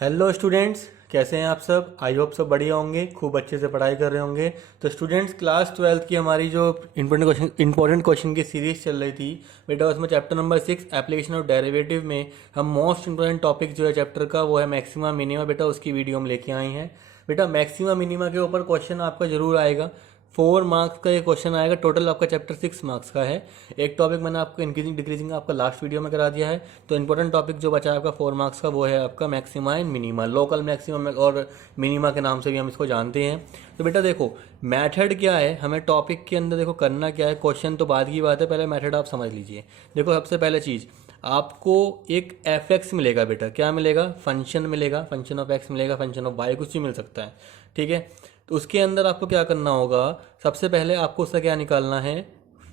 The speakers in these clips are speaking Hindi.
हेलो स्टूडेंट्स, कैसे हैं आप सब। आई होप सब बढ़िया होंगे, खूब अच्छे से पढ़ाई कर रहे होंगे। तो स्टूडेंट्स, क्लास ट्वेल्थ की हमारी जो इंपॉर्टेंट क्वेश्चन की सीरीज चल रही थी बेटा, उसमें chapter number 6 application of derivative में हम मोस्ट इंपॉर्टेंट टॉपिक जो है चैप्टर का वो है मैक्सिमा मिनिमा। बेटा उसकी वीडियो हम लेके आए हैं। बेटा मैक्सिमा मिनिमा के ऊपर क्वेश्चन आपका जरूर आएगा। 4 मार्क्स का ये क्वेश्चन आएगा। टोटल आपका चैप्टर 6 मार्क्स का है। एक टॉपिक मैंने आपको इंक्रीजिंग डिक्रीजिंग आपका लास्ट वीडियो में करा दिया है। तो इंपॉर्टेंट टॉपिक जो बचा है आपका 4 मार्क्स का वो है आपका maxima and minima, local maximum और मिनिमा के नाम से भी हम इसको जानते हैं। तो बेटा देखो, मेथड क्या है, हमें टॉपिक के अंदर देखो करना क्या है। क्वेश्चन तो बाद की बात है, पहले मेथड आप समझ लीजिए। देखो सबसे पहले चीज़, आपको एक एफ एक्स मिलेगा। बेटा क्या मिलेगा? फंक्शन मिलेगा, फंक्शन ऑफ एक्स मिलेगा, फंक्शन ऑफ वाई, कुछ भी मिल सकता है। ठीक है, तो उसके अंदर आपको क्या करना होगा, सबसे पहले आपको उसका क्या निकालना है,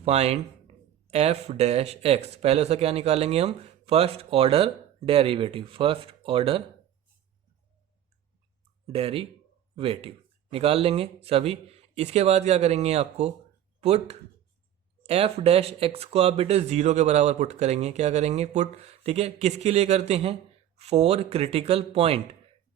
फाइंड एफ डैश एक्स। पहले उसका क्या निकालेंगे हम, first order derivative, first order derivative निकाल लेंगे सभी। इसके बाद क्या करेंगे, आपको पुट एफ डैश एक्स को आप बेटे जीरो के बराबर पुट करेंगे। क्या करेंगे? पुट। ठीक है, किसके लिए करते हैं? For critical point,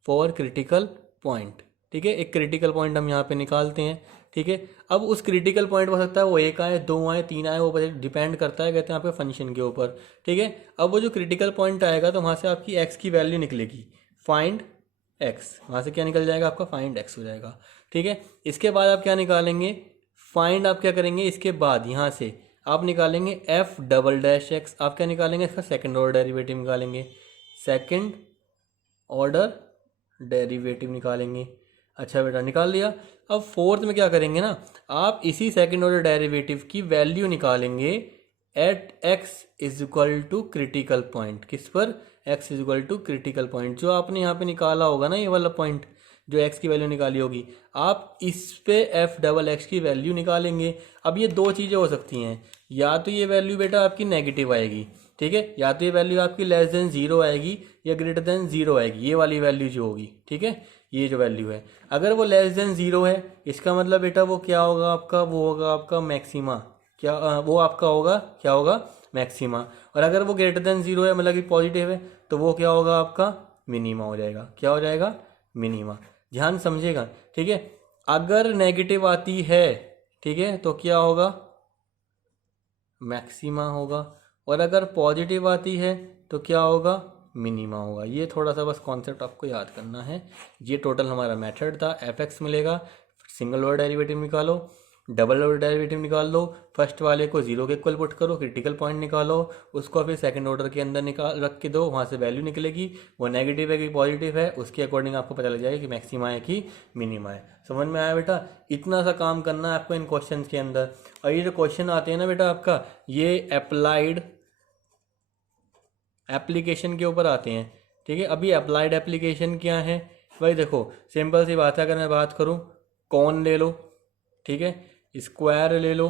for critical point. ठीक है, एक क्रिटिकल पॉइंट हम यहाँ पे निकालते हैं। ठीक है, अब उस क्रिटिकल पॉइंट हो सकता है वो एक आए, दो आए, तीन आए, वो डिपेंड करता है कहते हैं यहाँ पे फंक्शन के ऊपर। ठीक है, अब वो जो क्रिटिकल पॉइंट आएगा तो वहाँ से आपकी एक्स की वैल्यू निकलेगी, फाइंड एक्स। वहाँ से क्या निकल जाएगा आपका? फाइंड एक्स हो जाएगा। ठीक है, इसके बाद आप क्या निकालेंगे, फाइंड आप क्या करेंगे, इसके बाद यहाँ से आप निकालेंगे एफ डबल डैश एक्स। आप क्या निकालेंगे? इसका सेकंड ऑर्डर डेरिवेटिव निकालेंगे, सेकंड ऑर्डर डेरिवेटिव निकालेंगे। अच्छा बेटा, निकाल लिया। अब फोर्थ में क्या करेंगे ना, आप इसी सेकंड ऑर्डर डेरिवेटिव की वैल्यू निकालेंगे at x is equal to critical point. किस पर? X is equal to critical point, जो आपने यहाँ पे निकाला होगा ना, ये वाला पॉइंट जो एक्स की वैल्यू निकाली होगी, आप इस पे एफ डबल एक्स की वैल्यू निकालेंगे। अब ये दो चीज़ें हो सकती हैं, या तो ये वैल्यू बेटा आपकी नेगेटिव आएगी, ठीक है, या तो ये वैल्यू आपकी लेस देन जीरो आएगी या ग्रेटर देन जीरो आएगी, ये वाली वैल्यू जो होगी। ठीक है, ये जो वैल्यू है, अगर वो लेस देन जीरो है इसका मतलब बेटा वो क्या होगा आपका, वो होगा आपका मैक्सिमा। क्या वो आपका होगा, क्या होगा? मैक्सिमा। और अगर वो ग्रेटर देन जीरो है, मतलब कि पॉजिटिव है, तो वो क्या होगा आपका? मिनिमा हो जाएगा। क्या हो जाएगा? मिनिमा। ध्यान समझेगा। ठीक है, अगर नेगेटिव आती है, ठीक है, तो क्या होगा? मैक्सिमा होगा। और अगर पॉजिटिव आती है तो क्या होगा? मिनिमा होगा। ये थोड़ा सा बस कॉन्सेप्ट आपको याद करना है। ये टोटल हमारा मेथड था। एफ एक्स मिलेगा, सिंगल ऑर्डर डेरिवेटिव निकालो, डबल ऑर्डर डेरिवेटिव निकाल लो, फर्स्ट वाले को जीरो के इक्वल पुट करो, क्रिटिकल पॉइंट निकालो, उसको फिर सेकंड ऑर्डर के अंदर निकाल रख के दो, वहाँ से वैल्यू निकलेगी, वो नेगेटिव है कि पॉजिटिव है, उसके अकॉर्डिंग आपको पता लग जाएगा कि मैक्सिमा है कि मिनिमा है। समझ में आया बेटा? इतना सा काम करना है आपको इन क्वेश्चन के अंदर। और ये जो क्वेश्चन आते हैं ना बेटा आपका, ये अप्लाइड एप्लीकेशन के ऊपर आते हैं। ठीक है, अभी अप्लाइड एप्लीकेशन क्या है भाई? देखो सिंपल सी बात है, अगर मैं बात करूँ, कौन ले लो, ठीक है, स्क्वायर ले लो,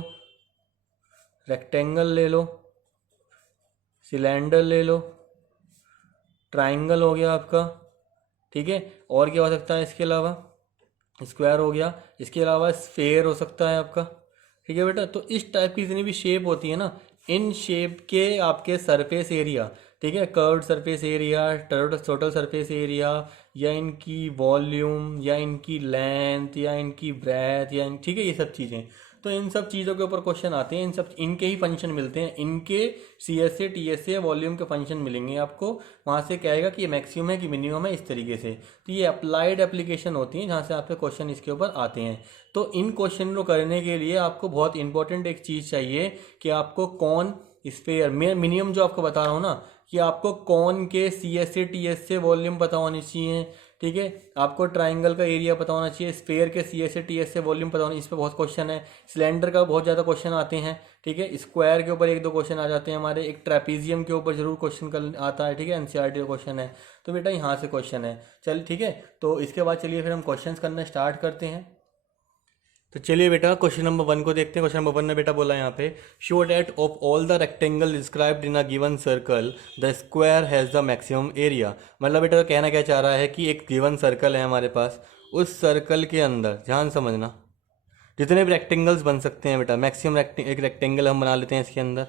रेक्टेंगल ले लो, सिलेंडर ले लो, ट्राइंगल हो गया आपका, ठीक है, और क्या हो सकता है इसके अलावा? स्क्वायर हो गया, इसके अलावा स्फेयर हो सकता है आपका। ठीक है बेटा, तो इस टाइप की जितनी भी शेप होती है ना, इन शेप के आपके सरफेस एरिया, ठीक है, curved surface area, total surface area, या इनकी वॉल्यूम, या इनकी लेंथ, या इनकी ब्रेथ, या ठीक है, ये सब चीज़ें, तो इन सब चीज़ों के ऊपर क्वेश्चन आते हैं। इन सब इनके ही फंक्शन मिलते हैं, इनके सी एस से टी एस से वॉल्यूम के फंक्शन मिलेंगे आपको। वहाँ से क्या आएगा कि ये मैक्सिमम है कि मिनिमम है, इस तरीके से। तो ये अप्लाइड एप्लीकेशन होती है जहाँ से आपके क्वेश्चन इसके ऊपर आते हैं। तो इन क्वेश्चन को करने के लिए आपको बहुत इंपॉर्टेंट एक चीज़ चाहिए कि आपको कौन स्फेयर में मिनिमम जो आपको बता रहा हूँ ना, कि आपको कौन के सी एस से टी एस से वॉल्यूम पता होनी चाहिए। ठीक है, आपको ट्राइंगल का एरिया पता होना चाहिए, स्फेयर के सी एस से टी एस से वॉल्यूम पता होना, इस पर बहुत क्वेश्चन है। सिलेंडर का बहुत ज़्यादा क्वेश्चन आते हैं। ठीक है, स्क्वायर के ऊपर एक दो क्वेश्चन आ जाते हैं हमारे, एक ट्रेपीजियम के ऊपर जरूर क्वेश्चन कर आता है। ठीक है, एनसीईआरटी का क्वेश्चन है, तो बेटा यहाँ से क्वेश्चन है। चल ठीक है, तो इसके बाद चलिए फिर हम क्वेश्चंस करना स्टार्ट करते हैं। तो चलिए बेटा क्वेश्चन नंबर 1 को देखते हैं। क्वेश्चन नंबर 1 में बेटा बोला यहाँ पे, show that of all the rectangle described in a given circle the square has the maximum area. मतलब बेटा कहना क्या चाह रहा है कि एक गिवन सर्कल है हमारे पास, उस सर्कल के अंदर, ध्यान समझना, जितने भी रेक्टेंगल्स बन सकते हैं बेटा, मैक्सिमम एक रेक्टेंगल हम बना लेते हैं इसके अंदर।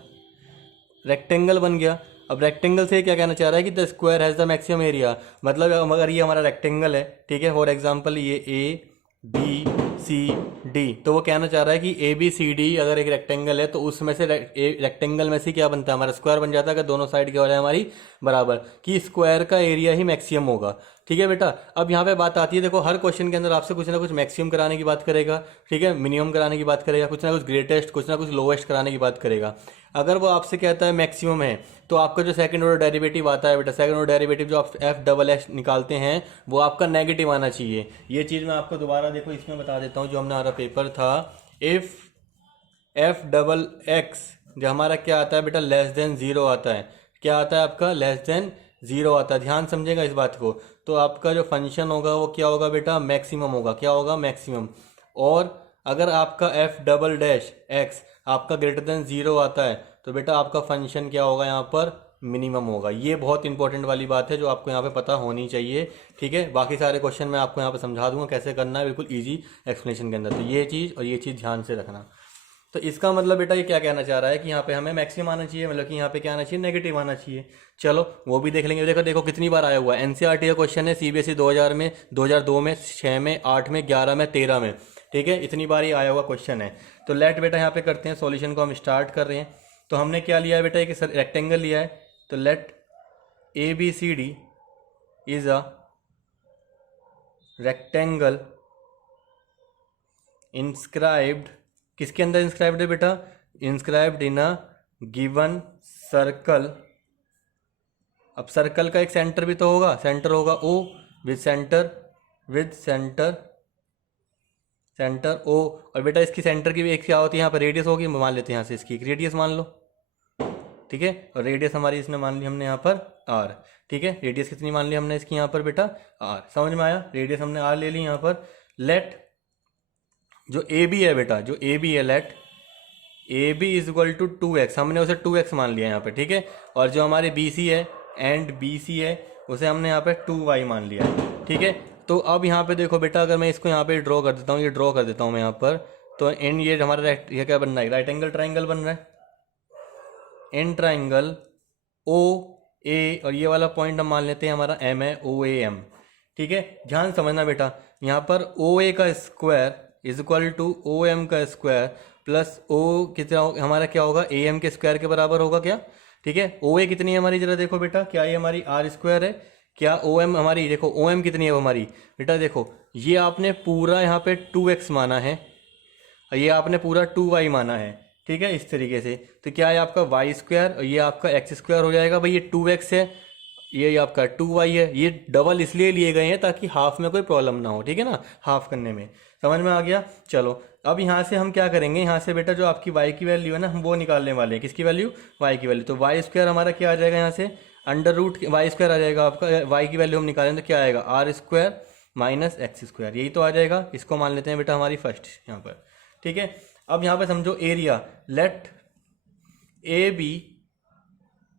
रेक्टेंगल बन गया, अब रेक्टेंगल से क्या कहना चाह रहा है कि the square has the maximum area, मतलब अगर ये हमारा रेक्टेंगल है, ठीक है, फॉर एग्जांपल ये ए बी सी डी, तो वो कहना चाह रहा है कि ए बी सी डी अगर एक रेक्टेंगल है तो उसमें से रेक्टेंगल में से क्या बनता है, हमारा स्क्वायर बन जाता है कि दोनों साइड क्या हो जाए हमारी बराबर, कि स्क्वायर का एरिया ही मैक्सिमम होगा। ठीक है बेटा, अब यहाँ पे बात आती है, देखो हर क्वेश्चन के अंदर आपसे कुछ ना कुछ मैक्सिमम कराने की बात करेगा, ठीक है, मिनिमम कराने की बात करेगा, कुछ ना कुछ ग्रेटेस्ट, कुछ ना कुछ लोवेस्ट कराने की बात करेगा। अगर वो आपसे कहता है मैक्सिमम है, तो आपका जो सेकंड ऑर्डर डेरिवेटिव आता है बेटा, सेकंड ऑर्डर डेरिवेटिव जो आप एफ डबल एक्स निकालते हैं वो आपका नेगेटिव आना चाहिए। ये चीज़ मैं आपको दोबारा देखो इसमें बता देता हूँ, जो हमने हमारा पेपर था, इफ एफ डबल एक्स जो हमारा क्या आता है बेटा, लेस देन ज़ीरो आता है। क्या आता है आपका, लेस देन ज़ीरो आता है, ध्यान समझेगा इस बात को। तो आपका जो फंक्शन होगा वो क्या होगा बेटा, मैक्सिमम होगा। क्या होगा, मैक्सिमम। और अगर आपका एफ डबल डैश एक्स आपका ग्रेटर देन ज़ीरो आता है तो बेटा आपका फंक्शन क्या होगा, यहाँ पर मिनिमम होगा। ये बहुत इंपॉर्टेंट वाली बात है जो आपको यहाँ पे पता होनी चाहिए। ठीक है, बाकी सारे क्वेश्चन मैं आपको यहाँ पे समझा दूंगा कैसे करना है, बिल्कुल इजी एक्सप्लेनेशन के अंदर। तो ये चीज़ और ये चीज़ ध्यान से रखना। तो इसका मतलब बेटा ये क्या कहना चाह रहा है कि यहाँ पे हमें मैक्सिमम आना चाहिए, मतलब कि यहाँ पे क्या आना चाहिए, नेगेटिव आना चाहिए। चलो वो भी देख लेंगे। देखो देखो कितनी बार आया हुआ है, एनसीईआरटी का क्वेश्चन है, सीबीएसई 2000 में, 2002 में, 6 में, 8 में, 11 में, 13 में। ठीक है, इतनी बार ही आया हुआ क्वेश्चन है। तो लेट बेटा यहाँ पे करते हैं सॉल्यूशन को, हम स्टार्ट कर रहे हैं। तो हमने क्या लिया है बेटा, एक रेक्टेंगल लिया है। तो let A B C D is a rectangle inscribed, किसके अंदर इंस्क्राइब्ड है बेटा, inscribed in a given circle. अब सर्कल का एक सेंटर भी तो होगा, सेंटर होगा O, with centre, with centre, centre O. और बेटा इसकी सेंटर की भी एक क्या होती है, यहाँ पर रेडियस होगी, मान लेते हैं यहाँ से इसकी एक रेडियस मान लो। ठीक है, और रेडियस हमारी इसने मान ली हमने यहाँ पर आर। ठीक है, रेडियस कितनी मान ली हमने इसकी यहाँ पर बेटा, आर। समझ में आया, रेडियस हमने आर ले ली यहाँ पर। लेट जो ए बी है बेटा, जो ए बी है, let A B is equal to 2x, हमने उसे 2x मान लिया यहाँ पे। ठीक है, और जो हमारे बी सी है एंड बी सी है उसे हमने यहाँ पे 2y मान लिया है। ठीक है, तो अब यहाँ पे देखो बेटा, अगर मैं इसको यहाँ पे ड्रॉ कर देता हूँ, ये ड्रॉ कर देता हूँ मैं यहाँ पर, तो इन ये हमारा ये क्या बन रहा है, राइट एंगल ट्राइंगल बन रहा है। इन ट्राइंगल ओ ए, और ये वाला पॉइंट हम मान लेते हैं हमारा एम है, ओ ए एम। ठीक है, ध्यान समझना बेटा, यहाँ पर ओ ए का square is equal to O M का स्क्वायर प्लस ओ कितना हमारा क्या होगा, ए एम के स्क्वायर के बराबर होगा क्या। ठीक है, ओ ए कितनी है हमारी, जरा देखो बेटा, क्या ये हमारी आर स्क्वायर है, क्या ओ एम हमारी, देखो ओ एम कितनी है वो हमारी बेटा, देखो ये आपने पूरा यहाँ पे 2x माना है और ये आपने पूरा 2y माना है। ठीक है, इस तरीके से तो क्या है आपका वाई स्क्वायर और ये आपका एक्स स्क्वायर हो जाएगा। भाई ये 2x है, ये आपका 2y है, ये डबल इसलिए लिए गए हैं ताकि हाफ में कोई प्रॉब्लम ना हो। ठीक है ना, हाफ करने में समझ में आ गया। चलो अब यहाँ से हम क्या करेंगे, यहाँ से बेटा जो आपकी y की वैल्यू है ना, हम वो निकालने वाले हैं। किसकी वैल्यू, y की वैल्यू। तो वाई स्क्वायर हमारा क्या आ जाएगा, यहाँ से अंडर रूट वाई स्क्वायर आ जाएगा आपका, y की वैल्यू हम निकालें तो क्या आएगा, r square minus x square, यही तो आ जाएगा। इसको मान लेते हैं बेटा हमारी फर्स्ट यहाँ पर। ठीक है, अब यहाँ पे समझो area, let A be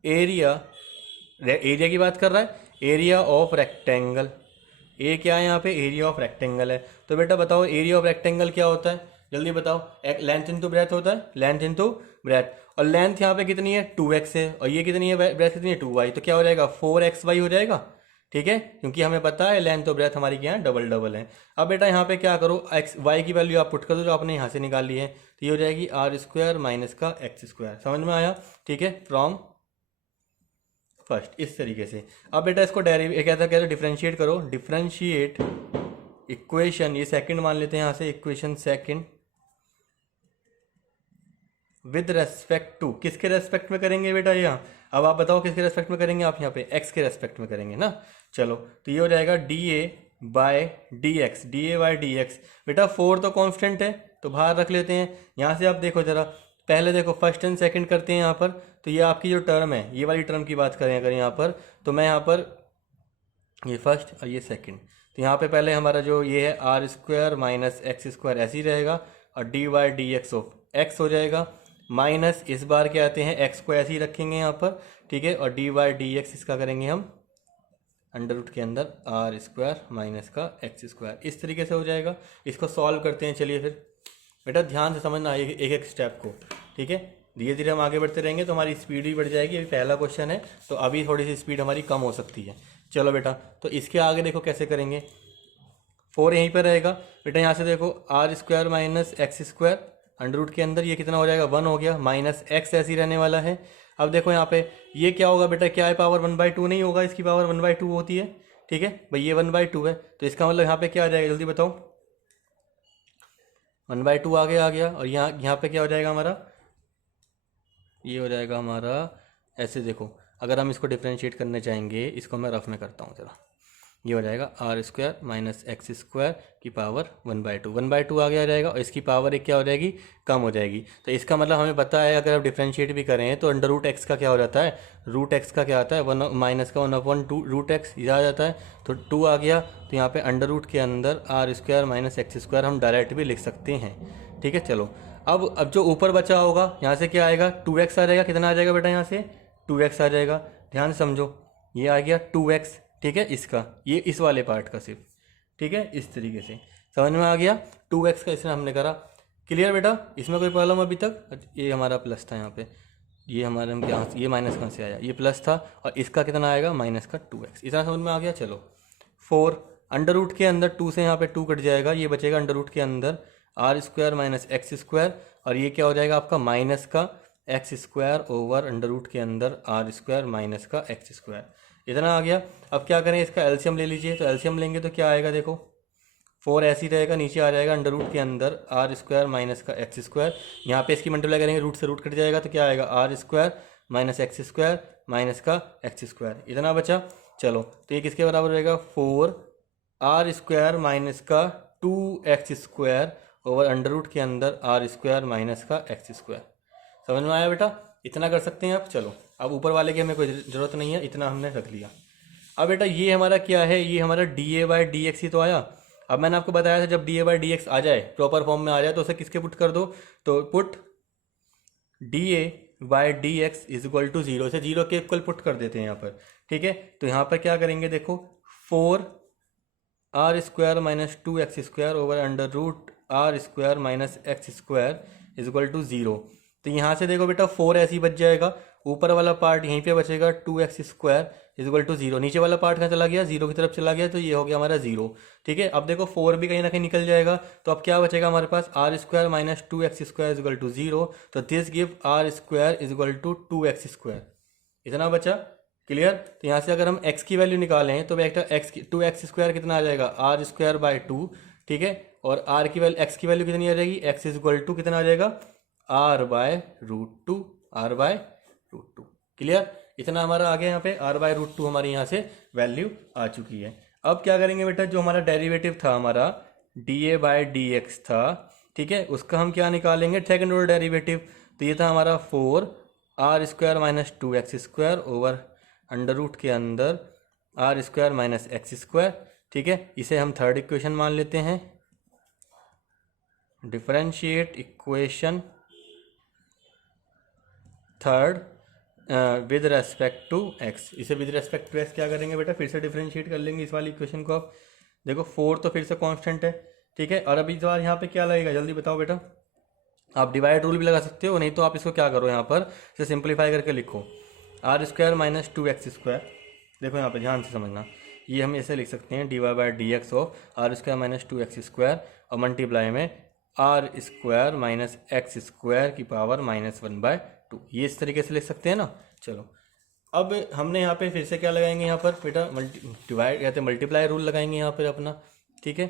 area, area की बात कर रहा है, एरिया ऑफ रेक्टेंगल। ए क्या है यहाँ पे, एरिया ऑफ रेक्टेंगल है। तो बेटा बताओ एरिया ऑफ रेक्टेंगल क्या होता है, जल्दी बताओ। एक लेंथ इंटू ब्रेथ होता है, लेंथ इंटू ब्रेथ, और लेंथ यहाँ पे कितनी है 2x है, और ये कितनी है ब्रेथ कितनी है 2y, तो क्या हो जाएगा 4xy हो जाएगा। ठीक है, क्योंकि हमें पता है लेंथ और ब्रेथ हमारी क्या है, डबल डबल है। अब बेटा यहाँ पे क्या करो, एक्स वाई की वैल्यू आप पुट कर दो जो आपने यहाँ से निकाल ली है, तो ये हो जाएगी आर स्क्वायर माइनस का एक्स स्क्वायर। समझ में आया। ठीक है, फ्रॉम फर्स्ट, इस तरीके से। अब बेटा इसको कहते डिफ्रेंशिएट करो, डिफ्रेंशिएट इक्वेशन, ये सेकंड मान लेते हैं यहाँ से, equation second with respect to, किसके रेस्पेक्ट में करेंगे बेटा यहाँ, अब आप बताओ किसके रेस्पेक्ट में करेंगे, आप यहाँ पे x के रेस्पेक्ट में करेंगे ना। चलो तो ये हो जाएगा d A by D x, d A by D x. बेटा 4 तो कांस्टेंट है तो बाहर रख लेते हैं। यहाँ से आप देखो जरा, पहले देखो फर्स्ट एंड सेकंड करते हैं यहाँ पर, तो ये आपकी जो टर्म है, ये वाली टर्म की बात करें अगर यहाँ पर, तो मैं यहाँ पर ये फर्स्ट और ये सेकंड, तो यहाँ पे पहले हमारा जो ये है r square minus x square ऐसे ही रहेगा, और d y d x of x हो जाएगा, माइनस इस बार क्या आते हैं एक्स को ऐसे ही रखेंगे यहाँ पर। ठीक है, और डी वाई डी एक्स इसका करेंगे हम अंडर रूट के अंदर आर स्क्वायर माइनस का एक्स स्क्वायर, इस तरीके से हो जाएगा। इसको सॉल्व करते हैं, चलिए फिर बेटा ध्यान से समझना एक एक स्टेप को। ठीक है, धीरे धीरे हम आगे बढ़ते रहेंगे तो हमारी स्पीड भी बढ़ जाएगी। अभी पहला क्वेश्चन है तो अभी थोड़ी सी स्पीड हमारी कम हो सकती है। चलो बेटा, तो इसके आगे देखो कैसे करेंगे। 4 यहीं पर रहेगा बेटा, यहाँ से देखो r square minus x square under root के अंदर ये कितना हो जाएगा, 1 हो गया, माइनस एक्स ऐसे ही रहने वाला है। अब देखो यहाँ पे ये क्या होगा बेटा, क्या है, पावर 1/2 नहीं होगा, इसकी पावर 1/2 होती है। ठीक है भाई, ये 1/2 है तो इसका मतलब यहाँ पे क्या आ जाएगा, जल्दी बताओ। 1/2 आगे आ गया, और यहाँ यहाँ पे क्या हो जाएगा हमारा, ये हो जाएगा हमारा ऐसे। देखो अगर हम इसको डिफ्रेंशिएट करने चाहेंगे, इसको मैं रफ में करता हूँ जरा, ये हो जाएगा r square minus x square की पावर 1/2, 1/2 आगे आ जाएगा, और इसकी पावर एक क्या हो जाएगी, कम हो जाएगी। तो इसका मतलब हमें पता है अगर आप डिफ्रेंशिएट भी करें तो अंडर रूट एक्स का क्या हो जाता है, रूट एक्स का क्या आता है, 1 माइनस का 1/2 रूट एक्स ये आ जाता है। तो 2 आ गया, तो यहाँ पे अंडर रूट के अंदर r square minus x square हम डायरेक्ट भी लिख सकते हैं। ठीक है, चलो अब जो ऊपर बचा होगा यहाँ से क्या आएगा, 2x आ जाएगा। कितना आ जाएगा बेटा, यहाँ से 2x आ जाएगा। ध्यान से समझो, ये आ गया 2x। ठीक है, इसका ये इस वाले पार्ट का सिर्फ, ठीक है, इस तरीके से समझ में आ गया। 2x का इसने हमने करा। क्लियर बेटा, इसमें कोई प्रॉब्लम अभी तक। ये हमारा प्लस था यहाँ पे, ये हमारे यहाँ ये माइनस कहाँ से आया, ये प्लस था, और इसका कितना आएगा, माइनस का 2x। इतना समझ में आ गया। चलो 4 अंडर रूट के अंदर 2 से यहाँ पे 2 कट जाएगा, ये बचेगा अंडर रूट के अंदर r square minus x square, और ये क्या हो जाएगा आपका, माइनस का x square over under root के अंदर आर स्क्वायर माइनस का एक्स स्क्वायर। इतना आ गया। अब क्या करें, इसका एलसीएम ले लीजिए। तो एलसीएम लेंगे तो क्या आएगा, देखो 4 ऐसे ही रहेगा, नीचे आ जाएगा अंडर रूट के अंदर आर स्क्वायर माइनस का एक्स स्क्वायर। यहाँ पे इसकी मल्टीप्लाई करेंगे, रूट से रूट कट जाएगा, तो क्या आएगा, r square minus x square minus का एक्स स्क्वायर। इतना बचा। चलो तो ये किसके बराबर रहेगा, 4 आर स्क्वायर माइनस का 2x square over under root के अंदर आर स्क्वायर माइनस का एक्स स्क्वायर। समझ में आया बेटा, इतना कर सकते हैं आप। चलो अब ऊपर वाले की हमें कोई ज़रूरत नहीं है, इतना हमने रख लिया। अब बेटा ये हमारा क्या है, ये हमारा dA/dx ही तो आया। अब मैंने आपको बताया था जब dA/dx आ जाए, प्रॉपर फॉर्म में आ जाए, तो उसे किसके पुट कर दो, तो put dA/dx is equal to 0 से 0 के इक्वल पुट कर देते हैं यहाँ पर। ठीक है, तो यहाँ पर क्या करेंगे, देखो 4 r square minus 2x square over under root r square minus x square is equal to 0। तो यहाँ से देखो बेटा 4 ऐसे ही बच जाएगा, ऊपर वाला पार्ट यहीं पे बचेगा 2x square is equal to 0। नीचे वाला पार्ट कहाँ चला गया, 0 की तरफ चला गया, तो ये हो गया हमारा 0। ठीक है, अब देखो 4 भी कहीं ना कहीं निकल जाएगा, तो अब क्या बचेगा हमारे पास, R square minus 2x square is equal to 0। तो this give R square is equal to 2x square. इतना बचा। क्लियर। तो यहाँ से अगर हम x की वैल्यू निकालें तो बेटा x की 2x स्क्वायर कितना आ जाएगा, आर स्क्वायर बाय 2। ठीक है, और r की वैल्यू x की वैल्यू कितनी आ जाएगी, x इज इक्वल टू कितना आ जाएगा, r by root 2, r by root 2। Clear, इतना हमारा आ गया यहाँ पे, r बाय रूट 2 हमारी यहाँ से वैल्यू आ चुकी है। अब क्या करेंगे बेटा, जो हमारा डेरिवेटिव था हमारा dA/dx था, ठीक है, उसका हम क्या निकालेंगे, सेकंड ऑर्डर डेरिवेटिव। तो ये था हमारा 4 r square minus 2x square over under root के अंदर r square minus x square. ठीक है, इसे हम थर्ड इक्वेशन मान लेते हैं। Differentiate equation third with respect to x. इसे विद रेस्पेक्ट टू एक्स क्या करेंगे बेटा, फिर से डिफरेंशिएट कर लेंगे इस वाली इक्वेशन को। आप देखो 4 तो फिर से कांस्टेंट है, ठीक है, और अभी इस बार यहाँ पे क्या लगेगा, जल्दी बताओ बेटा। आप डिवाइड रूल भी लगा सकते हो, नहीं तो आप इसको क्या करो, यहाँ पर इसे सिंप्लीफाई करके लिखो, are square minus 2x square. देखो यहाँ पे ध्यान से समझना, ये हम ऐसे लिख सकते हैं dy/dx of r square minus 2x square और मल्टीप्लाई में r square minus x square की पावर -1/2। ये इस तरीके से लिख सकते हैं ना। चलो अब हमने यहाँ पे फिर से क्या लगाएंगे, यहाँ पर बेटा डिवाइड या तो मल्टीप्लाई रूल लगाएंगे यहाँ पर अपना। ठीक है,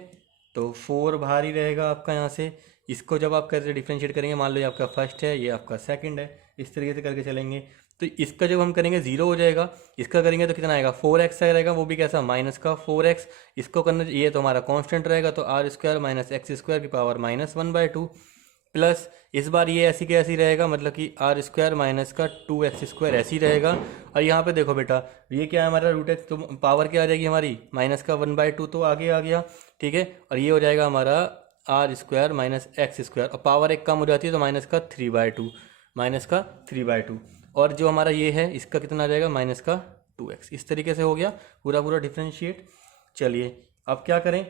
तो 4 बाहर ही रहेगा आपका यहाँ से। इसको जब आप कैसे डिफ्रेंशिएट करेंगे, मान लो ये आपका फर्स्ट है, ये आपका सेकंड है, इस तरीके से करके चलेंगे। तो इसका जब हम करेंगे 0 हो जाएगा, इसका करेंगे तो कितना आएगा, 4x रहेगा, वो भी कैसा, माइनस का 4x। इसको करना, ये तो हमारा कांस्टेंट रहेगा, तो are square minus x square की पावर -1/2 प्लस इस बार ये ऐसी के ऐसी रहेगा, मतलब कि आर स्क्वायर माइनस का 2x स्क्वायर ऐसी रहेगा। और यहाँ पे देखो बेटा ये क्या है हमारा रूट एक्स, तो पावर क्या आ जाएगी हमारी, माइनस का 1/2 तो आगे आ गया। ठीक है, और ये हो जाएगा हमारा r square minus x square, और पावर एक कम हो जाती है तो माइनस का 3/2 और जो हमारा ये है इसका कितना आ जाएगा, माइनस का 2x। इस तरीके से हो गया पूरा डिफ्रेंशिएट। चलिए अब क्या करें,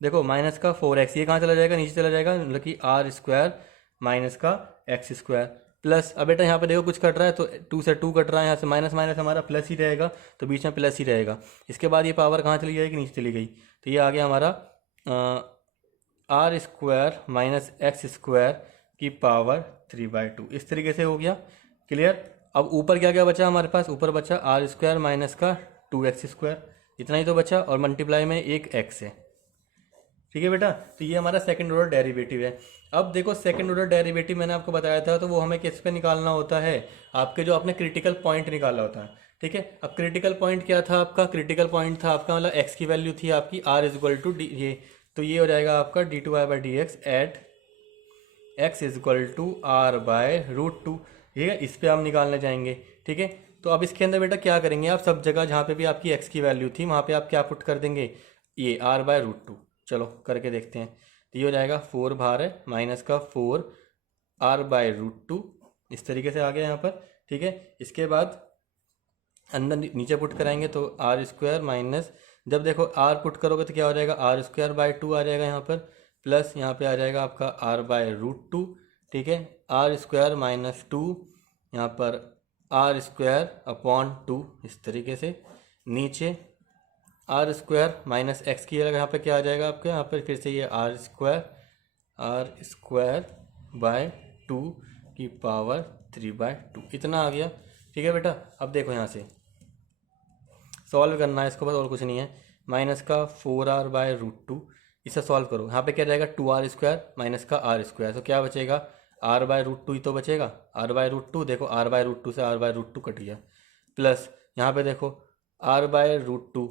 देखो माइनस का 4x ये कहाँ चला जाएगा, नीचे चला जाएगा, मतलब कि आर स्क्वायर माइनस का एक्स स्क्वायर। प्लस, अब बेटा यहाँ पे देखो कुछ कट रहा है तो 2 से 2 कट रहा है, यहाँ से माइनस माइनस हमारा प्लस ही रहेगा, तो बीच में प्लस ही रहेगा। इसके बाद ये पावर कहाँ चली जाएगी, नीचे चली गई, तो ये आ गया हमारा r square minus x square की पावर 3/2। इस तरीके से हो गया क्लियर। अब ऊपर क्या क्या बचा हमारे पास, ऊपर बचा आर स्क्वायर माइनस का 2x स्क्वायर, इतना ही तो बचा, और मल्टीप्लाई में एक x है। ठीक है बेटा, तो ये हमारा सेकंड ऑर्डर डेरिवेटिव है। अब देखो सेकंड ऑर्डर डेरिवेटिव मैंने आपको बताया था, तो वो हमें किस पे निकालना होता है, आपके जो आपने क्रिटिकल पॉइंट निकाला होता है। ठीक है, अब क्रिटिकल पॉइंट क्या था आपका, क्रिटिकल पॉइंट था आपका मतलब x की वैल्यू थी आपकी r इजक्वल टू डी, ये तो ये हो जाएगा आपका d2y/dx eight x is equal to r/√2। ठीक है, इस पे हम निकालने जाएंगे। ठीक है, तो अब इसके अंदर बेटा क्या करेंगे आप, सब जगह जहाँ पे भी आपकी x की वैल्यू थी वहाँ पे आप क्या पुट कर देंगे, ये r/√2। चलो करके देखते हैं, तो ये हो जाएगा 4 बाहर है, माइनस का 4 r/√2, इस तरीके से आ गया यहाँ पर। ठीक है, इसके बाद अंदर नीचे पुट कराएंगे तो आर स्क्वायर माइनस, जब देखो आर पुट करोगे तो क्या हो जाएगा, r² आ जाएगा यहाँ पर, प्लस यहाँ पे आ जाएगा आपका r/√2। ठीक है, r² माइनस 2, यहाँ पर r² अपॉन 2, इस तरीके से। नीचे r² माइनस एक्स की जगह यहाँ पे क्या आ जाएगा आपके, यहाँ पर फिर से ये r² बाय 2 की पावर 3/2, इतना आ गया। ठीक है बेटा, अब देखो यहाँ से सॉल्व करना है इसको बस, और कुछ नहीं है। माइनस का 4r/√2, इसे सॉल्व करो, यहाँ पे क्या रहेगा 2r² माइनस का r², तो क्या बचेगा r/√2 ही तो बचेगा, r/√2। देखो r/√2 से r/√2 कट गया, प्लस यहाँ पे देखो r/√2,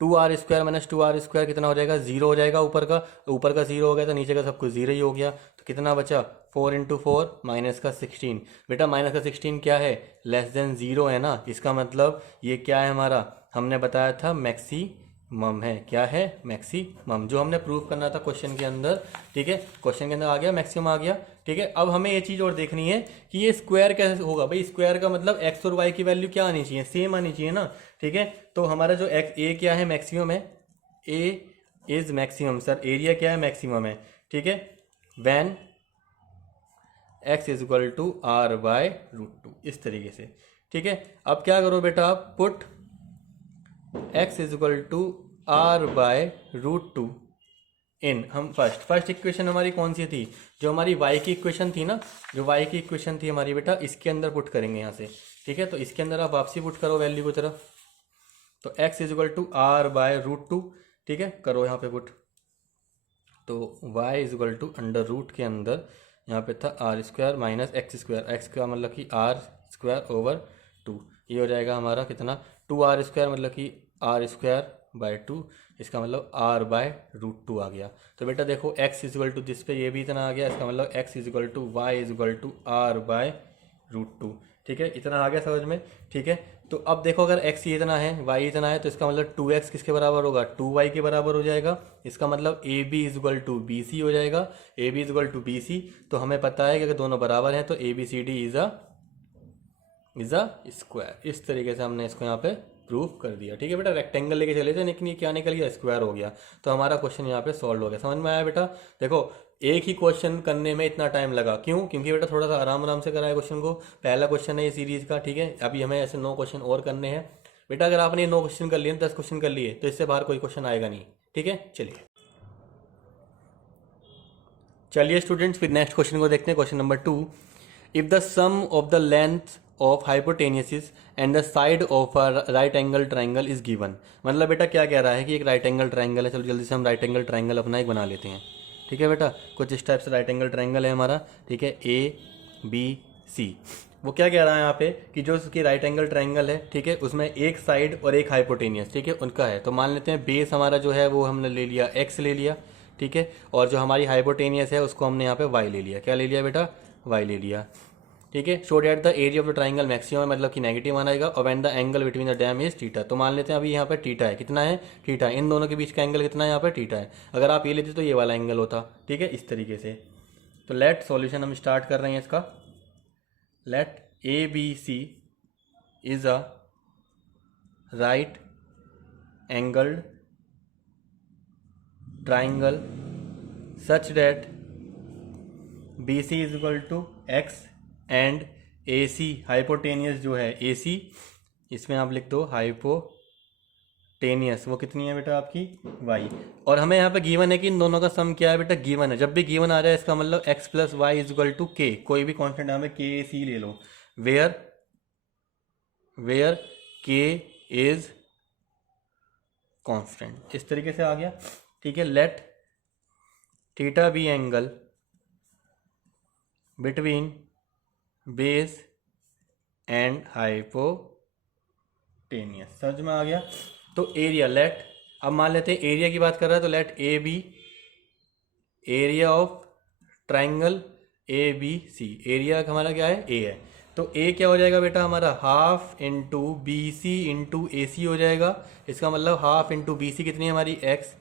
2r² माइनस 2r² कितना हो जाएगा, 0 हो जाएगा, ऊपर का 0 हो गया तो नीचे का सब कुछ 0 ही हो गया, तो कितना बचा 4 × 4 माइनस का 16। बेटा माइनस का 16 क्या है, लेस देन 0 है ना, इसका मतलब ये क्या है हमारा, हमने बताया था मैक्सिमम है, क्या है मैक्सिमम, जो हमने प्रूव करना था क्वेश्चन के अंदर। ठीक है, क्वेश्चन के अंदर आ गया, मैक्सिमम आ गया। ठीक है, अब हमें ये चीज़ और देखनी है कि ये स्क्वायर कैसे होगा भाई, स्क्वायर का मतलब एक्स और वाई की वैल्यू क्या आनी चाहिए, सेम आनी चाहिए ना। ठीक है, तो हमारा जो एक्स ए क्या है, मैक्सिमम है, ए इज मैक्सिमम, सर एरिया क्या है, मैक्सिमम है। ठीक है, van x is equal to r/√2, इस तरीके से। ठीक है, अब क्या करो बेटा, आप put x is equal to r/√2 in, हम फर्स्ट इक्वेशन हमारी कौन सी थी, जो हमारी y की इक्वेशन थी ना, जो y की इक्वेशन थी हमारी बेटा, इसके अंदर पुट करेंगे यहाँ से। ठीक है, तो इसके अंदर आप वापसी पुट करो वैल्यू की तरफ, तो x इजक्वल टू r/√2। ठीक है, करो यहाँ पे पुट, तो y is equal to under root के अंदर यहाँ पे था r² माइनस x², x का मतलब कि r²/2, ये हो जाएगा हमारा कितना 2r² मतलब कि r²/2, इसका मतलब r/√2 आ गया। तो बेटा देखो x इजक्वल टू दिस पे ये भी इतना आ गया, इसका मतलब x is equal to y is equal to r/√2। ठीक है, इतना आ गया समझ में। ठीक है, तो अब देखो अगर x ये इतना है, y इतना है, तो इसका मतलब 2x किसके बराबर होगा, 2y के बराबर हो जाएगा। इसका मतलब A B is equal to B C हो जाएगा, A B is equal to B C. तो हमें पता है कि अगर दोनों बराबर हैं तो A B C D is a square. इस तरीके से हमने इसको यहाँ पे प्रूव कर दिया। ठीक है बेटा, रेक्टेंगल लेके चले थे लेकिन ये क्या निकल गया, स्क्वायर हो गया, तो हमारा क्वेश्चन यहाँ पे सॉल्व हो गया। समझ में आया बेटा। देखो एक ही क्वेश्चन करने में इतना टाइम लगा, क्यों, क्योंकि बेटा थोड़ा सा आराम आराम से कराया क्वेश्चन को, पहला क्वेश्चन है ये सीरीज का। ठीक है, अभी हमें ऐसे 9 क्वेश्चन और करने हैं बेटा। अगर आपने 9 क्वेश्चन कर लिए, 10 क्वेश्चन कर लिए, तो इससे बाहर कोई क्वेश्चन आएगा नहीं। ठीक है, चलिए स्टूडेंट्स, फिर नेक्स्ट क्वेश्चन को देखते हैं। Question number 2, if the sum of the length of hypotenuses and the side of a right angle triangle is given. मतलब बेटा क्या कह रहा है कि एक राइट एंगल ट्राइंगल है, चलो जल्दी से हम राइट एंगल ट्राइंगल अपना एक बना लेते हैं। ठीक है बेटा, कुछ इस टाइप से राइट एंगल ट्राइंगल है हमारा। ठीक है, ए बी सी, वो क्या कह रहा है यहाँ पे कि जो उसकी राइट एंगल ट्राइंगल है, ठीक है, उसमें एक साइड और एक हाइपोटेनियस, ठीक है, उनका है। तो मान लेते हैं बेस हमारा जो है वो हमने ले लिया एक्स ले लिया, ठीक है, और जो हमारी हाइपोटेनियस है उसको हमने यहाँ पे वाई ले लिया। क्या ले लिया बेटा, वाई ले लिया। ठीक है, show that the area of the triangle maximum, मतलब कि नेगेटिव आना आएगा, और when the angle between the dam is theta. तो मान लेते हैं अभी यहाँ पे थीटा है, कितना है, थीटा, इन दोनों के बीच का एंगल कितना है, यहाँ पे थीटा है। अगर आप ये लेते तो ये वाला एंगल होता। ठीक है, इस तरीके से। तो लेट सॉल्यूशन हम स्टार्ट कर रहे हैं इसका। Let A B C is a right angled triangle such that B C is equal to x and A C hypotenuse जो है ए सी, इसमें आप लिख दो हाइपोटेनियस, वो कितनी है बेटा आपकी वाई। और हमें यहाँ पे गिवन है कि इन दोनों का सम क्या है बेटा, गिवन है। जब भी गिवन आ जाए इसका मतलब x plus y is equal to k, कोई भी कॉन्स्टेंट यहाँ पे के सी ले लो, वेयर के इज कांस्टेंट, इस तरीके से आ गया। ठीक है, let theta be angle between base and hypotenuse, समझ में आ गया। तो एरिया, लेट, अब मान लेते हैं एरिया की बात कर रहा है, तो let A be area of triangle A B C, area हमारा क्या है, ए है। तो ए क्या हो जाएगा बेटा हमारा, half into B C into A C हो जाएगा। इसका मतलब हाफ इंटू बी सी कितनी है हमारी, एक्स।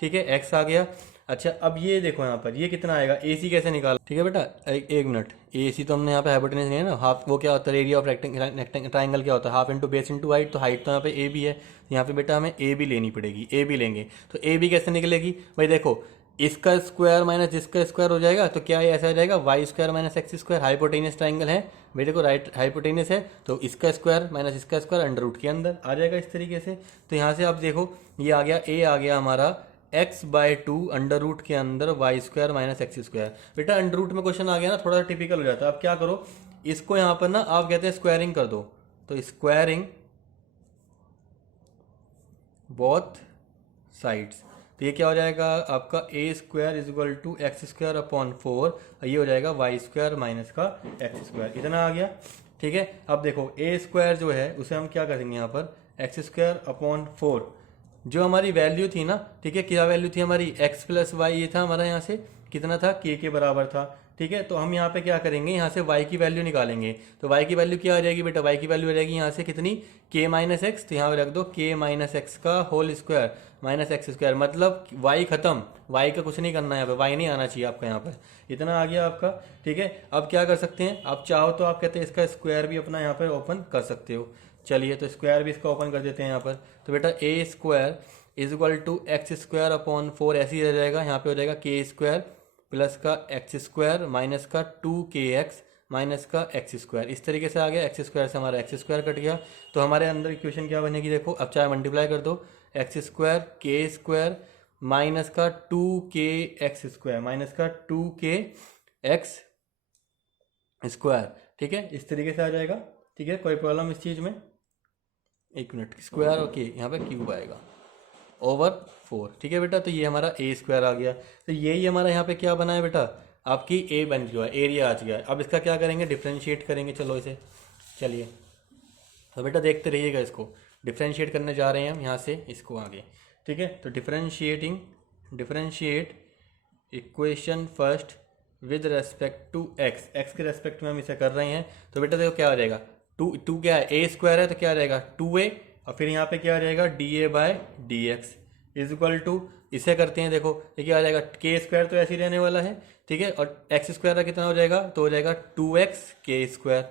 ठीक है, एक्स आ गया। अच्छा, अब ये देखो यहाँ पर ये कितना आएगा, ए सी कैसे निकाल, ठीक है बेटा, एक मिनट, ए सी तो हमने यहाँ पे हाइपोटेनस नहीं है ना, हाफ वो क्या होता है, एरिया ऑफ रेक्टेंगल ट्राइंगल क्या होता है, half into base into height. तो हाइट तो यहाँ पे ए बी है, यहाँ पे बेटा हमें ए बी लेनी पड़ेगी, ए बी लेंगे। तो ए बी कैसे निकलेगी भाई, देखो इसका स्क्वायर माइनस इसका स्क्वायर हो जाएगा, तो क्या ये ऐसा हो जाएगा, Y square minus x square, hypotenuse triangle है भाई, देखो राइट हाइपोटेनियस है, तो इसका स्क्वायर माइनस इसका स्क्वायर अंडर रूट के अंदर आ जाएगा इस तरीके से। तो यहाँ से आप देखो ये आ गया, ए आ गया हमारा x by two under root के अंदर y square minus x square. बेटा अंडर रूट में क्वेश्चन आ गया ना, थोड़ा सा टिपिकल हो जाता है। अब क्या करो, इसको यहाँ पर ना आप कहते हैं स्क्वायरिंग कर दो, तो स्क्वायरिंग बोथ साइड्स, तो ये क्या हो जाएगा आपका A square is equal to x square upon 4, ये हो जाएगा वाई स्क्वायर माइनस का एक्स स्क्वायर, इतना आ गया। ठीक है, अब देखो ए स्क्वायर जो है उसे हम क्या करेंगे यहाँ पर, एक्स स्क्वायर अपॉन 4, जो हमारी वैल्यू थी ना, ठीक है, क्या वैल्यू थी हमारी, एक्स प्लस वाई, ये था हमारा यहाँ से कितना था, के बराबर था। ठीक है, तो हम यहाँ पे क्या करेंगे, यहाँ से y की वैल्यू निकालेंगे। तो y की वैल्यू क्या आ जाएगी बेटा, y की वैल्यू आ जाएगी यहाँ से कितनी, k माइनस एक्स, तो यहाँ पे रख दो k माइनस एक्स का whole square minus x square, मतलब y खत्म, y का कुछ नहीं करना है यहाँ पे, y नहीं आना चाहिए आपका यहाँ पर, इतना आ गया आपका। ठीक है, अब क्या कर सकते हैं, आप चाहो तो आप कहते हैं इसका स्क्वायर भी अपना यहाँ पर ओपन कर सकते हो। चलिए, तो स्क्वायर भी इसका ओपन कर देते हैं यहाँ पर। तो बेटा A square is equal to x square upon 4 ऐसे ही रह जाएगा, यहाँ पे हो जाएगा के स्क्वायर प्लस का एक्स स्क्वायर माइनस का 2kx माइनस का एक्स स्क्वायर, इस तरीके से आ गया। एक्स स्क्वायर से हमारा एक्स स्क्वायर कट गया, तो हमारे अंदर इक्वेशन क्या बनेगी, देखो अब चाहे मल्टीप्लाई कर दो, एक्स स्क्वायर के स्क्वायर माइनस का 2kx स्क्वायर माइनस का 2kx स्क्वायर। ठीक है, इस तरीके से आ जाएगा। ठीक है, कोई प्रॉब्लम इस चीज़ में, एक मिनट, स्क्वायर ओके, यहाँ पे क्यूब आएगा ओवर 4। ठीक है बेटा, तो ये हमारा ए स्क्वायर आ गया। तो यही हमारा यहाँ पे क्या बना है बेटा, आपकी ए बन गया, एरिया आ गया। अब इसका क्या करेंगे, डिफ्रेंशिएट करेंगे। चलो इसे, चलिए तो बेटा देखते रहिएगा, इसको डिफ्रेंशिएट करने जा रहे हैं हम यहाँ से इसको आगे। ठीक है, तो differentiate equation first with respect to x, x के रेस्पेक्ट में हम इसे कर रहे हैं। तो बेटा देखो क्या आ जाएगा, टू क्या है, ए स्क्वायर है, तो क्या आ जाएगा 2a, और फिर यहाँ पे क्या आ जाएगा d by D x is equal to, इसे करते हैं, देखो ये क्या आ जाएगा, के स्क्वायर तो ऐसे ही रहने वाला है। ठीक है, और एक्स स्क्वायर का कितना हो जाएगा, तो हो जाएगा 2x के स्क्वायर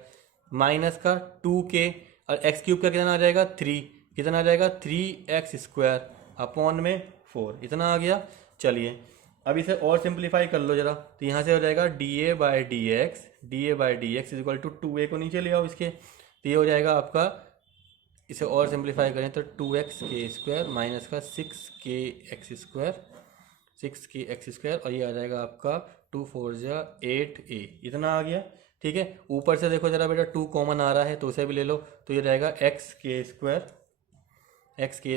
माइनस का 2k, और एक्स क्यूब का कितना आ जाएगा 3, कितना आ जाएगा 3x स्क्वायर अपॉन में 4, इतना आ गया। चलिए अब इसे और सिंप्लीफाई कर लो जरा, तो यहाँ से हो जाएगा d by D x is equal to 2a को नीचे ले आओ इसके, तो ये हो जाएगा आपका, इसे और सिंप्लीफाई करें तो 2x के स्क्वायर माइनस का 6kx स्क्वायर, और ये आ जाएगा आपका 2 4 8a, इतना आ गया। ठीक है, ऊपर से देखो जरा बेटा 2 कॉमन आ रहा है, तो उसे भी ले लो, तो ये रहेगा x के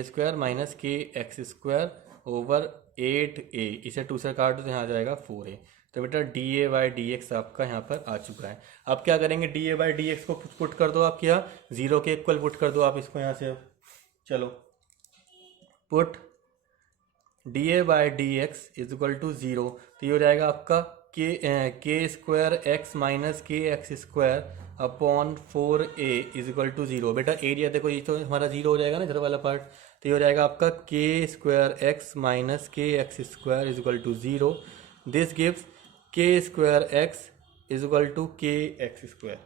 square minus kx square over 8a, इसे 2 से काट दो तो यहाँ आ जाएगा 4a। तो बेटा D A by D x आपका यहाँ पर आ चुका है। अब क्या करेंगे, D A by D x को पुट कर दो आप, क्या 0 के इक्वल पुट कर दो आप इसको यहाँ से। अब चलो put d A by D x is equal to 0, तो ये हो जाएगा आपका के स्क्वायर एक्स माइनस के x square upon 4a is equal to 0। बेटा एरिया देखो, ये तो हमारा 0 हो जाएगा ना इधर वाला पार्ट, तो ये हो जाएगा आपका के स्क्वायर एक्स माइनस के x square is equal to 0। This gives K square X is equal to K x square,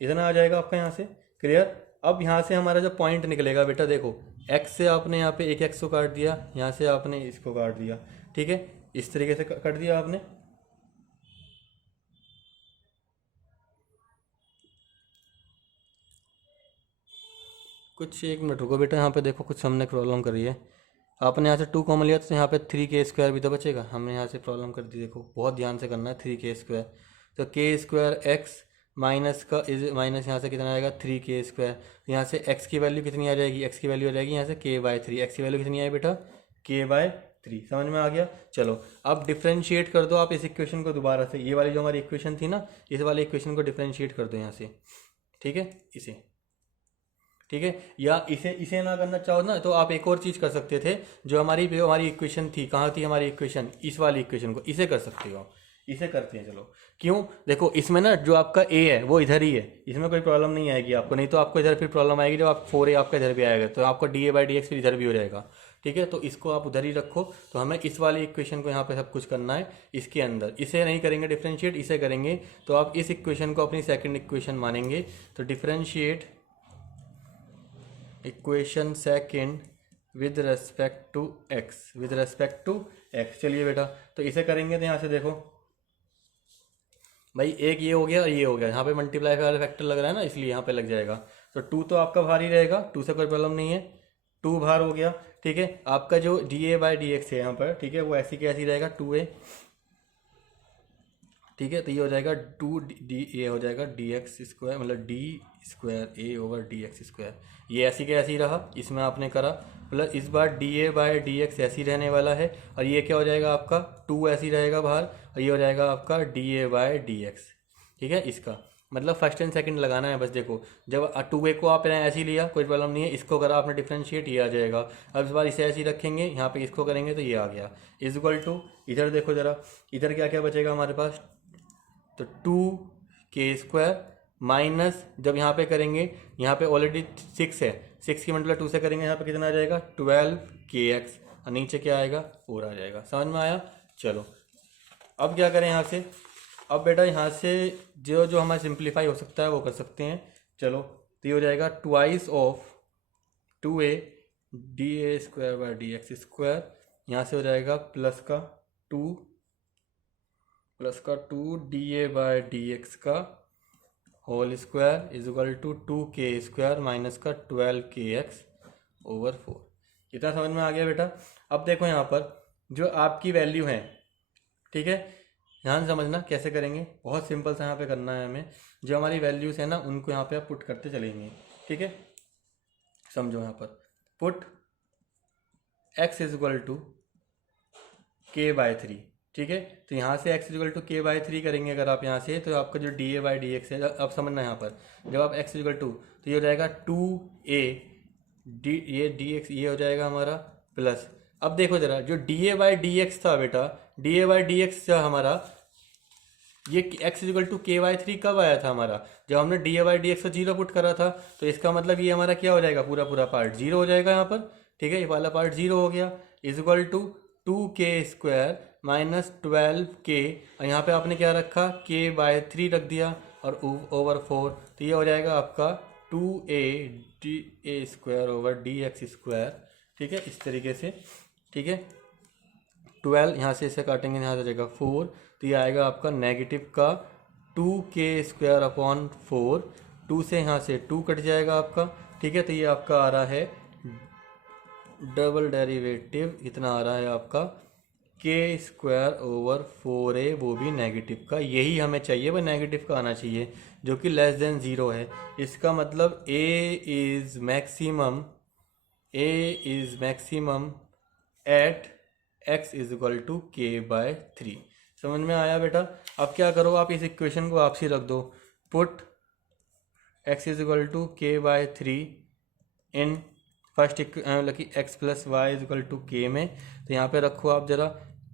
इतना आ जाएगा आपका यहाँ से। क्लियर। अब यहाँ से हमारा जो पॉइंट निकलेगा बेटा, देखो एक्स से आपने यहाँ पे एक एक्स को काट दिया, यहाँ से आपने इसको काट दिया। ठीक है, इस तरीके से काट दिया आपने। कुछ एक मिनट रुको बेटा, यहाँ पे देखो कुछ हमने प्रॉब्लम करी है। आपने यहाँ से 2 कॉमन लिया तो यहाँ पे 3k² भी तो बचेगा। हमने यहाँ से प्रॉब्लम कर दी, देखो बहुत ध्यान से करना है। 3k², तो k² x माइनस का इज माइनस यहाँ से कितना आएगा 3k²। यहाँ से x की वैल्यू कितनी आ जाएगी, x की वैल्यू आ जाएगी यहाँ से k/3। x की वैल्यू कितनी आई बेटा k/3। समझ में आ गया। चलो अब डिफ्रेंशिएट कर दो आप इस इक्वेशन को दोबारा से। ये वाली जो हमारी इक्वेशन थी ना, इस वाली इक्वेशन को डिफ्रेंशिएट कर दो यहाँ से, ठीक है, इसे, ठीक है। या इसे इसे ना करना चाहो ना तो आप एक और चीज़ कर सकते थे। जो हमारी इक्वेशन थी, कहाँ थी हमारी इक्वेशन, इस वाली इक्वेशन को इसे कर सकते हो। इसे करते हैं चलो। क्यों, देखो इसमें ना जो आपका a है वो इधर ही है, इसमें कोई प्रॉब्लम नहीं आएगी आपको। नहीं तो आपको इधर फिर प्रॉब्लम आएगी जब आप 4a आपका इधर भी आएगा, तो आपका dA/dx फिर इधर भी हो जाएगा, ठीक है। तो इसको आप उधर ही रखो। तो हमें इस वाली इक्वेशन को यहाँ पे सब कुछ करना है इसके अंदर। इसे नहीं करेंगे डिफ्रेंशिएट, इसे करेंगे। तो आप इस इक्वेशन को अपनी सेकेंड इक्वेशन मानेंगे। तो differentiate equation second with respect to x, with respect to x. चलिए बेटा, तो इसे करेंगे तो यहाँ से देखो भाई, एक ये हो गया और ये हो गया। यहाँ पे मल्टीप्लाई वाला फैक्टर लग रहा है ना, इसलिए यहाँ पे लग जाएगा। तो 2 तो आपका बाहर ही रहेगा, 2 से कोई प्रॉब्लम नहीं है, 2 बाहर हो गया, ठीक है। आपका जो dA/dx है यहाँ पर, ठीक है, वो ऐसी कैसी रहेगा 2a, ठीक है। तो ये हो जाएगा 2d, ये हो जाएगा dx², मतलब d²a/dx²। ये ऐसी का ऐसी रहा, इसमें आपने करा, प्लस इस बार dA/dx ऐसी रहने वाला है। और ये क्या हो जाएगा आपका 2 ऐसी रहेगा बाहर, और ये हो जाएगा आपका dA/dx, ठीक है। इसका मतलब फर्स्ट एंड सेकंड लगाना है बस। देखो जब 2a को आपने ऐसे ही लिया कोई प्रॉब्लम नहीं है, इसको करा आपने डिफ्रेंशिएट, ये आ जाएगा। अब इस बार इसे ऐसे ही रखेंगे, यहाँ पे इसको करेंगे तो ये आ गया, इज इक्वल टू, इधर देखो जरा, इधर क्या क्या बचेगा हमारे पास, तो 2k² माइनस, जब यहाँ पे करेंगे, यहाँ पे ऑलरेडी 6 है, 6 की मतलब 2 से करेंगे, यहाँ पे कितना आ जाएगा 12kx, और नीचे क्या आएगा 4 आ जाएगा। समझ में आया। चलो अब क्या करें यहाँ से, अब बेटा यहाँ से जो जो हमारा सिंप्लीफाई हो सकता है वो कर सकते हैं। चलो तो ये हो जाएगा ट्वाइस ऑफ 2a dA²/dx², यहाँ से हो जाएगा प्लस का 2 dA/dx का whole square is equal to 2k² minus का 12kx/4। इतना समझ में आ गया बेटा। अब देखो यहाँ पर जो आपकी वैल्यू है, ठीक है, ध्यान समझना कैसे करेंगे, बहुत सिंपल सा यहाँ पे करना है हमें। जो हमारी वैल्यूज़ है ना उनको यहाँ पे आप पुट करते चलेंगे, ठीक है। समझो यहाँ पर put x is equal to k/3, ठीक है। तो यहाँ से x इक्वल टू k/3 करेंगे अगर आप यहाँ से, तो आपका जो dA/dx है, अब समझना यहाँ पर जब आप x इक्वल टू, तो ये हो जाएगा 2a ये dx, ये हो जाएगा हमारा प्लस। अब देखो जरा, जो dA/dx था बेटा, dA/dx था हमारा, ये x इक्वल टू k/3 कब आया था हमारा, जब हमने dA/dx को 0 पुट करा था। तो इसका मतलब ये हमारा क्या हो जाएगा, पूरा पूरा पार्ट 0 हो जाएगा यहाँ पर, ठीक है। ये वाला पार्ट 0 हो गया, is equal to 2k² minus 12k, और यहाँ पे आपने क्या रखा k/3 रख दिया, और ओवर 4। तो ये हो जाएगा आपका 2a/dx², ठीक है, इस तरीके से, ठीक है। 12 यहाँ से इसे काटेंगे, यहाँ से जाएगा 4, तो ये आएगा आपका नेगेटिव का 2k²/4। 2 से यहाँ से 2 कट जाएगा आपका, ठीक है। तो ये आपका आ रहा है डबल डेरिवेटिव, इतना आ रहा है आपका k²/4a, वो भी नेगेटिव का। यही हमें चाहिए, वह नेगेटिव का आना चाहिए जो कि लेस देन 0 है। इसका मतलब a is maximum at x is equal to k/3। समझ में आया बेटा। अब क्या करो, आप इस इक्वेशन को आपसी रख दो, put x is equal to k/3 in first मतलब कि x plus y is equal to k में। तो यहाँ पे रखो आप जरा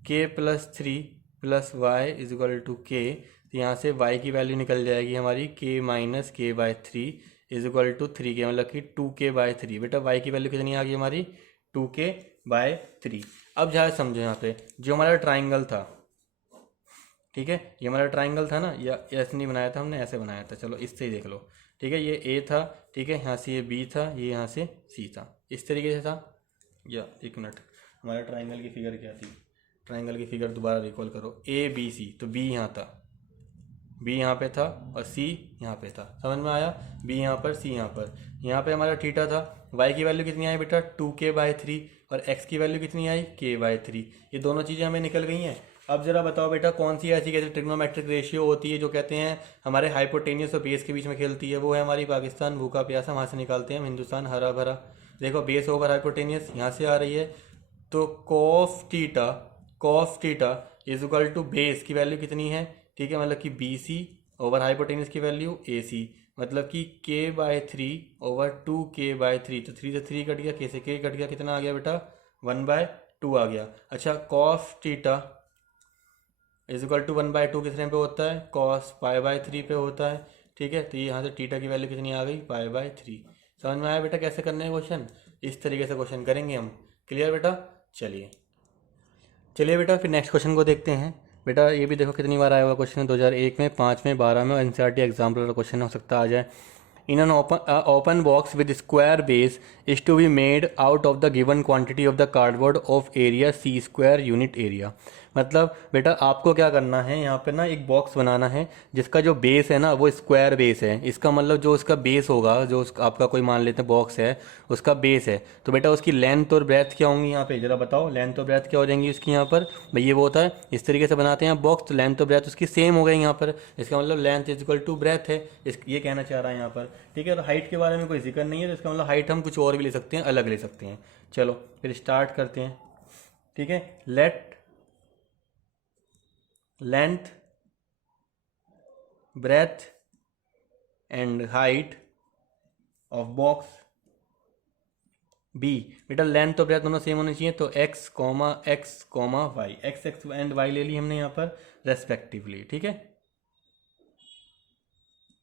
k+3 plus y is equal to k। तो यहाँ से y की वैल्यू निकल जाएगी हमारी k minus k/3 is equal to 3k, मतलब कि 2k/3। बेटा y की वैल्यू कितनी आ गई हमारी 2k/3। अब जहाँ समझो, यहाँ पे जो हमारा ट्राइंगल था, ठीक है, ये हमारा ट्राइंगल था ना, या ऐसे नहीं बनाया था हमने, ऐसे बनाया था। चलो इससे ही देख लो, ठीक है। ये a था, ठीक है, यहाँ से ये b था, ये यहाँ से c था, इस तरीके से था। या एक मिनट, हमारा ट्राइंगल की फिगर क्या थी, ट्राइंगल की फिगर दोबारा रिकॉल करो, a b c, तो b यहाँ था, बी यहाँ पे था और सी यहाँ पे था, समझ में आया। बी यहाँ पर, सी यहाँ पे हमारा थीटा था। वाई की वैल्यू कितनी आई बेटा 2k/3 और एक्स की वैल्यू कितनी आई k/3। ये दोनों चीज़ें हमें निकल गई हैं। अब जरा बताओ बेटा कौन सी ऐसी कहते ट्रिग्नोमेट्रिक रेशियो होती है जो कहते हैं हमारे हाइपोटेनियस और बेस के बीच में खेलती है। वो है हमारी पाकिस्तान भूखा प्यासा, वहाँ से निकालते हैं हम हिंदुस्तान हरा भरा। देखो बेस ओवर हाइपोटेनियस यहाँ से आ रही है, तो cos theta is equal to base की वैल्यू कितनी है, ठीक है, मतलब कि बी सी ओवर हाइपोटेनियस की वैल्यू ए सी, मतलब कि k/3 ओवर 2k/3। तो 3 से 3 कट गया, k से k कट गया, कितना आ गया बेटा 1/2 आ गया। अच्छा कॉफ थीटा इज इक्वल टू 1/2 किस टाइम पे होता है, कॉस π/3 पे होता है, ठीक है। तो ये यहाँ से थीटा की वैल्यू कितनी आ गई π/3। समझ में आया बेटा कैसे करने हैं क्वेश्चन, इस तरीके से क्वेश्चन करेंगे हम। क्लियर बेटा, चलिए बेटा फिर नेक्स्ट क्वेश्चन को देखते हैं। बेटा ये भी देखो कितनी बार आया हुआ क्वेश्चन है, 2001 में, 5 में, 12 में, और एनसीईआरटी एग्जाम्पल वाला क्वेश्चन हो सकता आ जाए। In an open box with square base is to be made out of the given quantity of the cardboard of area c² unit area. मतलब बेटा आपको क्या करना है, यहाँ पे ना एक बॉक्स बनाना है जिसका जो बेस है ना वो स्क्वायर बेस है। इसका मतलब जो उसका बेस होगा, जो आपका कोई मान लेते हैं बॉक्स है उसका बेस है, तो बेटा उसकी लेंथ और ब्रेथ क्या होंगी यहाँ पे, जरा बताओ लेंथ और ब्रेथ क्या हो जाएंगी उसकी यहाँ पर। भाई ये वो होता है इस तरीके से बनाते हैं बॉक्स, तो लेंथ और ब्रेथ उसकी सेम हो गई यहाँ पर। इसका मतलब length is equal to breadth है, ये कहना चाह रहा है यहाँ पर, ठीक है। और हाइट के बारे में कोई जिक्र नहीं है, तो इसका मतलब हाइट हम कुछ और भी ले सकते हैं, अलग ले सकते हैं। चलो फिर स्टार्ट करते हैं, ठीक है। Let length breadth and height of box be. बेटा लेंथ और ब्रेथ दोनों सेम होने चाहिए, तो x, y, x and y ले ली हमने यहाँ पर रेस्पेक्टिवली, ठीक है।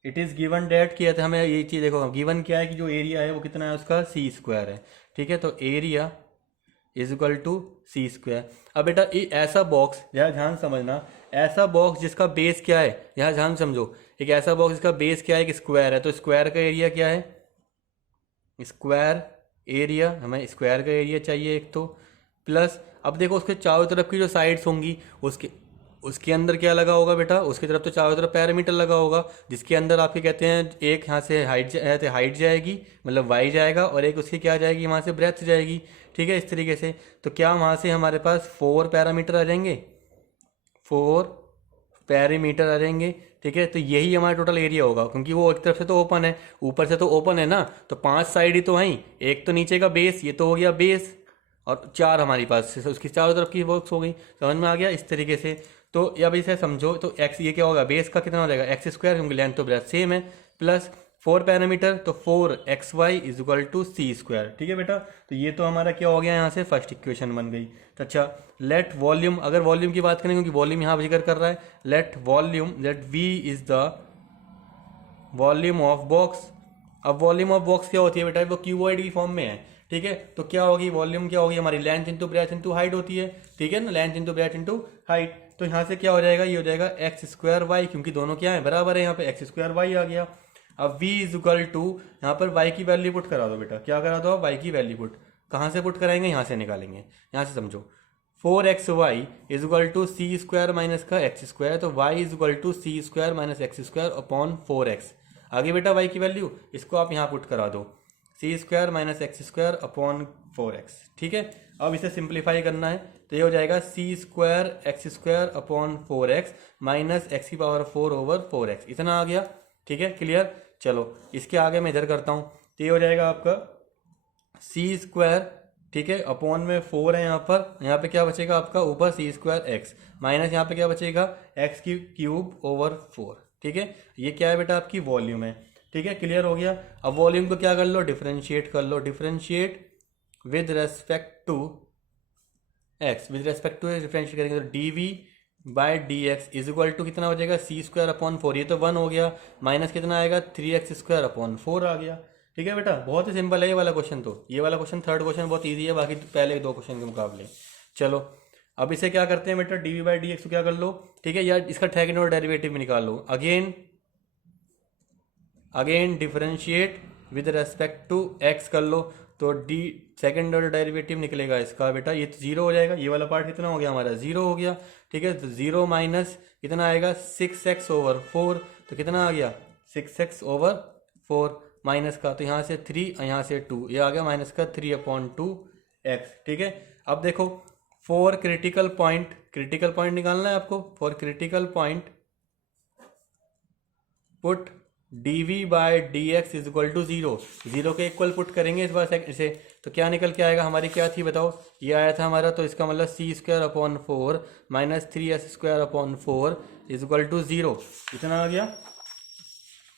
इट इज़ गिवन डेट किया था हमें ये चीज़, देखो गिवन क्या है कि जो एरिया है वो कितना है उसका c² है, ठीक है। तो area is equal to c²। अब बेटा ये ऐसा बॉक्स, यहाँ ध्यान समझना, ऐसा बॉक्स जिसका बेस क्या है, यहाँ ध्यान समझो, एक ऐसा बॉक्स जिसका बेस क्या है, एक स्क्वायर है, तो स्क्वायर का एरिया क्या है, स्क्वायर एरिया, हमें स्क्वायर का एरिया चाहिए एक तो, प्लस अब देखो उसके चारों तरफ की जो साइड्स होंगी उसके अंदर क्या लगा होगा बेटा, उसकी तरफ तो चारों तरफ पैरामीटर लगा होगा, जिसके अंदर आपके कहते हैं एक यहाँ से हाइट जाएगी मतलब वाई जाएगा, और एक उसकी क्या जाएगी वहाँ से ब्रेथ जाएगी, ठीक है, इस तरीके से। तो क्या वहाँ से हमारे पास 4 पैरामीटर आ जाएंगे, 4 पैरामीटर आ जाएंगे, ठीक है। तो यही हमारा टोटल एरिया होगा, क्योंकि वो एक तरफ से तो ओपन है, ऊपर से तो ओपन है ना, तो 5 साइड ही तो हैं, एक तो नीचे का बेस, ये तो हो गया बेस, और 4 हमारी पास उसकी चारों तरफ की बॉक्स हो गई। समझ में आ गया इस तरीके से। तो अब इसे समझो, तो एक्स ये क्या होगा, बेस का कितना हो जाएगा x², क्योंकि लेंथ तो ब्रेथ सेम है, प्लस 4 पैरामीटर, तो 4xy is equal to c², ठीक है बेटा। तो ये तो हमारा क्या हो गया, यहाँ से फर्स्ट इक्वेशन बन गई। तो अच्छा लेट वॉल्यूम, अगर वॉल्यूम की बात करें क्योंकि वॉल्यूम यहाँ जिक्र कर रहा है, let v is the volume of box. अब वॉल्यूम ऑफ बॉक्स क्या होती है बेटा, वो क्यूबॉइड की फॉर्म में है, ठीक है। तो क्या होगी वॉल्यूम, क्या होगी हमारी length into breadth into height होती है, ठीक है ना, length into breadth into height. तो यहाँ से क्या हो जाएगा, ये हो जाएगा x²y, क्योंकि दोनों क्या है बराबर है, यहाँ पे x²y आ गया। अब v इज इक्वल टू, यहाँ पर y की वैल्यू पुट करा दो बेटा, क्या करा दो आप, y की वैल्यू पुट, कहाँ से पुट कराएंगे, यहाँ से निकालेंगे, यहाँ से समझो। 4xy is equal to c² minus का x², तो y is equal to c² minus x² upon 4x। आगे बेटा y की वैल्यू, इसको आप यहाँ पुट करा दो, c² minus x² upon 4x, ठीक है। अब इसे सिंप्लीफाई करना है, तो ये हो जाएगा c² x² upon 4x minus x⁴ over 4x, इतना आ गया, ठीक है, क्लियर। चलो इसके आगे मैं इधर करता हूँ, तो ये हो जाएगा आपका c², ठीक है, अपॉन में 4 है यहाँ पे क्या बचेगा आपका, ऊपर c² x माइनस यहाँ पे क्या बचेगा x³ ओवर 4, ठीक है। ये क्या है बेटा, आपकी वॉल्यूम है, ठीक है, क्लियर हो गया। अब वॉल्यूम को क्या कर लो, डिफरेंशिएट कर लो, differentiate with respect to x, with respect to differentiate करेंगे तो dv/dx इज इक्वल टू कितना हो जाएगा, c² अपॉन 4, ये तो 1 हो गया, माइनस कितना आएगा 3x² अपॉन 4 आ गया, ठीक है बेटा। बहुत ही सिंपल है ये वाला क्वेश्चन, तो ये वाला क्वेश्चन थर्ड क्वेश्चन बहुत ईजी है, बाकी पहले 2 क्वेश्चन के मुकाबले। चलो अब इसे क्या करते हैं बेटा, dv/dx को क्या कर लो, ठीक है, यार इसका सेकंड ऑर्डर डेरिवेटिव में निकाल लो, again differentiate with respect to X कर लो तो डी सेकेंड ऑर्डर डेरिवेटिव निकलेगा इसका बेटा, ये जीरो हो जाएगा, ये वाला पार्ट कितना हो गया हमारा, जीरो हो गया। ठीक है, तो जीरो माइनस कितना आएगा 6x/4, तो कितना आ गया 6x/4 माइनस का, तो यहाँ से 3 और यहाँ से 2, ये आ गया माइनस का 3/2x। ठीक है, अब देखो फॉर क्रिटिकल पॉइंट निकालना है आपको। For critical point put dv/dx is equal to zero, zero के इक्वल पुट करेंगे इस बार इसे, तो क्या निकल के आएगा, हमारी क्या थी बताओ, ये आया था हमारा, तो इसका मतलब c² minus 3s² is equal to zero, इतना आ गया।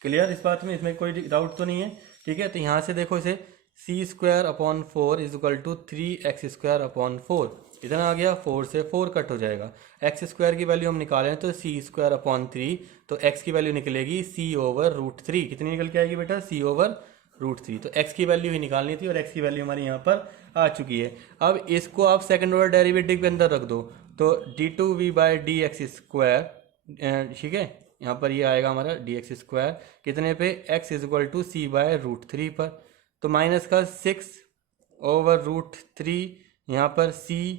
क्लियर इस बात में, इसमें कोई डाउट तो नहीं है। ठीक है, तो यहाँ से देखो इसे c² is equal to 3x²/4, इतना आ गया, 4 से 4 कट हो जाएगा, x² की वैल्यू हम निकालें तो c²/3, तो x की वैल्यू निकलेगी c/√3, कितनी निकल के आएगी बेटा, c/√3, तो x की वैल्यू ही निकालनी थी और x की वैल्यू हमारी यहाँ पर आ चुकी है। अब इसको आप सेकंड ऑर्डर डेरिवेटिव के अंदर रख दो, तो d2v/dx², ठीक है, यहाँ पर ये आएगा हमारा dx² कितने पे, x is equal to c/√3 पर, तो माइनस का 6/√3, यहाँ पर c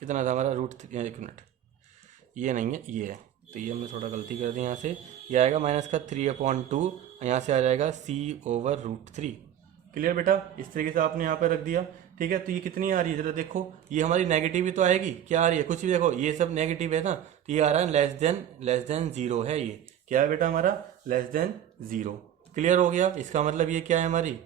कितना था हमारा √3, एक मिनट, ये नहीं है ये है, तो ये हमने थोड़ा गलती कर दी, यहाँ से ये आएगा माइनस का 3/2, यहाँ से आ जाएगा c/√3। क्लियर बेटा, इस तरीके से आपने यहाँ पर रख दिया। ठीक है, तो ये कितनी आ रही है जरा देखो, ये हमारी नेगेटिव ही तो आएगी, क्या आ रही है, कुछ भी देखो, ये सब नेगेटिव है ना, तो ये आ रहा है लेस देन जीरो है, ये क्या है बेटा हमारा, लेस देन जीरो। क्लियर हो गया, इसका मतलब ये क्या है, हमारी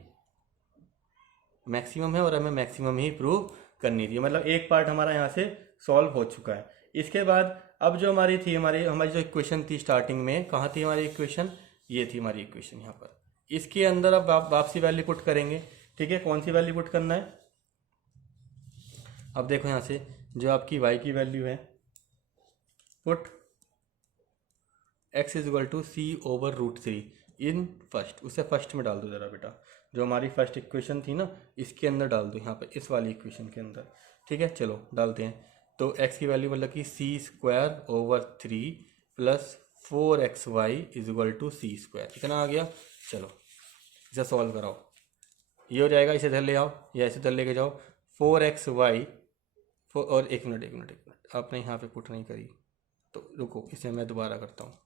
मैक्सिमम है और हमें मैक्सिमम ही प्रूव करनी थी, मतलब एक पार्ट हमारा यहाँ से सॉल्व हो चुका है। इसके बाद अब जो हमारी थी, हमारी जो इक्वेशन थी स्टार्टिंग में, कहाँ थी हमारी इक्वेशन, ये थी हमारी इक्वेशन यहाँ पर, इसके अंदर अब वापसी वैल्यू पुट करेंगे। ठीक है, कौन सी वैल्यू पुट करना है, अब देखो यहाँ से जो आपकी y की वैल्यू है, put x is equal to c/√3 in first, उसे फर्स्ट में डाल दो जरा बेटा, जो हमारी फर्स्ट इक्वेशन थी ना, इसके अंदर डाल दो, यहाँ पर इस वाली इक्वेशन के अंदर। ठीक है, चलो डालते हैं, तो x की वैल्यू मतलब कि c²/3 plus 4xy is equal to c², कितना आ गया, चलो इसे सॉल्व कराओ, ये हो जाएगा, इसे इधर ले आओ या इसे इधर लेके जाओ, 4xy और एक मिनट आपने यहाँ पे पुट नहीं करी, तो रुको इसे मैं दोबारा करता हूँ,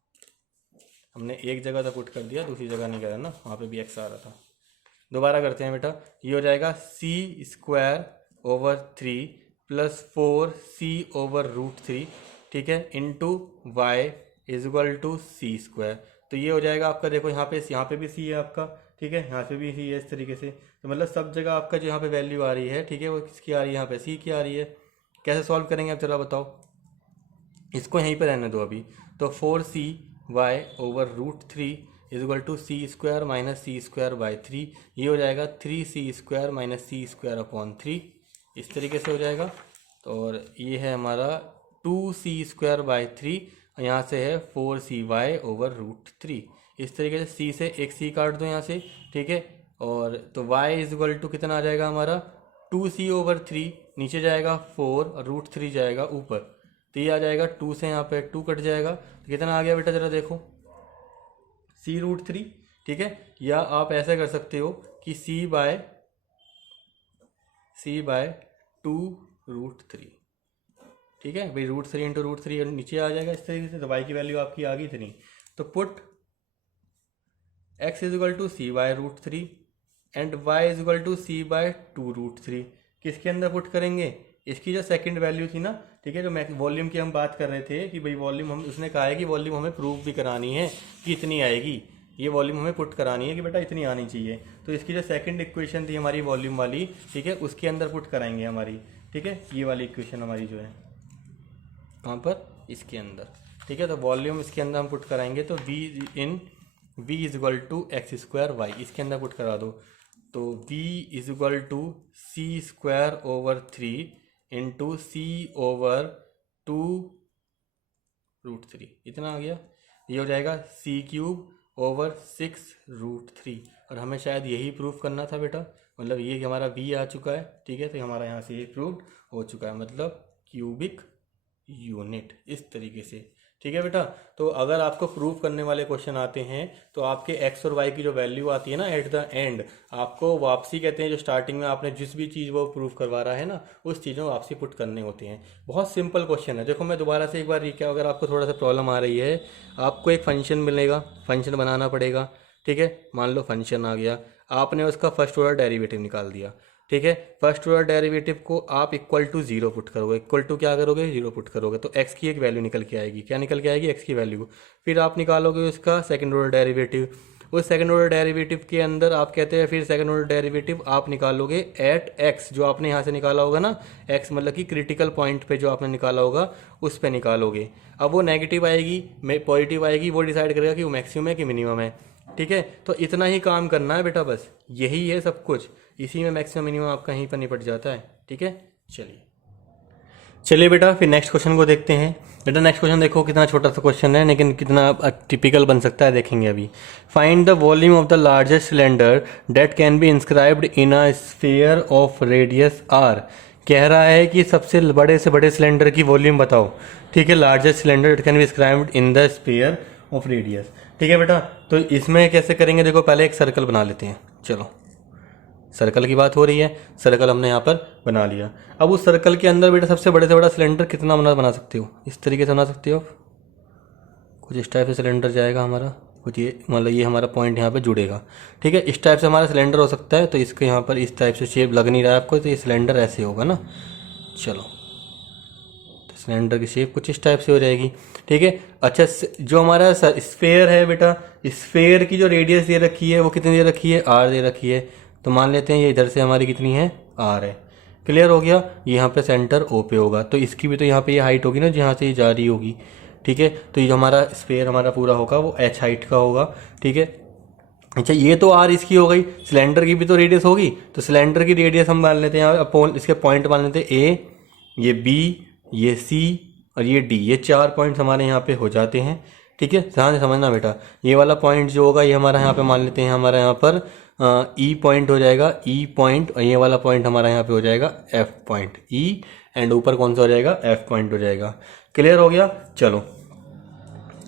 हमने एक जगह तो पुट कर दिया, दूसरी जगह नहीं करा ना, वहाँ पे भी x आ रहा था, दोबारा करते हैं बेटा, ये हो जाएगा c²/3 प्लस 4c/√3, ठीक है, into y is equal to c², तो ये हो जाएगा आपका, देखो यहाँ पे भी c है आपका, ठीक है, यहाँ पे भी c है, इस तरीके से, तो मतलब सब जगह आपका जो यहाँ पे वैल्यू आ रही है, ठीक है, वो किसकी आ रही है, यहाँ पे c की आ रही है। कैसे सॉल्व करेंगे आप जरा बताओ, इसको यहीं पे रहने दो अभी, तो 4c/√3 is equal to c² minus c²/3, ये हो जाएगा 3c² माइनस c²/3, इस तरीके से हो जाएगा, और ये है हमारा 2c²/3, यहाँ से है 4cy/√3, इस तरीके से c से एक c काट दो यहाँ से, ठीक है, और तो y इज इक्वल टू कितना आ जाएगा हमारा 2c/3, नीचे जाएगा 4 और √3 जाएगा ऊपर, तो ये आ जाएगा 2 से यहाँ पे 2 कट जाएगा, तो कितना आ गया बेटा जरा देखो c√3। ठीक है, या आप ऐसा कर सकते हो कि c/2√3, ठीक है भाई, √3 इंटू √3 नीचे आ जाएगा इस तरीके से, तो y की वैल्यू आपकी आ गई इतनी, तो put x is equal to c/√3 and y is equal to c/2√3, किसके अंदर पुट करेंगे, इसकी जो सेकंड वैल्यू थी ना, ठीक है, जो वॉल्यूम की हम बात कर रहे थे कि भाई वॉल्यूम, हम उसने कहा है कि वॉल्यूम हमें प्रूफ भी करानी है कि इतनी आएगी, ये वॉल्यूम हमें पुट करानी है कि बेटा इतनी आनी चाहिए, तो इसकी जो सेकंड इक्वेशन थी हमारी वॉल्यूम वाली, ठीक है, उसके अंदर पुट कराएंगे हमारी, ठीक है, ये वाली इक्वेशन हमारी जो है कहाँ पर, इसके अंदर, ठीक है, तो वॉल्यूम इसके अंदर हम पुट कराएंगे, तो v is equal to x²y, इसके अंदर पुट करा दो, तो v is equal to c²/3 into c/2√3, इतना आ गया, ये हो जाएगा c³/6√3, और हमें शायद यही प्रूफ करना था बेटा, मतलब ये कि हमारा v आ चुका है, ठीक है, तो हमारा यहाँ से ये प्रूव हो चुका है, मतलब क्यूबिक यूनिट, इस तरीके से, ठीक है बेटा। तो अगर आपको प्रूफ करने वाले क्वेश्चन आते हैं तो आपके एक्स और वाई की जो वैल्यू आती है ना एट द एंड, आपको वापसी कहते हैं। जो स्टार्टिंग में आपने जिस भी चीज़ वो प्रूफ करवा रहा है ना, उस चीज़ों वापसी पुट करने होते हैं। बहुत सिंपल क्वेश्चन है। देखो मैं दोबारा से एक बार रिकैप, अगर आपको थोड़ा सा प्रॉब्लम आ रही है, आपको एक फंक्शन मिलेगा, फंक्शन बनाना पड़ेगा। ठीक है, मान लो फंक्शन आ गया, आपने उसका फर्स्ट ऑर्डर डेरिवेटिव निकाल दिया। ठीक है, फर्स्ट ऑर्डर डेरिवेटिव को आप इक्वल टू जीरो पुट करोगे। इक्वल टू क्या करोगे, जीरो पुट करोगे, तो एक्स की एक वैल्यू निकल के आएगी। क्या निकल के आएगी, एक्स की वैल्यू। फिर आप निकालोगे उसका सेकंड ऑर्डर डेरिवेटिव। उस सेकंड ऑर्डर डेरिवेटिव के अंदर आप कहते हैं फिर सेकंड ऑर्डर डेरिवेटिव आप निकालोगे एट एक्स, जो आपने यहाँ से निकाला होगा ना, एक्स मतलब कि क्रिटिकल पॉइंट पे जो आपने निकाला होगा उस पे निकालोगे। अब वो नेगेटिव आएगी, पॉजिटिव आएगी, वो डिसाइड करेगा कि वो मैक्सिमम है कि मिनिमम है। ठीक है, तो इतना ही काम करना है बेटा, बस यही है सब कुछ। इसी में मैक्सिमम मिनिमम आपका यहीं पर निपट जाता है। ठीक है, चलिए बेटा फिर नेक्स्ट क्वेश्चन को देखते हैं। बेटा नेक्स्ट क्वेश्चन देखो, कितना छोटा सा क्वेश्चन है लेकिन कितना टिपिकल बन सकता है, देखेंगे अभी। Find the volume of the largest cylinder that can be inscribed in a sphere of radius R. कह रहा है कि सबसे बड़े से बड़े सिलेंडर की वॉल्यूम बताओ। ठीक है, largest cylinder that can be inscribed in the sphere of radius. ठीक है बेटा, तो इसमें कैसे करेंगे, देखो पहले एक सर्कल बना लेते हैं। चलो, सर्कल की बात हो रही है, सर्कल हमने यहाँ पर बना लिया। अब उस सर्कल के अंदर बेटा सबसे बड़े से बड़ा सिलेंडर कितना बना सकते हो, इस तरीके से बना सकते हो। कुछ इस टाइप से सिलेंडर जाएगा हमारा, कुछ ये मतलब ये हमारा पॉइंट यहाँ पे जुड़ेगा। ठीक है, इस टाइप से हमारा सिलेंडर हो सकता है। तो इसके यहाँ पर इस टाइप से शेप लग नहीं रहा है आपको, तो ये सिलेंडर ऐसे होगा ना। चलो, तो सिलेंडर की शेप कुछ इस टाइप से हो जाएगी। ठीक है, अच्छा जो हमारा स्फेयर है बेटा, स्फेयर की जो रेडियस दे रखी है वो कितनी दे रखी है, आर दे रखी है। तो मान लेते हैं ये इधर से हमारी कितनी है, आर है। क्लियर हो गया, ये यहाँ पे सेंटर ओ पे होगा, तो इसकी भी तो यहाँ पे ये हाइट होगी ना जहाँ से ये जा रही होगी। ठीक है, तो ये जो हमारा स्फेयर हमारा पूरा होगा वो एच हाइट का होगा। ठीक है, अच्छा ये तो आर इसकी हो गई, सिलेंडर की भी तो रेडियस होगी, तो सिलेंडर की रेडियस हम मान लेते हैं यहाँ इसके पॉइंट मान लेते हैं ए, ये बी, ये सी और ये डी। ये 4 पॉइंट्स हमारे यहाँ पे हो जाते हैं। ठीक है, ध्यान से समझना बेटा, ये वाला पॉइंट जो होगा ये हमारा यहाँ पे मान लेते हैं हमारा यहाँ पर ई पॉइंट हो जाएगा, ई पॉइंट, और ये वाला पॉइंट हमारा यहाँ पे हो जाएगा एफ पॉइंट, ई एंड ऊपर कौन सा हो जाएगा, एफ पॉइंट हो जाएगा। क्लियर हो गया। चलो,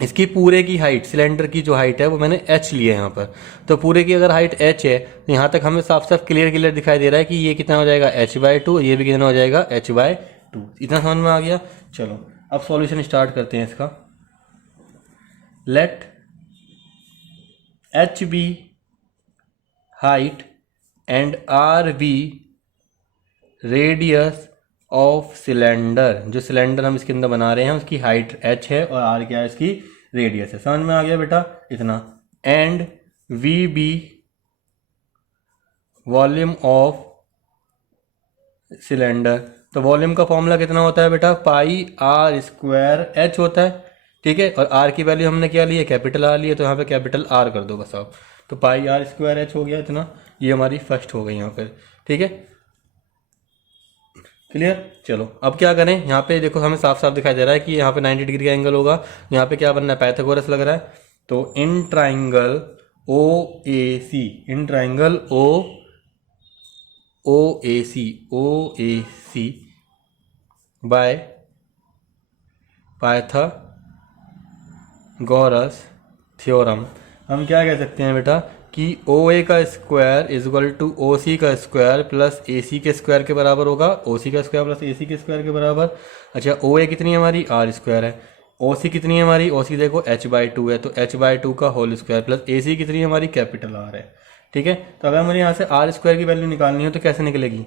इसकी पूरे की हाइट, सिलेंडर की जो हाइट है वो मैंने एच ली है यहाँ पर। तो पूरे की अगर हाइट एच है तो यहाँ तक हमें साफ साफ क्लियर दिखाई दे रहा है कि ये कितना हो जाएगा, h/2, ये भी कितना हो जाएगा, h/2। इतना समझ में आ गया। चलो अब सॉल्यूशन स्टार्ट करते हैं इसका। Let H be height and R be radius of cylinder. जो सिलेंडर हम इसके अंदर बना रहे हैं उसकी हाइट h है और r क्या है, इसकी रेडियस है। समझ में आ गया बेटा इतना। And V be volume of cylinder. तो वॉल्यूम का फॉर्मूला कितना होता है बेटा, पाई आर स्क्वायर एच होता है। ठीक है, और आर की वैल्यू हमने क्या ली है, कैपिटल आर ली है, तो यहाँ पे कैपिटल आर कर दो बस आप। तो पाई आर स्क्वायर एच हो गया इतना, ये हमारी फर्स्ट हो गई यहाँ पर। ठीक है, क्लियर। चलो अब क्या करें, यहाँ पे देखो हमें साफ साफ दिखाई दे रहा है कि यहाँ पे 90 डिग्री का एंगल होगा। यहाँ पे क्या बनना है, पाइथागोरस लग रहा है। तो in triangle O A C, in triangle O A C by Pythagoras theorem, हम क्या कह सकते हैं बेटा कि ओ ए का square is equal to O C का स्क्वायर प्लस ए सी के स्क्वायर के बराबर होगा। ओ सी का स्क्वायर प्लस ए सी के स्क्वायर के बराबर। अच्छा ओ ए कितनी है हमारी, आर स्क्वायर है। ओ सी कितनी है हमारी, ओ सी देखो h/2 है, तो h/2 का होल स्क्वायर प्लस ए सी कितनी है हमारी, कैपिटल आर है। ठीक है, तो अगर मुझे यहाँ से आर स्क्वायर की वैल्यू निकालनी हो तो कैसे निकलेगी,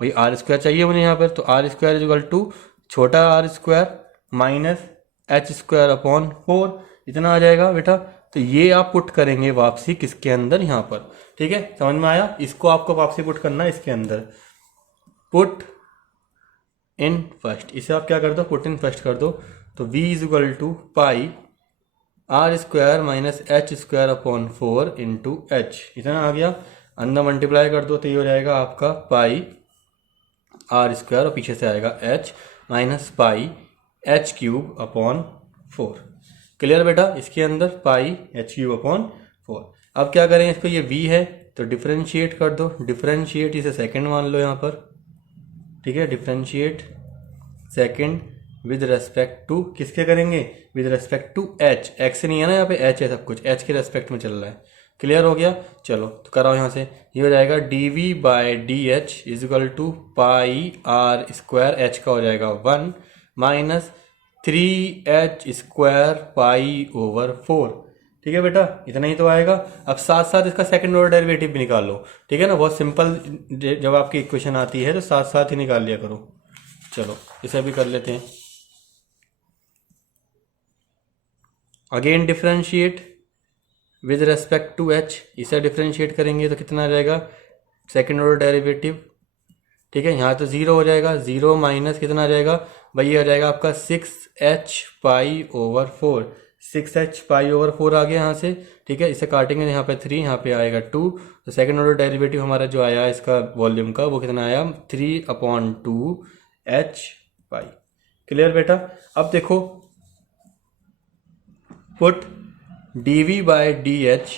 वही आर स्क्वायर चाहिए मुझे यहाँ पर। तो are square is equal to छोटा R square minus H square upon 4, इतना आ जाएगा बेटा। तो ये आप पुट करेंगे वापसी किसके अंदर, यहाँ पर। ठीक है, समझ में आया। इसको आपको वापसी पुट करना है इसके अंदर, पुट इन फर्स्ट। इसे आप क्या कर दो, पुट इन फर्स्ट कर दो। तो v is equal to pi are square minus H square upon 4 into H, इतना आ गया। अंदर मल्टीप्लाई कर दो तो ये हो जाएगा आपका पाई आर स्क्वायर और पीछे से आएगा एच माइनस पाई एच क्यूब अपॉन 4। क्लियर बेटा, इसके अंदर पाई एच क्यूब अपॉन 4। अब क्या करें, इसको ये v है तो डिफ्रेंशिएट कर दो। डिफ्रेंशिएट इसे सेकंड मान लो यहाँ पर। ठीक है, differentiate second with respect to, किसके करेंगे, with respect to H, X नहीं है ना यहाँ पे, एच है सब कुछ, एच के रेस्पेक्ट में चल रहा है। क्लियर हो गया, चलो तो कराओ यहाँ से। ये हो जाएगा D V by D H is equal to pi are square, H का हो जाएगा 1 माइनस 3h² पाई ओवर 4। ठीक है बेटा, इतना ही तो आएगा। अब साथ साथ इसका सेकंड ऑर्डर डेरिवेटिव भी निकाल लो। ठीक है ना, बहुत सिंपल, जब आपकी इक्वेशन आती है तो साथ साथ ही निकाल लिया करो। चलो इसे भी कर लेते हैं। Again differentiate with respect to H, इसे डिफरेंशिएट करेंगे तो कितना आ जाएगा, सेकेंड ऑर्डर डेरिवेटिव। ठीक है, यहाँ तो जीरो हो जाएगा, जीरो माइनस कितना आ जाएगा भाई, ये आ जाएगा आपका 6h पाई ओवर 4, 6h पाई ओवर 4 आ गया यहाँ से। ठीक है, इसे काटेंगे, यहाँ पे 3, यहाँ पे आएगा 2, तो सेकेंड ऑर्डर डेरिवेटिव हमारा जो आया इसका वॉल्यूम का, वो कितना आया 3/2h पाई। क्लियर बेटा। अब देखो, put D V by D H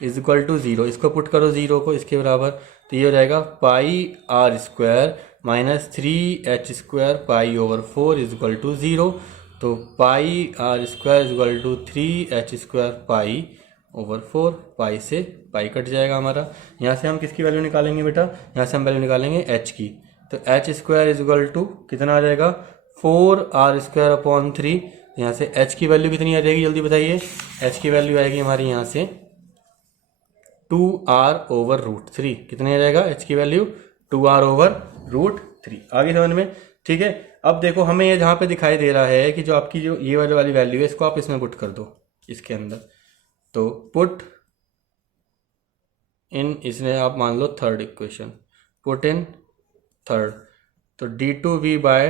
is equal to zero, इसको पुट करो ज़ीरो को इसके बराबर, तो ये हो जाएगा pi are square minus 3h² pi over 4 is equal to zero. तो pi are square is equal to 3h² pi over 4, pi से पाई कट जाएगा हमारा। यहाँ से हम किसकी वैल्यू निकालेंगे बेटा, यहाँ से हम वैल्यू निकालेंगे h की, तो h² इज इक्वल टू कितना आ जाएगा 4r² अपॉन 3। यहाँ से h की वैल्यू कितनी आ जाएगी, जल्दी बताइए। h की वैल्यू आएगी हमारी यहाँ से 2r ओवर रूट 3। कितनी आ जाएगा h की वैल्यू, 2r ओवर रूट 3। आगे समझ में। ठीक है, अब देखो हमें ये जहाँ पे दिखाई दे रहा है कि जो आपकी जो ये वाली वैल्यू है, इसको आप इसमें पुट कर दो इसके अंदर। तो पुट इन, इसने आप मान लो third equation, put in third, तो d2v by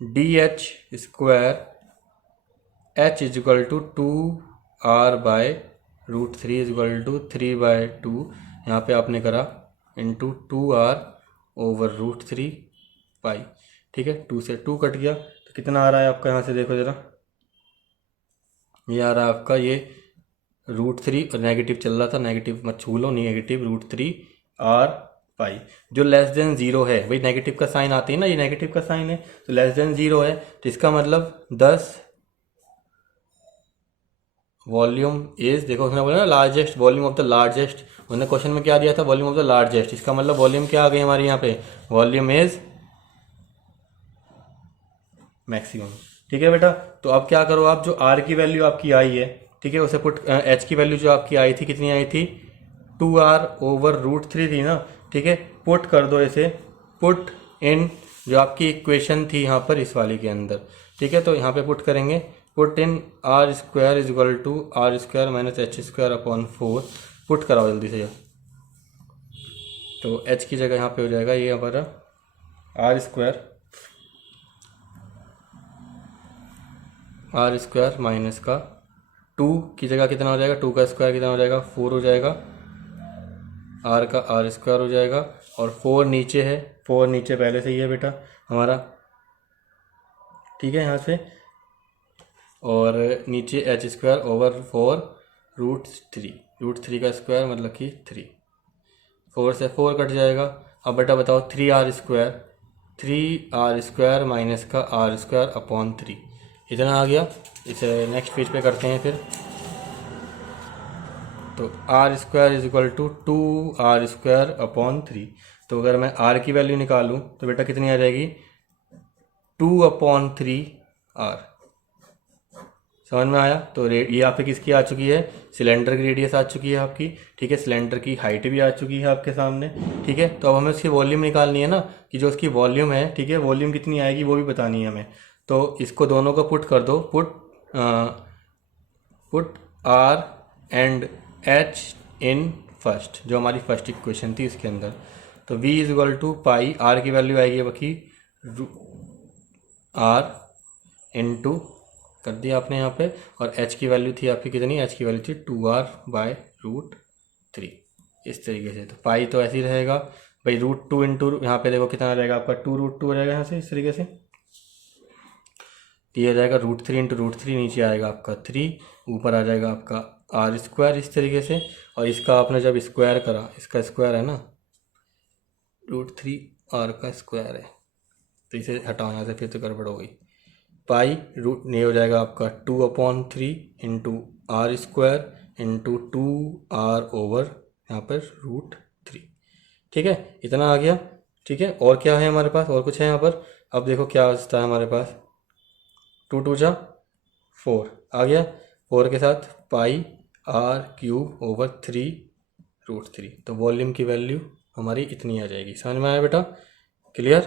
D H square h is equal to 2r by root 3 is equal to 3/2, यहाँ पे आपने करा इंटू 2r ओवर रूट 3 पाई। ठीक है, 2 से 2 कट गया, तो कितना आ रहा है आपका, यहाँ से देखो ज़रा, ये आ रहा है आपका ये रूट 3, और नेगेटिव चल रहा था, नेगेटिव मत छू लो, नेगेटिव रूट 3r पाई। जो लेस देन जीरो है, भाई नेगेटिव का साइन आती है ना, ये नेगेटिव का साइन है, तो लेस देन जीरो है, तो इसका मतलब 10 वॉल्यूम इज, देखो उसने बोला ना largest, volume of the largest, उन्होंने क्वेश्चन में क्या दिया था, वॉल्यूम ऑफ द लार्जेस्ट, इसका मतलब वॉल्यूम क्या आ गई हमारी यहाँ पे, वॉल्यूम इज मैक्सिमम। ठीक है बेटा, तो अब क्या करो आप, जो आर की वैल्यू आपकी आई है, ठीक है, उसे पुट, एच की वैल्यू जो आपकी आई थी कितनी आई थी, 2r ओवर रूट 3 थी ना। ठीक है, पुट कर दो इसे, पुट इन जो आपकी इक्वेशन थी यहाँ पर इस वाली के अंदर। ठीक है, तो यहाँ पे पुट करेंगे, put in R square is equal to R square minus h² upon 4, put कराओ जल्दी से। तो h की जगह यहाँ पे हो जाएगा ये हमारा आर स्क्वायर माइनस का 2 की जगह कितना हो जाएगा, 2 का स्क्वायर कितना हो जाएगा, 4 हो जाएगा, आर का आर स्क्वायर हो जाएगा, और 4 नीचे है, 4 नीचे पहले से ही है बेटा हमारा। ठीक है, यहाँ से, और नीचे h² ओवर 4 रूट 3 का स्क्वायर मतलब कि 3, 4 से 4 कट जाएगा। अब बेटा बताओ 3r² माइनस का r² अपॉन 3, इतना आ गया। इसे नेक्स्ट पेज पे करते हैं फिर। तो r² is equal to 2r² upon 3, तो अगर मैं r की वैल्यू निकालूं तो बेटा कितनी आ जाएगी, 2/3r। समझ में आया। तो ये यहाँ पे किसकी आ चुकी है, सिलेंडर की रेडियस आ चुकी है आपकी। ठीक है, सिलेंडर की हाइट भी आ चुकी है आपके सामने। ठीक है, तो अब हमें उसकी वॉल्यूम निकालनी है ना, कि जो उसकी वॉल्यूम है, ठीक है, वॉल्यूम कितनी आएगी वो भी बतानी है हमें। तो इसको दोनों को पुट कर दो, put R and H in first, जो हमारी फर्स्ट इक्वेशन थी इसके अंदर। तो v is equal to pi, R की वैल्यू आएगी बाकी आर इंटू कर दिया आपने यहाँ पे, और h की वैल्यू थी आपकी कितनी, h की वैल्यू थी 2r बाय रूट 3, इस तरीके से। तो पाई तो ऐसे ही रहेगा भाई, रूट 2 इंटू यहाँ पे देखो कितना आ जाएगा आपका, 2√2 हो जाएगा यहाँ से, इस तरीके से। तो ये आ जाएगा रूट 3 इंटू रूट 3, नीचे आएगा आपका 3, ऊपर आ जाएगा आपका r² इस तरीके से। और इसका आपने जब स्क्वायर करा, इसका स्क्वायर है ना, रूट 3 r का स्क्वायर है, तो इसे हटाओ यहाँ से, फिर तो गड़बड़ हो गई। पाई रूट ये हो जाएगा आपका 2/3 into are square into 2r/, यहाँ पर √3। ठीक है, इतना आ गया। ठीक है, और क्या है हमारे पास, और कुछ है यहाँ पर। अब देखो क्या बचता है हमारे पास, 2×2=4 आ गया। 4 के साथ πr³/3√3, तो वॉल्यूम की वैल्यू हमारी इतनी आ जाएगी। समझ में आया बेटा, क्लियर।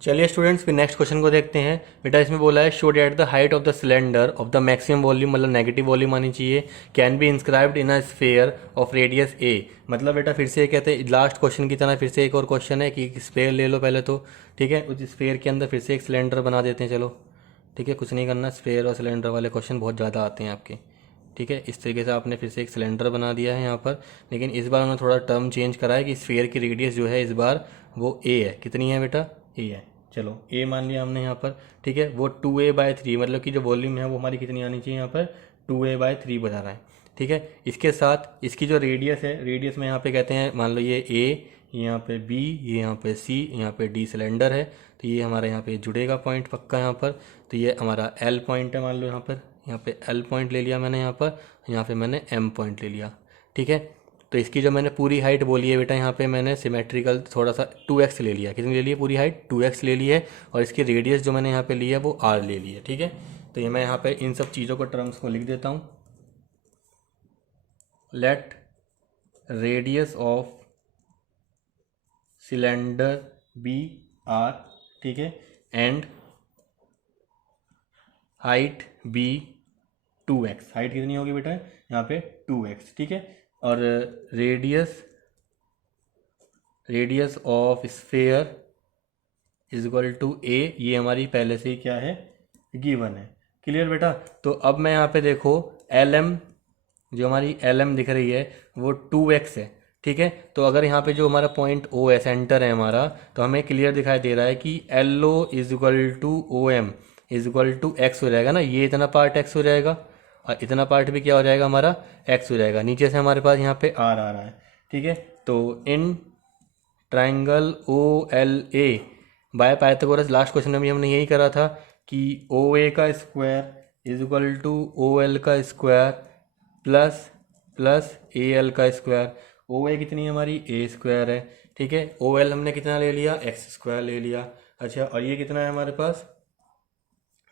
चलिए स्टूडेंट्स, फिर नेक्स्ट क्वेश्चन को देखते हैं। बेटा इसमें बोला है show that the height of the cylinder of the maximum volume, मतलब नेगेटिव वॉल्यूम आनी चाहिए, can be inscribed in a sphere of radius A. मतलब बेटा फिर से कहते हैं लास्ट क्वेश्चन की तरह फिर से एक और क्वेश्चन है कि स्फीयर ले लो पहले तो। ठीक है, उस स्फीयर के अंदर फिर से एक सिलेंडर बना देते हैं। चलो ठीक है, कुछ नहीं करना, स्फीयर और सिलेंडर वाले क्वेश्चन बहुत ज़्यादा आते हैं आपके। ठीक है, इस तरीके से आपने फिर से एक सिलेंडर बना दिया है यहाँ पर, लेकिन इस बार उन्होंने थोड़ा टर्म चेंज करा है कि स्फीयर की रेडियस जो है इस बार वो ए है। कितनी है बेटा, ए है। चलो ए मान लिया हमने यहाँ पर। ठीक है, वो 2a/3, मतलब कि जो वॉल्यूम है वो हमारी कितनी आनी चाहिए, यहाँ पर 2a/3 बता रहा है। ठीक है, इसके साथ इसकी जो रेडियस है, रेडियस में यहाँ पे कहते हैं, मान लो ये ए, यहाँ पे बी, ये यहाँ पे सी, यहाँ पे डी सिलेंडर है, तो ये हमारा यहाँ पे जुड़ेगा पॉइंट पक्का यहाँ पर। तो ये हमारा एल पॉइंट है, मान लो यहाँ पे एल पॉइंट ले लिया मैंने यहाँ पे मैंने एम पॉइंट ले लिया। ठीक है, तो इसकी जो मैंने पूरी हाइट बोली है बेटा, यहाँ पे मैंने सिमेट्रिकल थोड़ा सा 2x ले लिया। कितनी ले ली है पूरी हाइट, 2x ले ली है, और इसकी रेडियस जो मैंने यहाँ पे ली है वो r ले ली है। ठीक है, तो ये मैं यहाँ पे इन सब चीज़ों को टर्म्स को लिख देता हूँ। Let radius of cylinder be r, ठीक है, and height B 2x। Height कितनी होगी बेटा यहाँ पे 2x। ठीक है, और radius of sphere is equal to A, ये हमारी पहले से ही क्या है, गिवन है। क्लियर बेटा। तो अब मैं यहाँ पे देखो एल एम, जो हमारी एल एम दिख रही है वो 2x है। ठीक है, तो अगर यहाँ पे जो हमारा पॉइंट ओ है, सेंटर है हमारा, तो हमें क्लियर दिखाई दे रहा है कि L O is equal to O M is equal to X हो जाएगा ना। ये इतना पार्ट एक्स हो जाएगा और इतना पार्ट भी क्या हो जाएगा हमारा, एक्स हो जाएगा। नीचे से हमारे पास यहाँ पे आर आ रहा है। ठीक है, तो in triangle O L A by Pythagoras, last question में भी हमने यही करा था कि ओ ए का square is equal to O L का square plus plus A L का स्क्वायर। ओ ए कितनी है हमारी, ए स्क्वायर है। ठीक है, ओ एल हमने कितना ले लिया, एक्स स्क्वायर ले लिया। अच्छा, और ये कितना है हमारे पास,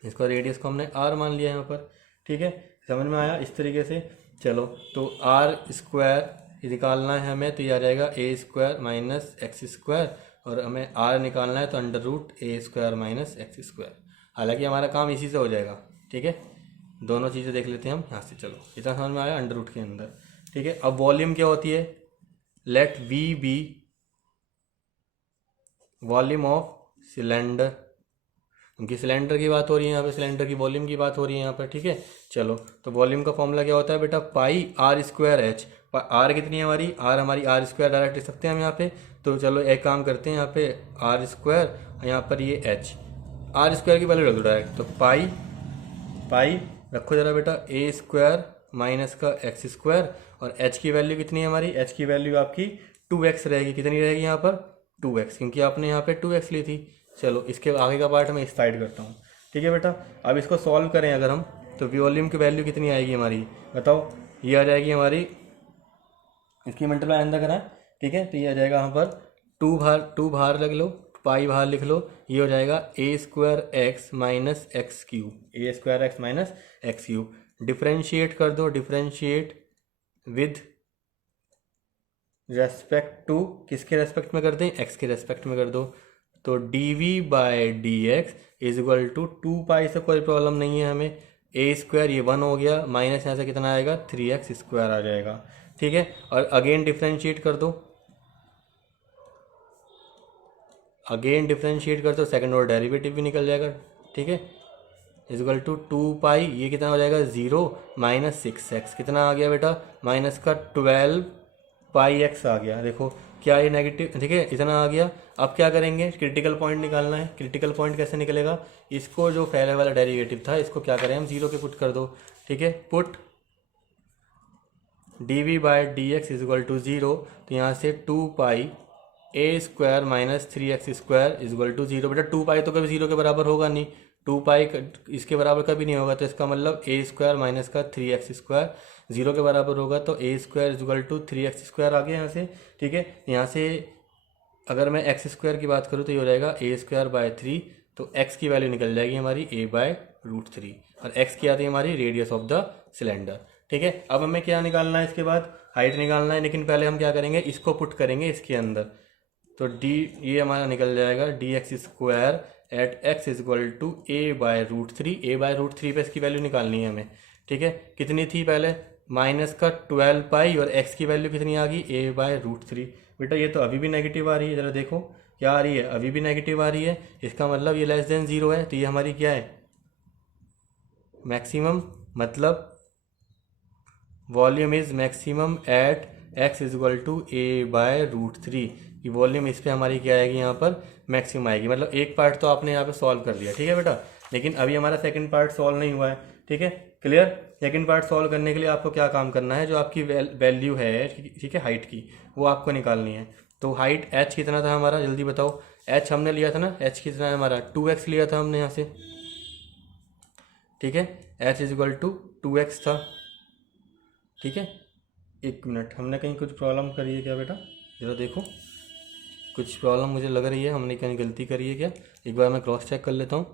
इसका रेडियस को हमने आर मान लिया यहाँ पर। ठीक है, समझ में आया इस तरीके से। चलो, तो आर स्क्वायर निकालना है हमें, तो ये आ जाएगा A square minus x square, और हमें आर निकालना है तो अंडर रूट ए स्क्वायर माइनस एक्स स्क्वायर। हालांकि हमारा काम इसी से हो जाएगा। ठीक है, दोनों चीज़ें देख लेते हैं हम यहाँ से। चलो, इतना समझ में आया अंडर रूट के अंदर। ठीक है, अब वॉल्यूम क्या होती है, let V be volume of cylinder, क्योंकि सिलेंडर की बात हो रही है यहाँ पे, सिलेंडर की वॉल्यूम की बात हो रही है यहाँ पर। ठीक है, चलो, तो वॉल्यूम का फॉर्मूला क्या होता है बेटा, पाई आर स्क्वायर एच। आर कितनी है हमारी, आर हमारी आर स्क्वायर डायरेक्ट लिख सकते हैं हम यहाँ पे। तो चलो एक काम करते हैं, यहाँ पे आर स्क्वायर, यहाँ पर ये एच, आर स्क्वायर की वैल्यू रख दो डायरेक्ट। तो पाई रखो जरा बेटा, ए स्क्वायर माइनस का एक्स स्क्वायर, और एच की वैल्यू कितनी है हमारी, एच की वैल्यू आपकी 2x रहेगी। कितनी रहेगी यहाँ पर, 2x, क्योंकि आपने यहाँ पे 2x ली थी। चलो, इसके आगे का पार्ट मैं इस साइड करता हूँ। ठीक है बेटा, अब इसको सॉल्व करें अगर हम, तो वॉल्यूम की वैल्यू कितनी आएगी हमारी, बताओ। ये आ जाएगी हमारी, इसकी मल्टीप्लाई अंदर करा। ठीक है, तो ये आ जाएगा यहाँ पर 2 बाहर रख लो, पाई बाहर लिख लो, ये हो जाएगा A square x minus X cube, A square x minus X cube. Differentiate कर दो, डिफ्रेंशिएट विद रेस्पेक्ट टू, किसके रेस्पेक्ट में कर दें, एक्स के रेस्पेक्ट में कर दो। तो D V by D x is equal to 2 से कोई प्रॉब्लम नहीं है हमें। ए स्क्वायर ये 1 हो गया, माइनस यहाँ से कितना आएगा, 3x स्क्वायर आ जाएगा। ठीक है, और अगेन डिफ्रेंशिएट कर दो, अगेन डिफ्रेंशिएट कर दो, सेकंड ऑर्डर डेरिवेटिव भी निकल जाएगा। ठीक है, इज इक्वल टू 2 ये कितना हो जाएगा, 0 माइनस 6x, कितना आ गया बेटा, माइनस का 12πx आ गया। देखो क्या ये नेगेटिव, ठीक है, इतना आ गया। अब क्या करेंगे, क्रिटिकल पॉइंट निकालना है। क्रिटिकल पॉइंट कैसे निकलेगा, इसको जो पहले वाला डेरिवेटिव था इसको क्या करें हम, 0 पे पुट कर दो। ठीक है, put D V by D x is equal to 0, तो यहाँ से 2 A square minus 3x² equal to 0। बेटा 2 पाई तो कभी 0 के बराबर होगा नहीं, 2 पाई इसके बराबर कभी नहीं होगा, तो इसका मतलब ए स्क्वायर माइनस का 3x² 0 के बराबर होगा, तो ए स्क्वायर इजल टू 3x² आ गया यहाँ से। ठीक है, यहाँ से अगर मैं x² की बात करूँ तो ये हो जाएगा a²/3, तो x की वैल्यू निकल जाएगी हमारी a/√3, और x की आती है हमारी रेडियस ऑफ द सिलेंडर। ठीक है, अब हमें क्या निकालना है, इसके बाद हाइट निकालना है, लेकिन पहले हम क्या करेंगे, इसको पुट करेंगे इसके अंदर, तो d ये हमारा निकल जाएगा dx² eight x is equal to a/√3। a/√3 पे इसकी वैल्यू निकालनी है हमें। ठीक है, कितनी थी पहले, माइनस का 12 पाई, और x की वैल्यू कितनी आ गई, a/√3। बेटा ये तो अभी भी नेगेटिव आ रही है, ज़रा देखो क्या आ रही है, अभी भी नेगेटिव आ रही है, इसका मतलब ये लेस देन 0 है, तो ये हमारी क्या है, मैक्सिमम, मतलब volume is maximum at x is equal to a/√3। ये वॉल्यूम इस पर हमारी क्या आएगी, यहाँ पर मैक्सिमम आएगी। मतलब एक पार्ट तो आपने यहाँ पे सॉल्व कर लिया, ठीक है बेटा, लेकिन अभी हमारा सेकंड पार्ट सॉल्व नहीं हुआ है। ठीक है, क्लियर। सेकंड पार्ट सॉल्व करने के लिए आपको क्या काम करना है, जो आपकी वैल्यू है, ठीक है, हाइट की, वो आपको निकालनी है। तो हाइट h कितना था हमारा, जल्दी बताओ, h हमने लिया था ना, h कितना है हमारा, 2x लिया था हमने यहाँ से। ठीक है, h इजक्वल टू 2x था। ठीक है, एक मिनट, हमने कहीं कुछ प्रॉब्लम करी है क्या बेटा, ज़रा देखो, कुछ प्रॉब्लम मुझे लग रही है, हमने कहीं गलती करी है क्या, एक बार मैं क्रॉस चेक कर लेता हूँ।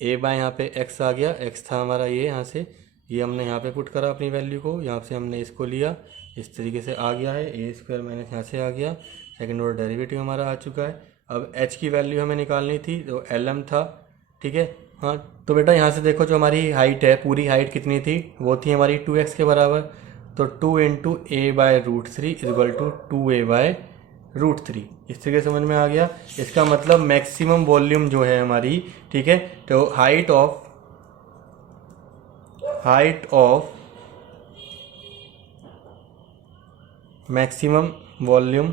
a/, यहाँ पे x आ गया, x था हमारा ये, यहाँ से ये हमने यहाँ पे पुट करा अपनी वैल्यू को, यहाँ से हमने इसको लिया, इस तरीके से आ गया है, a² माइनस यहाँ से आ गया, सेकेंड ऑर्डर डेरिवेटिव हमारा आ चुका है। अब h की वैल्यू हमें निकालनी थी, तो lm था। ठीक है, हाँ, तो बेटा यहाँ से देखो, जो हमारी हाइट है, पूरी हाइट कितनी थी, वो थी हमारी 2x के बराबर, तो 2 into a/√3 equal to 2a/√3। इस तरीके से समझ में आ गया। इसका मतलब मैक्सिमम वॉल्यूम जो है हमारी, ठीक है, तो हाइट ऑफ मैक्सिमम वॉल्यूम,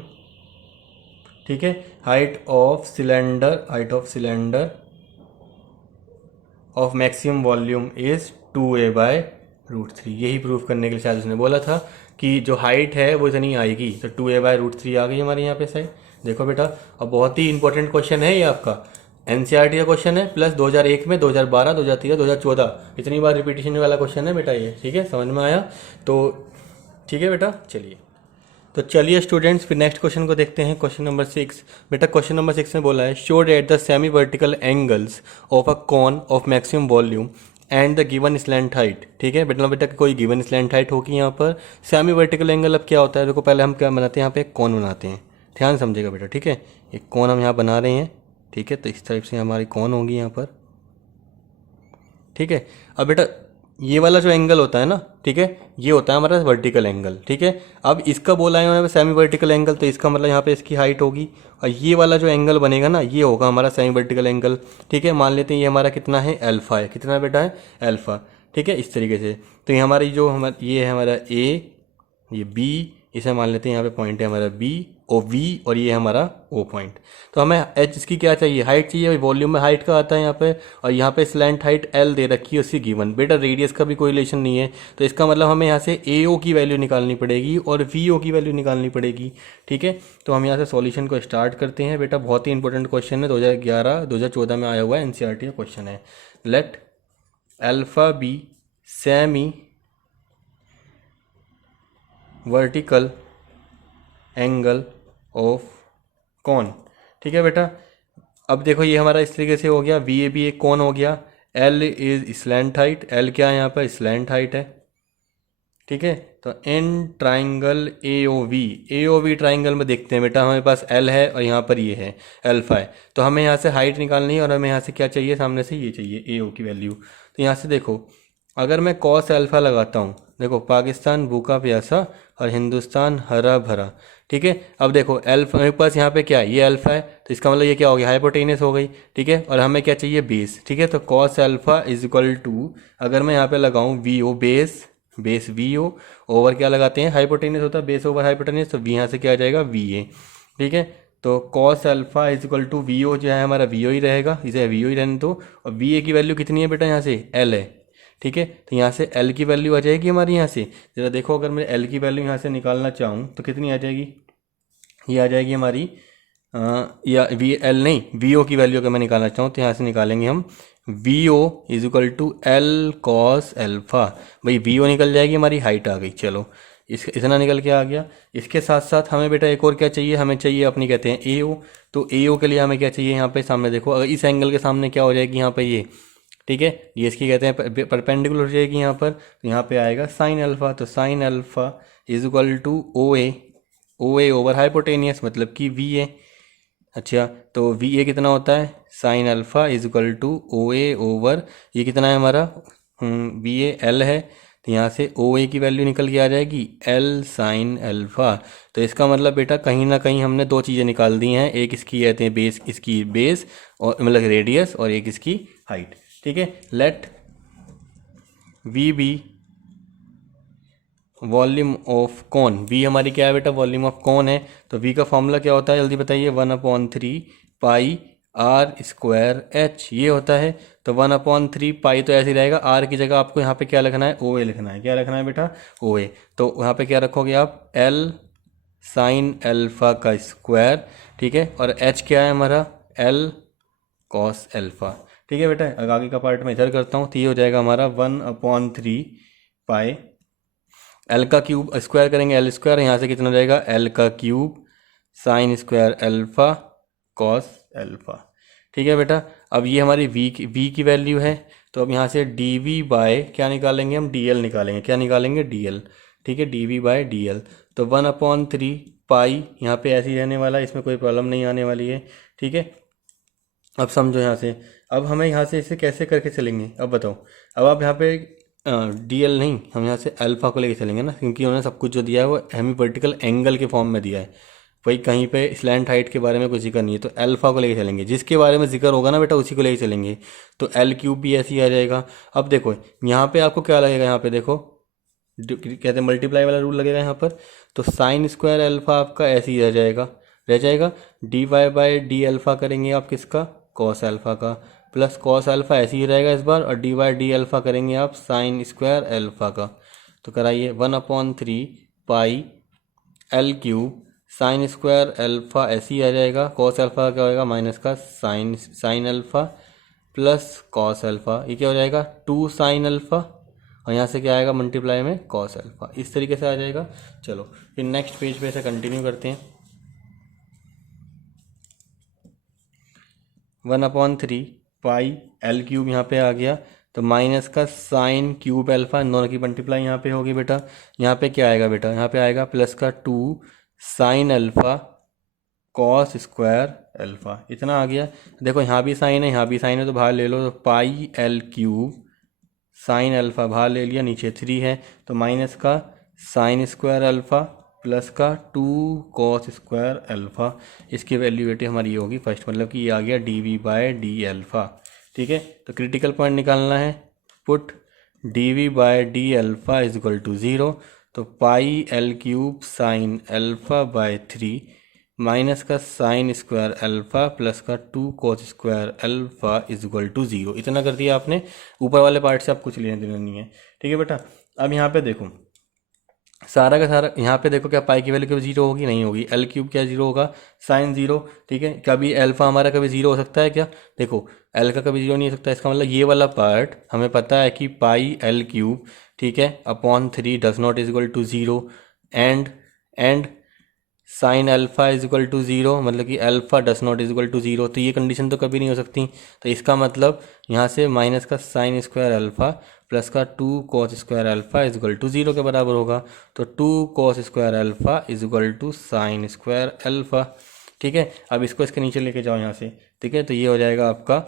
ठीक है, height of cylinder of maximum volume is 2a/√3। यही प्रूफ करने के लिए शायद उसने बोला था कि जो हाइट है वो इतनी आएगी, तो 2a/√3 आ गई हमारे यहाँ पे साइड। देखो बेटा, अब बहुत ही इंपॉर्टेंट क्वेश्चन है ये आपका, एनसीईआरटी का क्वेश्चन है, प्लस 2001 में, 2012, 2013, 2014 इतनी बार रिपीटेशन वाला क्वेश्चन है बेटा ये। ठीक है, समझ में आया, तो ठीक है बेटा, चलिए, तो चलिए स्टूडेंट्स, फिर नेक्स्ट क्वेश्चन को देखते हैं, क्वेश्चन नंबर 6। बेटा क्वेश्चन नंबर 6 में बोला है, show that the semi vertical angles of a cone of maximum volume and the given slant height. ठीक है बेटा कोई गिवन स्लैंट हाइट होगी यहाँ पर। सेमी वर्टिकल एंगल अब क्या होता है, देखो पहले हम क्या बनाते हैं, यहाँ पे एक कॉन बनाते हैं, ध्यान समझेगा बेटा। ठीक है, एक कॉन हम यहाँ बना रहे हैं, ठीक है, तो इस टाइप से हमारी कॉन होगी यहाँ पर। ठीक है, अब बेटा ये वाला जो एंगल होता है ना, ठीक है, ये होता है हमारा वर्टिकल एंगल। ठीक है, अब इसका बोला है उन्होंने सेमी वर्टिकल एंगल, तो इसका मतलब यहाँ पे इसकी हाइट होगी, और ये वाला जो एंगल बनेगा ना, ये होगा हमारा सेमी वर्टिकल एंगल। ठीक है, मान लेते हैं ये हमारा कितना है, अल्फा है, कितना बेटा है, अल्फा। ठीक है, इस तरीके से, तो ये हमारी जो ये है हमारा ए, ये बी, इसे मान लेते हैं यहाँ पे पॉइंट है हमारा बी, ओ वी, और ये हमारा ओ पॉइंट। तो हमें एच इसकी क्या चाहिए, हाइट चाहिए, वॉल्यूम में हाइट का आता है यहाँ पे, और यहाँ पे स्लैंट हाइट एल दे रखी है उसकी गिवन। बेटा रेडियस का भी कोई रिलेशन नहीं है, तो इसका मतलब हमें यहाँ से ए ओ की वैल्यू निकालनी पड़ेगी और वी ओ की वैल्यू निकालनी पड़ेगी। ठीक है, तो हम यहाँ से सॉल्यूशन को स्टार्ट करते हैं। बेटा बहुत ही इंपॉर्टेंट क्वेश्चन है, 2011-2014 में आया हुआ है, एनसीईआरटी का क्वेश्चन है। Let alpha be semi vertical angle of cone. ठीक है बेटा, अब देखो ये हमारा इस तरीके से हो गया, वी ए बी एक कॉन हो गया, L is slant height, L क्या है यहाँ पर, स्लैंट हाइट है। ठीक है, तो in triangle A O V triangle में देखते हैं बेटा, हमारे पास एल है और यहाँ पर ये है अल्फा है, तो हमें यहाँ से हाइट निकालनी है, और हमें यहाँ से क्या चाहिए, सामने से ये चाहिए ए ओ की वैल्यू। तो यहाँ से देखो, अगर मैं कॉस अल्फा लगाता हूँ, देखो पाकिस्तान भूखा प्यासा और हिंदुस्तान हरा भरा। ठीक है, अब देखो अल्फा मेरे पास यहाँ पे क्या है, ये अल्फा है, तो इसका मतलब ये क्या हो गया, हाइपोटेनस हो गई। ठीक है, और हमें क्या चाहिए, बेस। ठीक है, तो cos alpha is equal to, अगर मैं यहाँ पे लगाऊँ V O, base V O over क्या लगाते हैं, हाइपोटेनस होता है बेस ओवर हाइपोटेनस, तो वी यहाँ से क्या आ जाएगा, वी ए। ठीक है, तो cos alpha is equal to V O, जो है हमारा वी ओ ही रहेगा, इसे वी ओ ही रहने दो। और वी ए की वैल्यू कितनी है बेटा, यहाँ से एल है। ठीक है, तो यहाँ से एल की वैल्यू आ जाएगी हमारी, यहाँ से जरा देखो, अगर मैं एल की वैल्यू यहाँ से निकालना चाहूँ तो कितनी आ जाएगी, ये आ जाएगी हमारी या वी एल नहीं, वी ओ की वैल्यू अगर मैं निकालना चाहूँ तो यहाँ से निकालेंगे हम V O is equal to L cos alpha. भाई वी ओ निकल जाएगी, हमारी हाइट आ गई। चलो इस इतना निकल के आ गया। इसके साथ साथ हमें बेटा एक और क्या चाहिए, हमें चाहिए अपनी कहते हैं ए ओ। तो ए ओ के लिए हमें क्या चाहिए, यहाँ पे सामने देखो, अगर इस एंगल के सामने क्या हो जाएगी यहाँ पे ये, ठीक है, ये इसकी कहते हैं परपेंडिकुलर हो जाएगी यहाँ पर, तो यहाँ पे आएगा साइन अल्फा। तो sine alpha is equal to O A over hypotenuse मतलब कि वी ए। अच्छा, तो वी ए कितना होता है, sine alpha is equal to O A over, ये कितना है हमारा, वी ए एल है, तो यहाँ से ओ ए की वैल्यू निकल के आ जाएगी एल साइन अल्फा। तो इसका मतलब बेटा कहीं ना कहीं हमने दो चीज़ें निकाल दी हैं, एक इसकी कहते हैं बेस, इसकी बेस और मतलब रेडियस, और एक इसकी हाइट। ठीक है, let V be volume of cone. V हमारी क्या है बेटा, वॉल्यूम ऑफ कॉन है। तो वी का फॉर्मूला क्या होता है, जल्दी बताइए, 1/3 पाई आर स्क्वायर एच, ये होता है। तो 1/3 पाई तो ऐसे ही रहेगा, आर की जगह आपको यहाँ पे क्या लिखना है, ओ ए लिखना है। क्या लिखना है बेटा, ओ ए। तो यहाँ पे क्या रखोगे आप, एल साइन एल्फा का स्क्वायर, ठीक है, और एच क्या है हमारा, एल कॉस एल्फा। ठीक है बेटा, अब आगे का पार्ट मैं इधर करता हूँ, तो ये हो जाएगा हमारा 1/3 पाई, एल का क्यूब स्क्वायर करेंगे, एल स्क्वायर, यहाँ से कितना हो जाएगा, एल का cube sine square alpha cos alpha. ठीक है बेटा, अब ये हमारी वी की वैल्यू है। तो अब यहाँ से डी वी बाय क्या निकालेंगे हम, डी एल निकालेंगे। क्या निकालेंगे, डी एल। ठीक है, D V by D L. तो 1/3 पाई यहाँ पे ऐसे ही रहने वाला है, इसमें कोई प्रॉब्लम नहीं आने वाली है। ठीक है, अब समझो यहाँ से, अब हमें यहाँ से इसे कैसे करके चलेंगे, अब बताओ। अब आप यहाँ पे डी एल नहीं, हम यहाँ से अल्फा को लेके चलेंगे ना, क्योंकि उन्होंने सब कुछ जो दिया है वो हेमी वर्टिकल एंगल के फॉर्म में दिया है। वही कहीं पे स्लैंट हाइट के बारे में कुछ जिक्र नहीं है, तो अल्फा को लेके चलेंगे, जिसके बारे में जिक्र होगा ना बेटा उसी को लेके चलेंगे। तो एल क्यूब भी ऐसे ही आ जाएगा। अब देखो यहाँ पे आपको क्या लगेगा, यहाँ पे देखो कहते हैं मल्टीप्लाई वाला रूल लगेगा यहाँ पर। तो साइन स्क्वायर अल्फा आपका ऐसे ही रह जाएगा। D Y by D alpha करेंगे आप किसका, कॉस अल्फा का, प्लस कॉस अल्फा ऐसे ही रहेगा इस बार, और डी वाई डी अल्फा करेंगे आप साइन स्क्वायर अल्फा का। तो कराइए 1/3 पाई L cube sign square alpha ऐसे ही आ जाएगा, कॉस अल्फा क्या होएगा, माइनस का sine alpha plus cos alpha, ये क्या हो जाएगा, 2 साइन अल्फा, और यहाँ से क्या आएगा मल्टीप्लाई में कॉस अल्फा। इस तरीके से आ जाएगा। चलो फिर नेक्स्ट पेज पे ऐसे कंटिन्यू करते हैं। 1/3 पाई एल क्यूब यहाँ पे आ गया, तो माइनस का साइन क्यूब अल्फा, दोनों की मल्टीप्लाई यहाँ पे होगी बेटा। यहाँ पे क्या आएगा बेटा, यहाँ पे आएगा प्लस का 2 sine alpha cos square alpha, इतना आ गया। देखो यहाँ भी साइन है, यहाँ भी साइन है, तो बाहर ले लो, तो pi L cube sine alpha बाहर ले लिया, नीचे 3 है, तो माइनस का साइन स्क्वायर अल्फा प्लस का 2 कॉस स्क्वायर अल्फा। इसकी वैल्यू बेटे हमारी ये होगी फर्स्ट, मतलब कि ये आ गया D V by D alpha. ठीक है, तो क्रिटिकल पॉइंट निकालना है, put D V by D alpha is equal to 0। तो pi L cube sine alpha by 3 minus का साइन स्क्वायर अल्फा प्लस का 2 cos square alpha is equal to 0। इतना कर दिया आपने, ऊपर वाले पार्ट से आप कुछ लेने देना नहीं है। ठीक है बेटा, अब यहाँ पे देखो सारा का सारा, यहाँ पे देखो क्या पाई की वैल्यू कभी 0 होगी, नहीं होगी। एल क्यूब क्या 0 होगा, साइन 0। ठीक है, कभी अल्फा हमारा कभी 0 हो सकता है क्या, देखो एल का कभी 0 नहीं हो सकता। इसका मतलब ये वाला पार्ट हमें पता है कि पाई एल क्यूब, ठीक है, upon 3 does not is equal to 0, and sine alpha is equal to 0, मतलब कि alpha does not is equal to 0। तो ये कंडीशन तो कभी नहीं हो सकती। तो इसका मतलब यहाँ से माइनस का साइन स्क्वायर अल्फा प्लस का 2 cos square alpha is equal to 0 के बराबर होगा। तो 2 cos square alpha is equal to sine square alpha. ठीक है, अब इसको इसके नीचे लेके जाओ यहाँ से। ठीक है, तो ये हो जाएगा आपका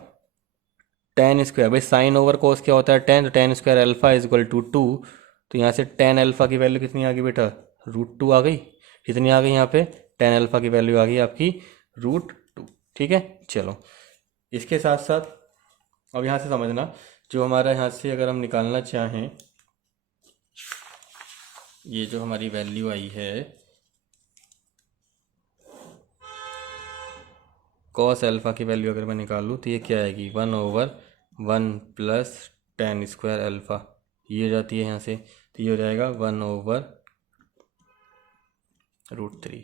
टेन स्क्वायर, भाई साइन ओवर कॉस क्या होता है, टेन, तो tan square alpha is equal to 2। तो यहाँ से टेन अल्फा की वैल्यू कितनी आ गई बेटा, √2 आ गई। कितनी आ गई यहाँ पे, टेन अल्फा की वैल्यू आ गई आपकी √2। ठीक है, चलो इसके साथ साथ अब यहाँ से समझना, जो हमारा यहाँ से अगर हम निकालना चाहें, ये जो हमारी वैल्यू आई है कॉस अल्फा की वैल्यू अगर मैं निकालूँ तो ये क्या आएगी, 1/1 प्लस टेन स्क्वायर अल्फा, ये हो जाती है यहाँ से। तो ये हो जाएगा 1/√3।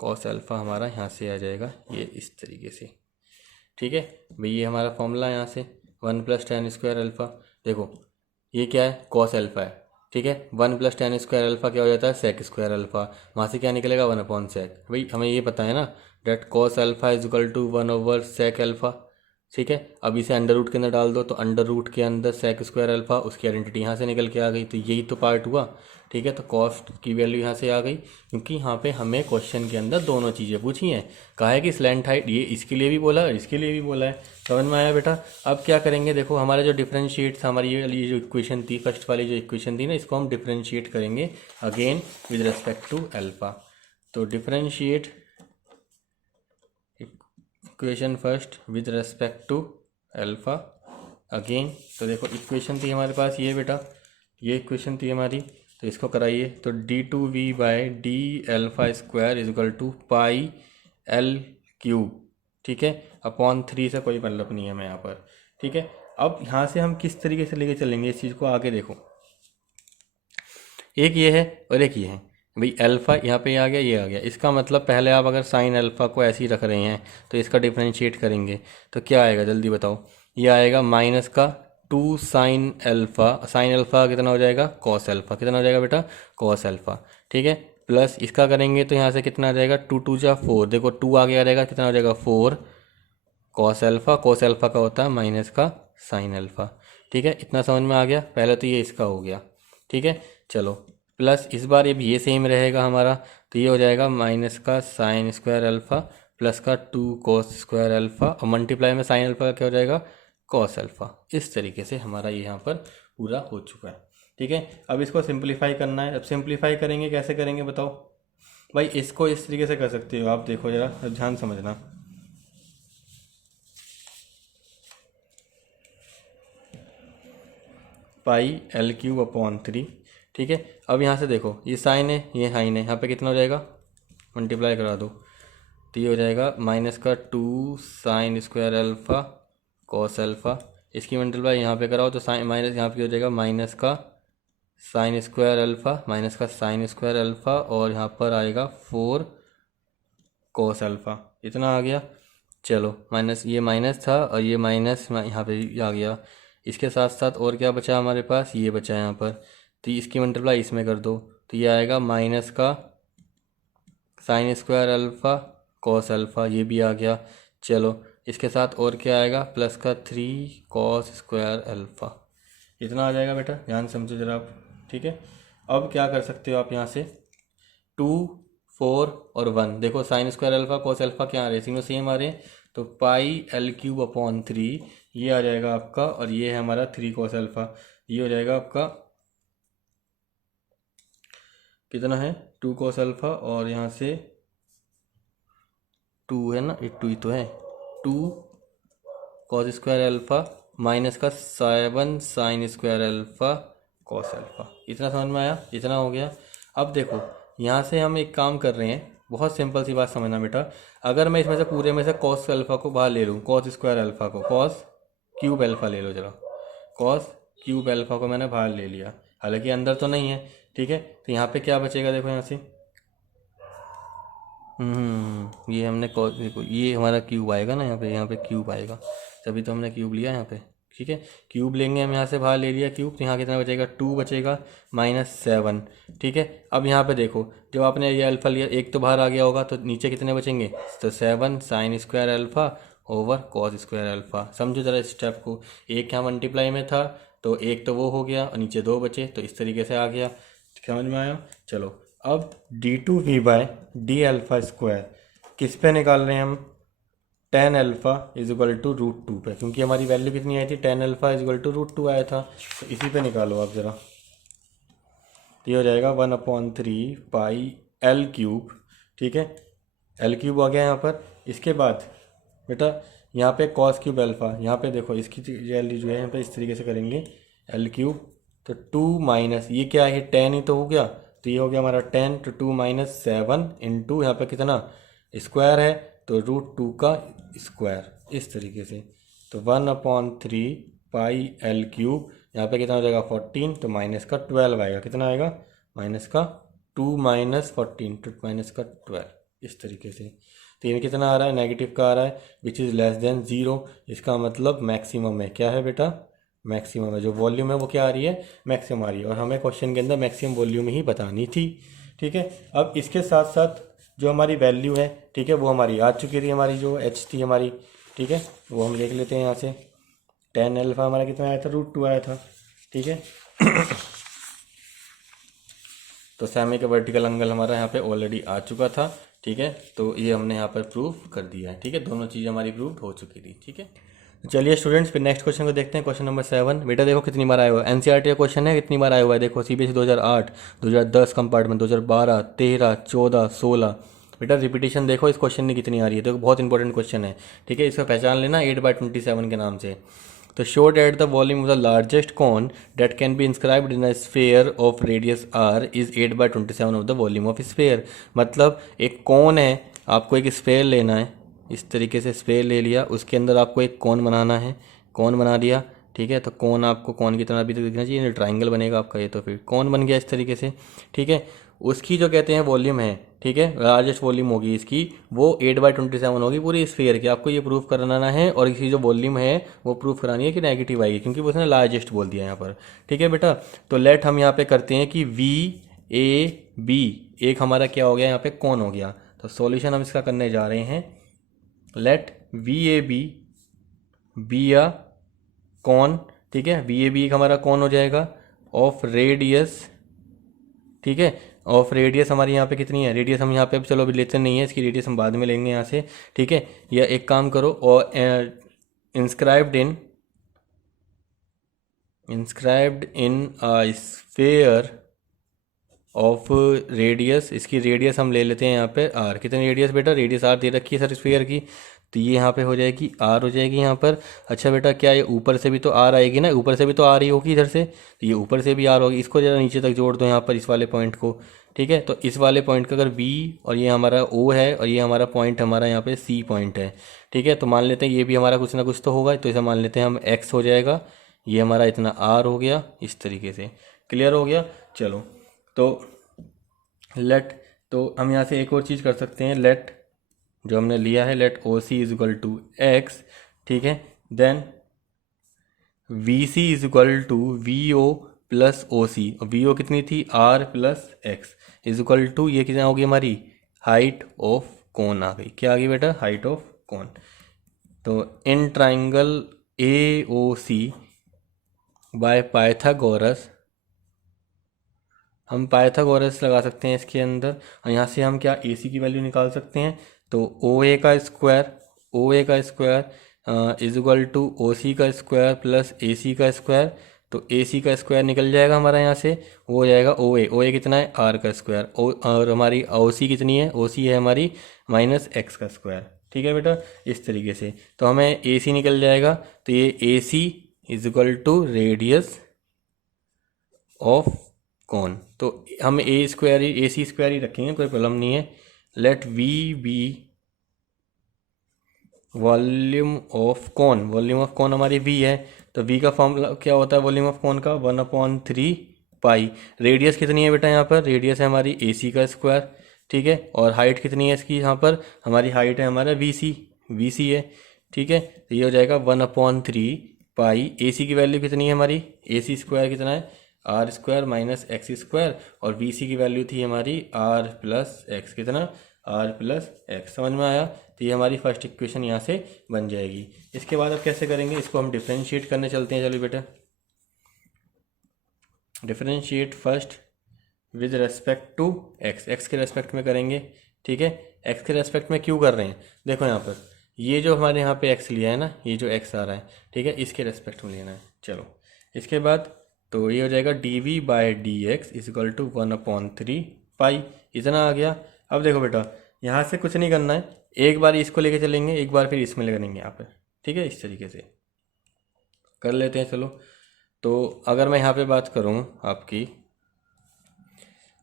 कॉस अल्फ़ा हमारा यहाँ से आ जाएगा ये इस तरीके से। ठीक है भाई, ये हमारा फॉर्मूला यहाँ से 1 + tan स्क्वायर अल्फ़ा। देखो ये क्या है, कॉस अल्फ़ा है। ठीक है, 1 + tan स्क्वायर अल्फ़ा क्या हो जाता है, सेक स्क्वायर अल्फ़ा। वहाँ से क्या निकलेगा, 1/sec। भाई हमें ये पता है ना, date cos alpha = 1/sec alpha. ठीक है, अब इसे अंडर रूट के अंदर डाल दो, तो अंडर रूट के अंदर सेक स्क्वायर अल्फ़ा, उसकी आइडेंटिटी यहाँ से निकल के आ गई। तो यही तो पार्ट हुआ। ठीक है, तो कॉस्ट की वैल्यू यहाँ से आ गई, क्योंकि यहाँ पे हमें क्वेश्चन के अंदर दोनों चीज़ें पूछी हैं। कहा है कि स्लैंट हाइट, ये इसके लिए भी बोला और इसके लिए भी बोला है। समझ में आया बेटा। अब क्या करेंगे, देखो हमारा जो डिफरेंशिएट था, हमारी ये जो इक्वेशन थी, फर्स्ट वाली जो इक्वेशन थी ना, इसको हम डिफरेंशिएट करेंगे again with respect to alpha. तो differentiate equation first with respect to alpha again. तो देखो इक्वेशन थी हमारे पास ये बेटा, ये इक्वेशन थी हमारी। तो इसको कराइए, तो d2v/d α² = πl³। ठीक है, अपॉन 3 से कोई मतलब नहीं है हमें यहाँ पर। ठीक है, अब यहाँ से हम किस तरीके से लेके चलेंगे इस चीज़ को आगे। देखो एक ये है और एक ये है भाई, अल्फ़ा यहाँ पे आ गया, ये आ गया। इसका मतलब पहले आप अगर साइन अल्फ़ा को ऐसे ही रख रहे हैं तो इसका डिफरेंशिएट करेंगे तो क्या आएगा, जल्दी बताओ। ये आएगा -2 साइन अल्फ़ा। साइन अल्फ़ा कितना हो जाएगा, कॉस अल्फ़ा। कितना हो जाएगा बेटा, कॉस अल्फ़ा। ठीक है, प्लस इसका करेंगे तो यहाँ से कितना आ जाएगा, 2 × 2 = 4। देखो 2 आ गया रहेगा, कितना हो जाएगा 4 कॉस अल्फ़ा। कॉस अल्फ़ा का होता है माइनस का साइन अल्फ़ा। ठीक है, इतना समझ में आ गया। पहले तो ये इसका हो गया। ठीक है, चलो प्लस इस बार ये सेम रहेगा हमारा, तो ये हो जाएगा माइनस का साइन स्क्वायर अल्फ़ा प्लस का 2 कॉस स्क्वायर अल्फ़ा, और मल्टीप्लाई में साइन अल्फ़ा का क्या हो जाएगा, कॉस अल्फ़ा। इस तरीके से हमारा ये यहाँ पर पूरा हो चुका है। ठीक है, अब इसको सिंप्लीफाई करना है। अब सिंप्लीफाई करेंगे, कैसे करेंगे बताओ भाई। इसको इस तरीके से कर सकते हो आप, देखो ज़रा ध्यान समझना। πl³/3। ठीक है, अब यहाँ से देखो ये साइन है, ये साइन है, यहाँ पे कितना हो जाएगा, मल्टीप्लाई करा दो, तो ये हो जाएगा -2 sine square alpha cos alpha. इसकी मल्टीप्लाई यहाँ पे कराओ तो साइन माइनस, यहाँ पे हो जाएगा माइनस का साइन स्क्वायर अल्फ़ा, माइनस का साइन स्क्वायर अल्फ़ा, और यहाँ पर आएगा 4 कॉस अल्फ़ा। इतना आ गया। चलो माइनस, ये माइनस था और ये माइनस यहाँ पे आ गया। इसके साथ साथ और क्या बचा हमारे पास, ये बचा यहाँ पर, तो इसकी मल्टीप्लाई इसमें कर दो, तो ये आएगा माइनस का sine square alpha cos alpha, ये भी आ गया। चलो इसके साथ और क्या आएगा, प्लस का 3 कॉस स्क्वायर अल्फ़ा। इतना आ जाएगा बेटा, ध्यान समझो जरा आप। ठीक है, अब क्या कर सकते हो आप यहाँ से, 2, 4 और 1। देखो sine square alpha cos alpha क्या आ रहे हैं, तीनों सेम आ रहे हैं। तो πl³/3 ये आ जाएगा आपका, और ये है हमारा 3 कॉस अल्फ़ा। ये हो जाएगा आपका कितना है, 2 कॉस अल्फ़ा, और यहाँ से 2 है ना, 2 ही तो है, 2 कॉस स्क्वायर अल्फ़ा माइनस का 7 sine square alpha cos alpha. इतना समझ में आया, इतना हो गया। अब देखो यहाँ से हम एक काम कर रहे हैं, बहुत सिंपल सी बात समझना बेटा। अगर मैं इसमें से पूरे में से कॉस अल्फ़ा को बाहर ले लूँ, कॉस स्क्वायर अल्फ़ा को, कॉस क्यूब अल्फ़ा ले लो जरा, कॉस क्यूब अल्फ़ा को मैंने बाहर ले लिया, हालांकि अंदर तो नहीं है। ठीक है, तो यहाँ पे क्या बचेगा, देखो यहाँ से ये हमने देखो ये हमारा क्यूब आएगा ना, यहाँ पे क्यूब आएगा, तभी तो हमने क्यूब लिया यहाँ पे। ठीक है, क्यूब लेंगे हम, यहाँ से बाहर ले लिया क्यूब, तो यहाँ कितना बचेगा, 2 बचेगा -7। ठीक है, अब यहाँ पे देखो जब आपने ये अल्फ़ा लिया, एक तो बाहर आ गया होगा, तो नीचे कितने बचेंगे, तो 7 sine square alpha over cos square alpha. समझो ज़रा इस स्टेप को, एक यहाँ मल्टीप्लाई में था तो एक तो वो हो गया, और नीचे 2 बचे, तो इस तरीके से आ गया। समझ में आया। चलो अब d2v/d α² किस पे निकाल रहे हैं हम, tan α = √2 पे, क्योंकि हमारी वैल्यू कितनी आई थी, tan α = √2 आया था। तो इसी पे निकालो आप ज़रा, ये हो जाएगा 1/3 πl³। ठीक है, l³ आ गया यहाँ पर। इसके बाद बेटा यहाँ पे cos क्यूब अल्फ़ा, यहाँ पे देखो इसकी वैल्यू जो है यहाँ पे इस तरीके से करेंगे, l³, तो 2 माइनस ये क्या है, tan ही तो हो गया, तो ये हो गया हमारा tan, तो 2 - 7 इंटू यहाँ पे कितना स्क्वायर है, तो √2 का स्क्वायर, इस तरीके से। तो 1/3 πl³, यहाँ पे कितना हो जाएगा 14, तो माइनस का 12 आएगा, कितना आएगा, -2 - 14 तो -12। इस तरीके से। तो ये कितना आ रहा है, नेगेटिव का आ रहा है, which is less than zero. इसका मतलब मैक्सिमम है, क्या है बेटा, मैक्सिमम है। जो वॉल्यूम है वो क्या आ रही है, मैक्सिमम आ रही है, और हमें क्वेश्चन के अंदर मैक्सिमम वॉल्यूम ही बतानी थी। ठीक है, अब इसके साथ साथ जो हमारी वैल्यू है, ठीक है, वो हमारी आ चुकी थी, हमारी जो एच थी हमारी, ठीक है, वो हम देख लेते हैं यहाँ से। टेन अल्फा हमारा कितना आया था, √2 आया था। ठीक है तो सेमी का वर्टिकल एंगल हमारा यहाँ पे ऑलरेडी आ चुका था। ठीक है, तो ये हमने यहाँ पर प्रूव कर दिया है। ठीक है, दोनों चीज़ हमारी प्रूव हो चुकी थी। ठीक है, तो चलिए स्टूडेंट्स फिर नेक्स्ट क्वेश्चन को देखते हैं। क्वेश्चन नंबर 7 बेटा देखो कितनी बार आया हुआ है, एनसीईआरटी का क्वेश्चन है, कितनी बार आया हुआ है देखो, सीबीएसई 2008, 2010 कंपार्टमेंट, 2012, 13, 14, 16। बेटा रिपीटेशन देखो इस क्वेश्चन में कितनी आ रही है, देखो बहुत इंपॉर्टेंट क्वेश्चन है। ठीक है, इसका पहचान लेना 8/27 के नाम से। तो show that the volume of the largest cone that can be inscribed in a sphere of radius r is 8/27 of the volume of sphere. मतलब एक कॉन है, आपको एक स्फेयर लेना है, इस तरीके से स्फेयर ले लिया, उसके अंदर आपको एक कॉन बनाना है, कॉन बना दिया। ठीक है, तो कॉन आपको कॉन की तरह भी तो दिखना चाहिए, ट्राइंगल बनेगा आपका ये, तो फिर कॉन बन गया इस तरीके से। ठीक है, उसकी जो कहते हैं वॉल्यूम है, ठीक है, लार्जेस्ट वॉल्यूम होगी इसकी, वो 8/27 होगी पूरी स्फीयर की। आपको ये प्रूफ कराना है, और इसकी जो वॉल्यूम है वो प्रूफ करानी है कि नेगेटिव आएगी, क्योंकि उसने लार्जेस्ट बोल दिया यहाँ पर। ठीक है बेटा, तो लेट हम यहाँ पे करते हैं कि VAB एक हमारा क्या हो गया यहाँ पे, कौन हो गया। तो सॉल्यूशन हम इसका करने जा रहे हैं। लेट VAB बी अ कौन, ठीक है, VAB एक हमारा कौन हो जाएगा ऑफ रेडियस। ठीक है, ऑफ रेडियस हमारी यहाँ पे कितनी है, रेडियस हम यहाँ पे चलो अभी लेते नहीं है, इसकी रेडियस हम बाद में लेंगे यहाँ से। ठीक है, या एक काम करो, और inscribed in sphere of radius, इसकी रेडियस हम ले लेते हैं यहाँ पे r। कितनी रेडियस बेटा, रेडियस r दे रखी है सर स्फेयर की, तो ये यहाँ पे हो जाएगी r हो जाएगी यहाँ पर। अच्छा बेटा, क्या ये ऊपर से भी तो r आएगी ना, ऊपर से भी तो आ रही होगी इधर से, तो ये ऊपर से भी r होगी। इसको ज़रा नीचे तक जोड़ दो यहाँ पर, इस वाले पॉइंट को। ठीक है, तो इस वाले पॉइंट का अगर b और ये हमारा o है, और ये हमारा पॉइंट हमारा यहाँ पे c पॉइंट है। ठीक है, तो मान लेते हैं ये भी हमारा कुछ ना कुछ तो होगा, तो इसे मान लेते हैं हम x हो जाएगा, ये हमारा इतना r हो गया, इस तरीके से। क्लियर हो गया, चलो। तो लेट, तो हम यहाँ से एक और चीज़ कर सकते हैं, लेट जो हमने लिया है, let OC is equal to X. ठीक है, then VC is equal to VO plus OC, और VO कितनी थी, R plus X, is equal to ये कितना होगी हमारी, हाइट ऑफ कौन आ गई। क्या आ गई बेटा, हाइट ऑफ कौन। तो in triangle AOC by Pythagoras, हम पाइथागोरस लगा सकते हैं इसके अंदर, और यहाँ से हम क्या AC की वैल्यू निकाल सकते हैं। तो OA का square is equal to OC का स्क्वायर प्लस AC का स्क्वायर। तो AC का स्क्वायर निकल जाएगा हमारा यहाँ से, वो हो जाएगा OA कितना है, R का स्क्वायर, और हमारी OC कितनी है, OC है हमारी -x का स्क्वायर। ठीक है बेटा, इस तरीके से तो हमें AC निकल जाएगा। तो ये AC is equal to radius of cone, तो हम AC स्क्वायर ही रखेंगे, कोई प्रॉब्लम नहीं है। Let V be volume of cone, volume of cone हमारी V है, तो V का फॉर्मूला क्या होता है वॉल्यूम ऑफ कौन का, 1/3 पाई। रेडियस कितनी है बेटा यहाँ पर, रेडियस है हमारी AC का स्क्वायर। ठीक है, और हाइट कितनी है इसकी, यहाँ पर हमारी हाइट है हमारा VC है। ठीक है, तो ये हो जाएगा 1/3 पाई। AC की वैल्यू कितनी है हमारी, AC स्क्वायर कितना है, R square minus x square, और VC की वैल्यू थी हमारी R प्लस एक्स, कितना, R प्लस एक्स। समझ में आया, तो ये हमारी फर्स्ट इक्वेशन यहाँ से बन जाएगी। इसके बाद अब कैसे करेंगे, इसको हम डिफ्रेंशिएट करने चलते हैं। चलो बेटा, differentiate first with respect to X के रेस्पेक्ट में करेंगे। ठीक है, एक्स के रेस्पेक्ट में क्यों कर रहे हैं, देखो यहाँ पर ये जो हमारे यहाँ पे एक्स लिया है ना, ये जो एक्स आ रहा है, ठीक है, इसके रेस्पेक्ट में लेना है। चलो, इसके बाद तो ये हो जाएगा dV/dx इज इक्वल टू 1/3 पाई, इतना आ गया। अब देखो बेटा, यहाँ से कुछ नहीं करना है, एक बार इसको लेके चलेंगे, एक बार फिर इसमें करेंगे यहाँ पे। ठीक है, इस तरीके से कर लेते हैं। चलो, तो अगर मैं यहाँ पे बात करूँ आपकी,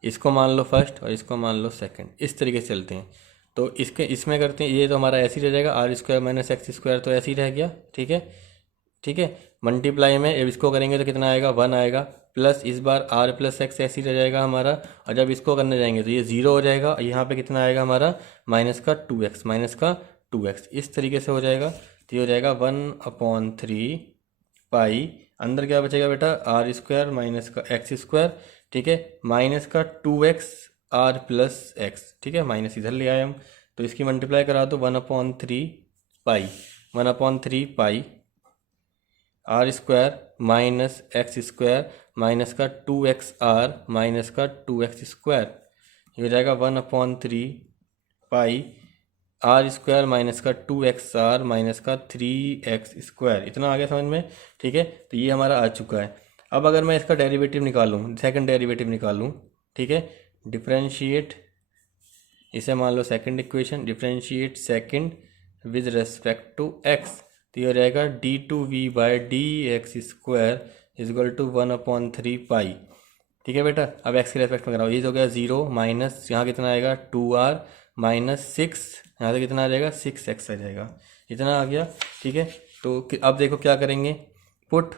इसको मान लो फर्स्ट और इसको मान लो सेकंड, इस तरीके से चलते हैं। तो इसमें करते हैं, ये तो हमारा ऐसे ही रह जाएगा, R square minus x square, तो ऐसे ही रह गया। ठीक है, ठीक है, मल्टीप्लाई में अब इसको करेंगे तो कितना आएगा, 1 आएगा, प्लस इस बार आर प्लस एक्स ऐसे ही रह जाएगा हमारा, और जब इसको करने जाएंगे तो ये ज़ीरो हो जाएगा, और यहाँ पे कितना आएगा हमारा माइनस का 2x, माइनस का 2x, इस तरीके से हो जाएगा। तो ये हो जाएगा 1/3 पाई, अंदर क्या बचेगा बेटा आर स्क्वायर माइनस का एक्स स्क्वायर, ठीक है, माइनस का 2x आर प्लस एक्स, ठीक है, माइनस इधर ले आए हम, तो इसकी मल्टीप्लाई करा दो 1/3 pi, 1/3 pi are square minus x square minus का 2x आर माइनस का 2x स्क्वायर, ये हो जाएगा 1/3 पाई आर स्क्वायर माइनस का 2x आर माइनस का 3x स्क्वायर। इतना आ गया समझ में, ठीक है। तो ये हमारा आ चुका है। अब अगर मैं इसका डेरिवेटिव निकालूँ, सेकंड डेरिवेटिव निकालूँ, ठीक है, डिफरेंशिएट, इसे मान लो second equation, differentiate second with respect to X, तो ये हो जाएगा d2v/dx स्क्वायर इजगल टू 1/3 पाई, ठीक है बेटा। अब एक्स के रेस्पेक्ट में कराओ, ये हो गया 0 माइनस यहाँ कितना आएगा 2r माइनस 6, यहाँ से कितना आ जाएगा 6x आ जाएगा, इतना आ गया, ठीक है। तो अब देखो क्या करेंगे, put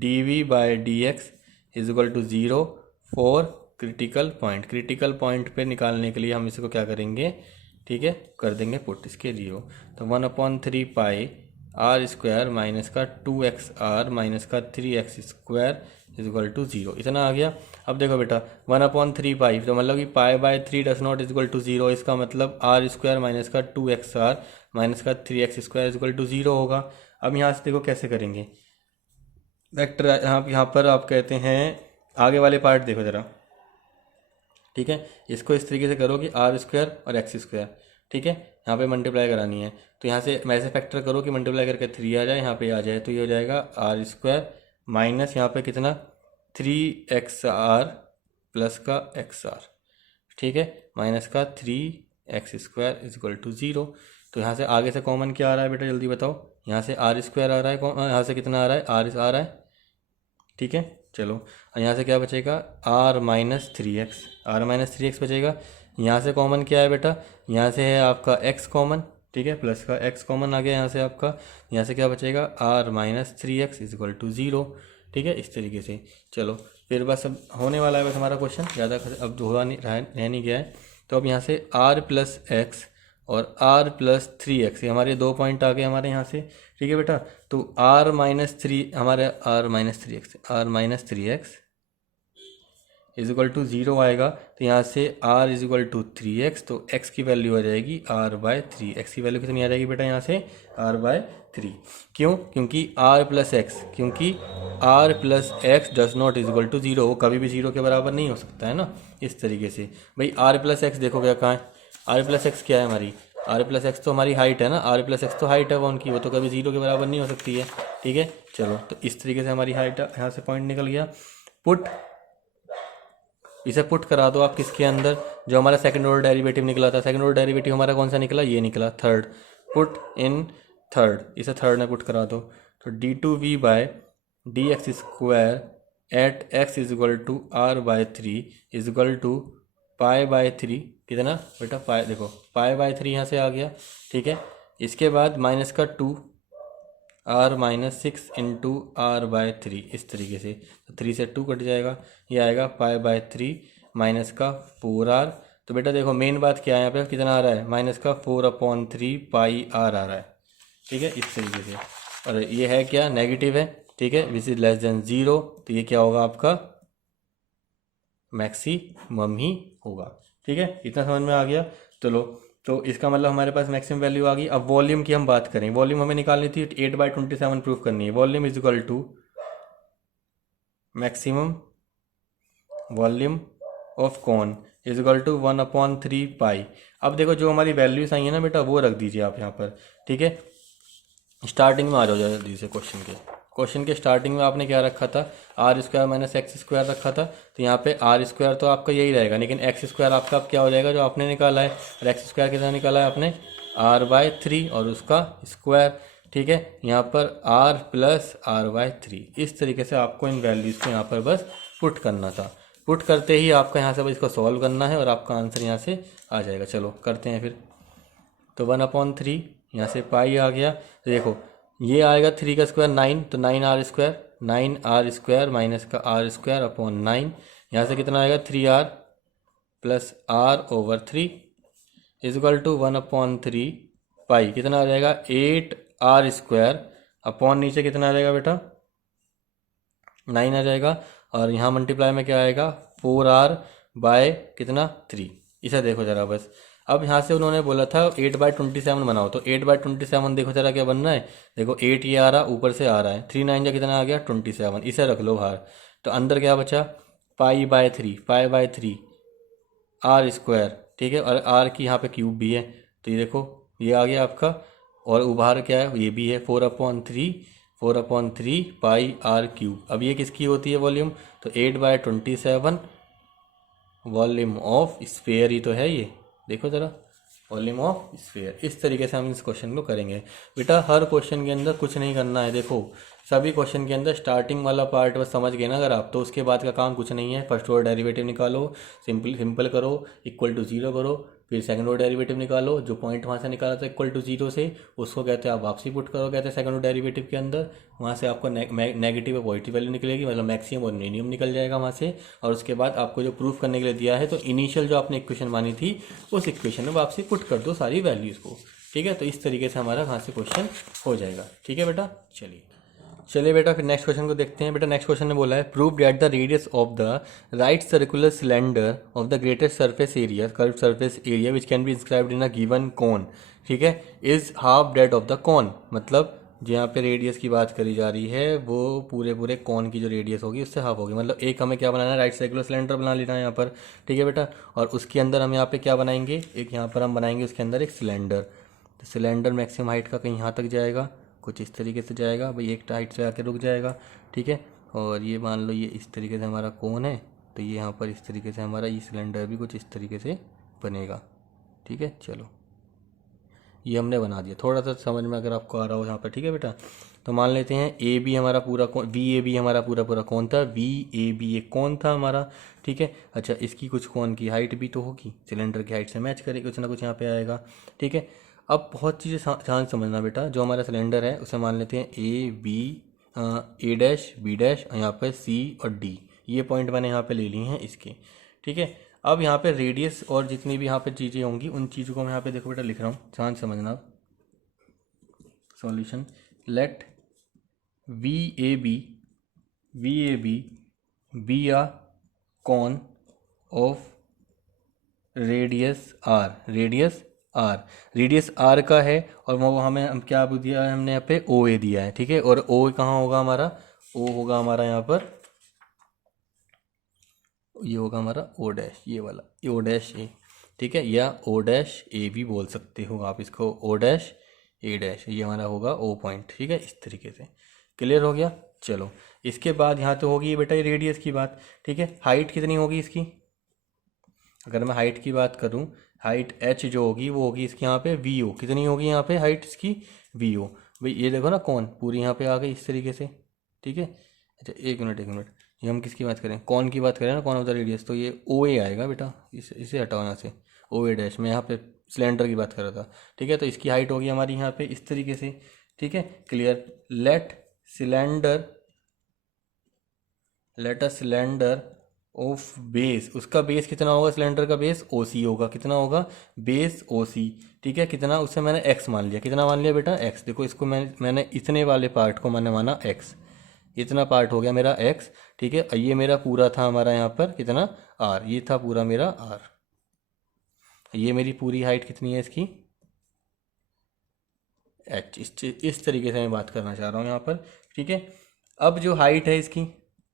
dv/dx is equal to 0 for critical point, critical point पे निकालने के लिए हम इसको क्या करेंगे, ठीक है, कर देंगे पुट इसके 0, तो 1/3 पाई आर स्क्वायर माइनस का 2x आर माइनस का 3x स्क्वायर इजगल टू 0, इतना आ गया। अब देखो बेटा 1/3 पाई, तो मतलब कि π/3 डज नॉट इजगल टू 0, इसका मतलब आर स्क्वायर माइनस का 2x आर माइनस का 3x स्क्वायर इजगल टू 0 होगा। अब यहाँ से देखो कैसे करेंगे, वेक्टर यहाँ पर आप कहते हैं आगे वाले पार्ट देखो ज़रा, ठीक है, इसको इस तरीके से करो कि आर स्क्वायर और एक्स स्क्वायर, ठीक है, यहाँ पे मल्टीप्लाई करानी है, तो यहाँ से मैं ऐसे फैक्टर करो कि मल्टीप्लाई करके 3 आ जाए, यहाँ पे आ जाए, तो ये हो जाएगा आर स्क्वायर माइनस यहाँ पे कितना 3x प्लस का x, ठीक है, माइनस का 3x स्क्वायर इजक्वल टू 0। तो यहाँ से आगे से कॉमन क्या आ रहा है बेटा जल्दी बताओ, यहाँ से आर स्क्वायर आ रहा है, यहाँ से कितना आ रहा है आर आ रहा है, ठीक है, चलो, और यहाँ से क्या बचेगा r माइनस 3x बचेगा। यहाँ से कॉमन क्या है बेटा, यहाँ से है आपका x कॉमन, ठीक है, प्लस का x कॉमन आ गया यहाँ से आपका, यहाँ से क्या बचेगा r minus 3x equal to 0, ठीक है, इस तरीके से। चलो फिर बस अब होने वाला है बस हमारा क्वेश्चन, ज़्यादा अब हुआ नहीं रह नहीं गया है। तो अब यहाँ से r प्लस एक्स और r प्लस 3x, ये हमारे 2 पॉइंट आ गए हमारे यहाँ से, ठीक है बेटा। तो r माइनस 3 हमारे r minus 3x is equal to 0 आएगा, तो यहाँ से r is equal to 3x, तो x की वैल्यू आ जाएगी r/3, x की वैल्यू कितनी आ जाएगी बेटा यहाँ से r/3, क्यों, क्योंकि r प्लस एक्स, क्योंकि r plus X does not is equal to 0, वो कभी भी 0 के बराबर नहीं हो सकता है ना, इस तरीके से। भाई r प्लस एक्स देखो क्या कहाँ है, r प्लस एक्स क्या है हमारी, r प्लस एक्स तो हमारी हाइट है ना, r प्लस एक्स तो हाइट है वो उनकी, वो तो कभी 0 के बराबर नहीं हो सकती है, ठीक है। चलो तो इस तरीके से हमारी हाइट यहाँ से पॉइंट निकल गया। पुट, इसे पुट करा दो आप किसके अंदर, जो हमारा सेकंड ऑर्डर डेरिवेटिव निकला था, सेकंड ऑर्डर डेरिवेटिव हमारा कौन सा निकला, ये निकला थर्ड, पुट इन थर्ड, इसे थर्ड में पुट करा दो, तो d2v/dx square at x is equal to r/3 is equal to π/3, कितना बेटा पाई, देखो π/3 यहाँ से आ गया, ठीक है। इसके बाद माइनस का 2 r माइनस 6 इंटू r/3, इस तरीके से, तो 3 से 2 कट जाएगा, ये आएगा π/3 माइनस का 4r। तो बेटा देखो मेन बात क्या है यहाँ पे, कितना आ रहा है माइनस का 4/3 पाई r आ रहा है, ठीक है, इस तरीके से। और ये है क्या, नेगेटिव है, ठीक है, विच इज लेस देन 0, तो ये क्या होगा आपका मैक्सिमम ही होगा, ठीक है, इतना समझ में आ गया। चलो तो इसका मतलब हमारे पास मैक्सिमम वैल्यू आ गई। अब वॉल्यूम की हम बात करें, वॉल्यूम हमें निकालनी थी, 8/27 प्रूफ करनी है, volume is equal to maximum volume of cone is equal to 1/3 pi. अब देखो जो हमारी वैल्यूज आई है ना बेटा, वो रख दीजिए आप यहाँ पर, ठीक है। स्टार्टिंग में आ जाओ जल्दी से, क्वेश्चन के स्टार्टिंग में आपने क्या रखा था, R square minus x square रखा था, तो यहाँ पे आर स्क्वायर तो आपका यही रहेगा, लेकिन एक्स स्क्वायर आपका अब क्या हो जाएगा जो आपने निकाला है, और एक्स स्क्वायर कितना निकाला है आपने r/3 और उसका स्क्वायर, ठीक है। यहाँ पर r प्लस r/3, इस तरीके से आपको इन वैल्यूज़ को यहाँ पर बस पुट करना था। पुट करते ही आपका यहाँ से बस इसको सॉल्व करना है और आपका आंसर यहाँ से आ जाएगा। चलो करते हैं फिर। तो 1/3 यहाँ से पाई आ गया, देखो ये आएगा 3 का स्क्वायर 9, तो 9r स्क्वायर 9r² माइनस का r² अपॉन 9, यहाँ से कितना आएगा 3r plus r/3 is equal to 1/3 pi, कितना आ जाएगा 8r² अपॉन नीचे कितना आ जाएगा बेटा 9 आ जाएगा, और यहाँ मल्टीप्लाई में क्या आएगा 4r बाय कितना 3। इसे देखो ज़रा बस। अब यहाँ से उन्होंने बोला था 8/27 बनाओ, तो 8/27 देखो ज़रा क्या बन रहा है, देखो 8 ये आ रहा, ऊपर से आ रहा है, 3 9 जा कितना आ गया 27, इसे रख लो बाहर। तो अंदर क्या बचा पाई/3 r², ठीक है, और r की यहाँ पे क्यूब भी है, तो ये देखो ये आ गया आपका, और बाहर क्या है ये भी है 4/3 पाई r³ अब ये किसकी होती है वॉल्यूम, तो 8/27 वॉल्यूम ऑफ स्फीयर ही तो है ये, देखो ज़रा वॉल्यूम ऑफ स्फीयर। इस तरीके से हम इस क्वेश्चन को करेंगे बेटा। हर क्वेश्चन के अंदर कुछ नहीं करना है, देखो सभी क्वेश्चन के अंदर स्टार्टिंग वाला पार्ट बस समझ गए ना अगर आप, तो उसके बाद का काम कुछ नहीं है। फर्स्ट ऑर्डर डेरिवेटिव निकालो, सिंपल करो, इक्वल टू 0 करो, फिर सेकंड ऑर्डर डेरिवेटिव निकालो, जो पॉइंट वहाँ से निकाला था इक्वल टू 0 से, उसको कहते हैं आप वापसी पुट करो, कहते हैं सेकंड ऑर्डर डेरिवेटिव के अंदर, वहाँ से आपको नेगेटिव और पॉजिटिव वैल्यू निकलेगी, मतलब मैक्सिमम और मिनिमम निकल जाएगा वहाँ से। और उसके बाद आपको जो प्रूफ करने के लिए दिया है, तो इनिशियल जो आपने इक्वेशन मानी थी उस इक्वेशन में वापसी पुट कर दो सारी वैल्यूज़ को, ठीक है। तो इस तरीके से हमारा वहाँ से क्वेश्चन हो जाएगा, ठीक है बेटा। चलिए बेटा फिर नेक्स्ट क्वेश्चन को देखते हैं। बेटा नेक्स्ट क्वेश्चन ने बोला है prove that the radius of the right circular cylinder of the greatest surface area curve surface area which can be inscribed in a given cone, ठीक है, is half that of the cone. मतलब जो यहाँ पे रेडियस की बात करी जा रही है वो पूरे कॉन की जो रेडियस होगी उससे हाफ होगी। मतलब एक हमें क्या बनाना है, राइट सर्कुलर सिलेंडर बना लेना है यहाँ पर, ठीक है बेटा। और उसके अंदर हम यहाँ पे क्या बनाएंगे, एक यहाँ पर हम बनाएंगे उसके अंदर एक सिलेंडर। तो सिलेंडर मैक्सिमम हाइट का कहीं यहाँ तक जाएगा, कुछ इस तरीके से जाएगा भाई, एक हाइट से आके रुक जाएगा, ठीक है। और ये मान लो ये इस तरीके से हमारा कोन है, तो ये यहाँ पर इस तरीके से हमारा ये सिलेंडर भी कुछ इस तरीके से बनेगा, ठीक है। चलो ये हमने बना दिया, थोड़ा सा समझ में अगर आपको आ रहा हो यहाँ पर, ठीक है बेटा। तो मान लेते हैं ए बी हमारा पूरा कौन, वी ए बी हमारा पूरा कौन था, वी ए बी एक कौन था हमारा, ठीक है। अच्छा इसकी कुछ कौन की हाइट भी तो होगी, सिलेंडर की हाइट से मैच करेगी, कुछ ना कुछ यहाँ पे आएगा, ठीक है। अब बहुत चीज़ें ध्यान समझना बेटा, जो हमारा सिलेंडर है उसे मान लेते हैं A B A dash B dash, यहाँ पर सी और डी, ये पॉइंट मैंने यहाँ पे ले लिए हैं इसके, ठीक है। अब यहाँ पे रेडियस और जितनी भी यहाँ पे चीज़ें होंगी उन चीज़ों को मैं यहाँ पे देखो बेटा लिख रहा हूँ, ध्यान समझना। Solution let V A B be a cone of radius R का है, और वो हमें हम क्या दिया है, हमने यहाँ पे ओ ए दिया है, ठीक है। और ओ कहाँ होगा हमारा, ओ होगा हमारा यहाँ पर, ये होगा हमारा ओ डैश, ये वाला ओ डैश ए, ठीक है, या ओ डैश ए भी बोल सकते हो आप इसको, ओ डैश ए डैश, ये हमारा होगा ओ पॉइंट, ठीक है। इस तरीके से क्लियर हो गया। चलो इसके बाद यहाँ तो होगी बेटा ये रेडियस की बात, ठीक है। हाइट कितनी होगी इसकी, अगर मैं हाइट की बात करूँ, हाइट एच जो होगी वो होगी इसकी यहाँ पे वी ओ, कितनी होगी यहाँ पे हाइट इसकी वी ओ, भाई ये देखो ना कौन पूरी यहाँ पे आ गई इस तरीके से, ठीक है। अच्छा एक मिनट ये हम किसकी बात करें, कौन की बात करें ना, कौन ऑफ द रेडियस, तो ये ओ ए आएगा बेटा, इसे हटाओ यहाँ से, ओ ए डैश, मैं यहाँ पे सिलेंडर की बात कर रहा था, ठीक है। तो इसकी हाइट होगी हमारी यहाँ पे इस तरीके से, ठीक है, clear. Let a cylinder of base, उसका बेस कितना होगा, सिलेंडर का बेस ओ सी होगा, कितना होगा बेस ओ सी, ठीक है। कितना, उससे मैंने एक्स मान लिया, कितना मान लिया बेटा एक्स, देखो इसको मैंने इतने वाले पार्ट को मैंने माना एक्स, इतना पार्ट हो गया मेरा एक्स, ठीक है। ये मेरा पूरा था हमारा यहाँ पर कितना आर, ये था पूरा मेरा आर, ये मेरी पूरी हाइट कितनी है इसकी एच, इस तरीके से मैं बात करना चाह रहा हूँ यहाँ पर, ठीक है। अब जो हाइट है इसकी,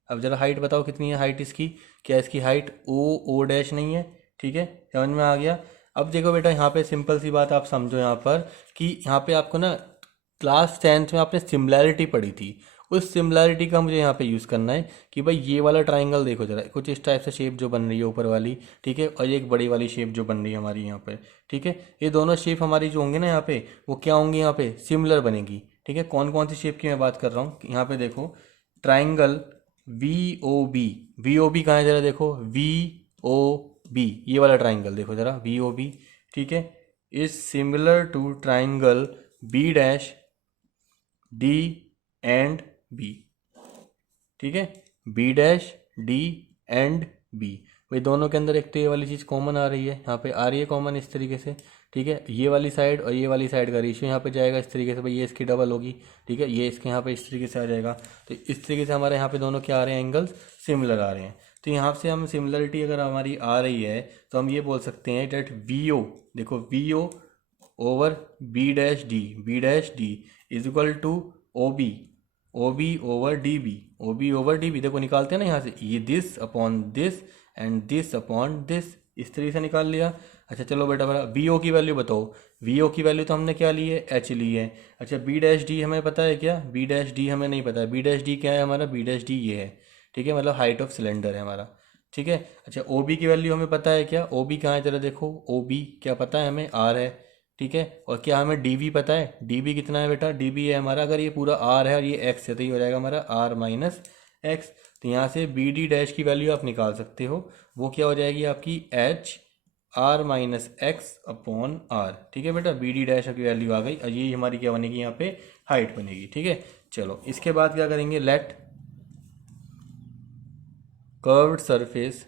अब जरा हाइट बताओ कितनी है हाइट इसकी, क्या इसकी हाइट ओ डैश नहीं है, ठीक है, समझ में आ गया। अब देखो बेटा यहाँ पे सिंपल सी बात आप समझो यहाँ पर, कि यहाँ पे आपको ना क्लास 10th में आपने सिमिलैरिटी पढ़ी थी, उस सिमिलैरिटी का मुझे यहाँ पे यूज़ करना है कि भाई ये वाला ट्राइंगल देखो जरा, कुछ इस टाइप से शेप जो बन रही है ऊपर वाली, ठीक है, और ये एक बड़ी वाली शेप जो बन रही है हमारी यहाँ पे, ठीक है। ये दोनों शेप हमारी जो होंगी ना यहाँ पे, वो क्या होंगी यहाँ पे सिमिलर बनेगी, ठीक है। कौन कौन सी शेप की मैं बात कर रहा हूँ, यहाँ पे देखो ट्राइंगल वी ओ बी कहाँ है जरा देखो, वी ओ बी, ये वाला ट्राइंगल देखो जरा वी ओ बी, ठीक है, is similar to triangle B dash D and B, ठीक है, B dash D and B. भाई दोनों के अंदर एक तो ये वाली चीज़ कॉमन आ रही है, यहाँ पे आ रही है कॉमन इस तरीके से। ठीक है, ये वाली साइड और ये वाली साइड का रेशियो यहाँ पे जाएगा इस तरीके से, भाई ये इसकी डबल होगी। ठीक है, ये इसके यहाँ पे इस तरीके से आ जाएगा। तो इस तरीके से हमारे यहाँ पे दोनों क्या आ रहे हैं, एंगल्स सिमिलर आ रहे हैं। तो यहाँ से हम सिमिलरिटी अगर हमारी आ रही है तो हम ये बोल सकते हैं डेट वी ओ, देखो V O over B dash D is equal to O B, O B over D B, O B over D B. देखो निकालते हैं ना यहाँ से, ये this upon this and this upon this, इस तरीके से निकाल लिया। अच्छा चलो बेटा बड़ा वी ओ की वैल्यू बताओ। वी ओ की वैल्यू तो हमने क्या ली है, एच ली है। अच्छा बी डैश डी हमें पता है क्या, बी डैश डी हमें नहीं पता है। बी डैश डी क्या है हमारा, बी डैश डी ये है। ठीक है, मतलब हाइट ऑफ सिलेंडर है हमारा। ठीक है, अच्छा ओ बी की वैल्यू हमें पता है क्या, ओ बी कहाँ है जरा देखो, ओ बी क्या पता है हमें, आर है। ठीक है, और क्या हमें डी वी पता है, डी बी कितना है बेटा, डी बी है हमारा, अगर ये पूरा आर है और ये एक्स है तो ये हो जाएगा हमारा आर माइनस एक्स। तो यहाँ से बी डी डैश की वैल्यू आप निकाल सकते हो, वो क्या हो जाएगी आपकी H R minus X upon R. ठीक है बेटा, बी डी डैश की वैल्यू आ गई और ये हमारी क्या बनेगी यहाँ पे, हाइट बनेगी। ठीक है, चलो इसके बाद क्या करेंगे, let curved surface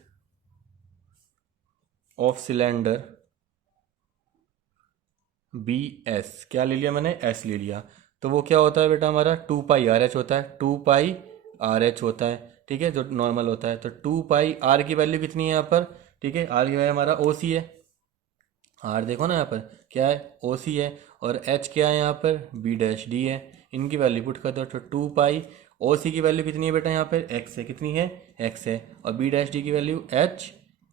of cylinder be S, क्या ले लिया मैंने, एस ले लिया। तो वो क्या होता है बेटा हमारा, टू पाई आर एच होता है, टू पाई आर एच होता है। ठीक है, जो नॉर्मल होता है। तो टू पाई आर की वैल्यू कितनी है यहाँ पर, ठीक है, आर की वैल्यू हमारा ओ सी है। आर देखो ना यहाँ पर क्या है, ओ सी है, और एच क्या है यहाँ पर, बी डैश डी है। इनकी वैल्यू पुट कर दो, तो टू पाई ओ सी की वैल्यू कितनी है बेटा यहाँ पर, एक्स है, कितनी है, एक्स है, और बी डैश डी की value H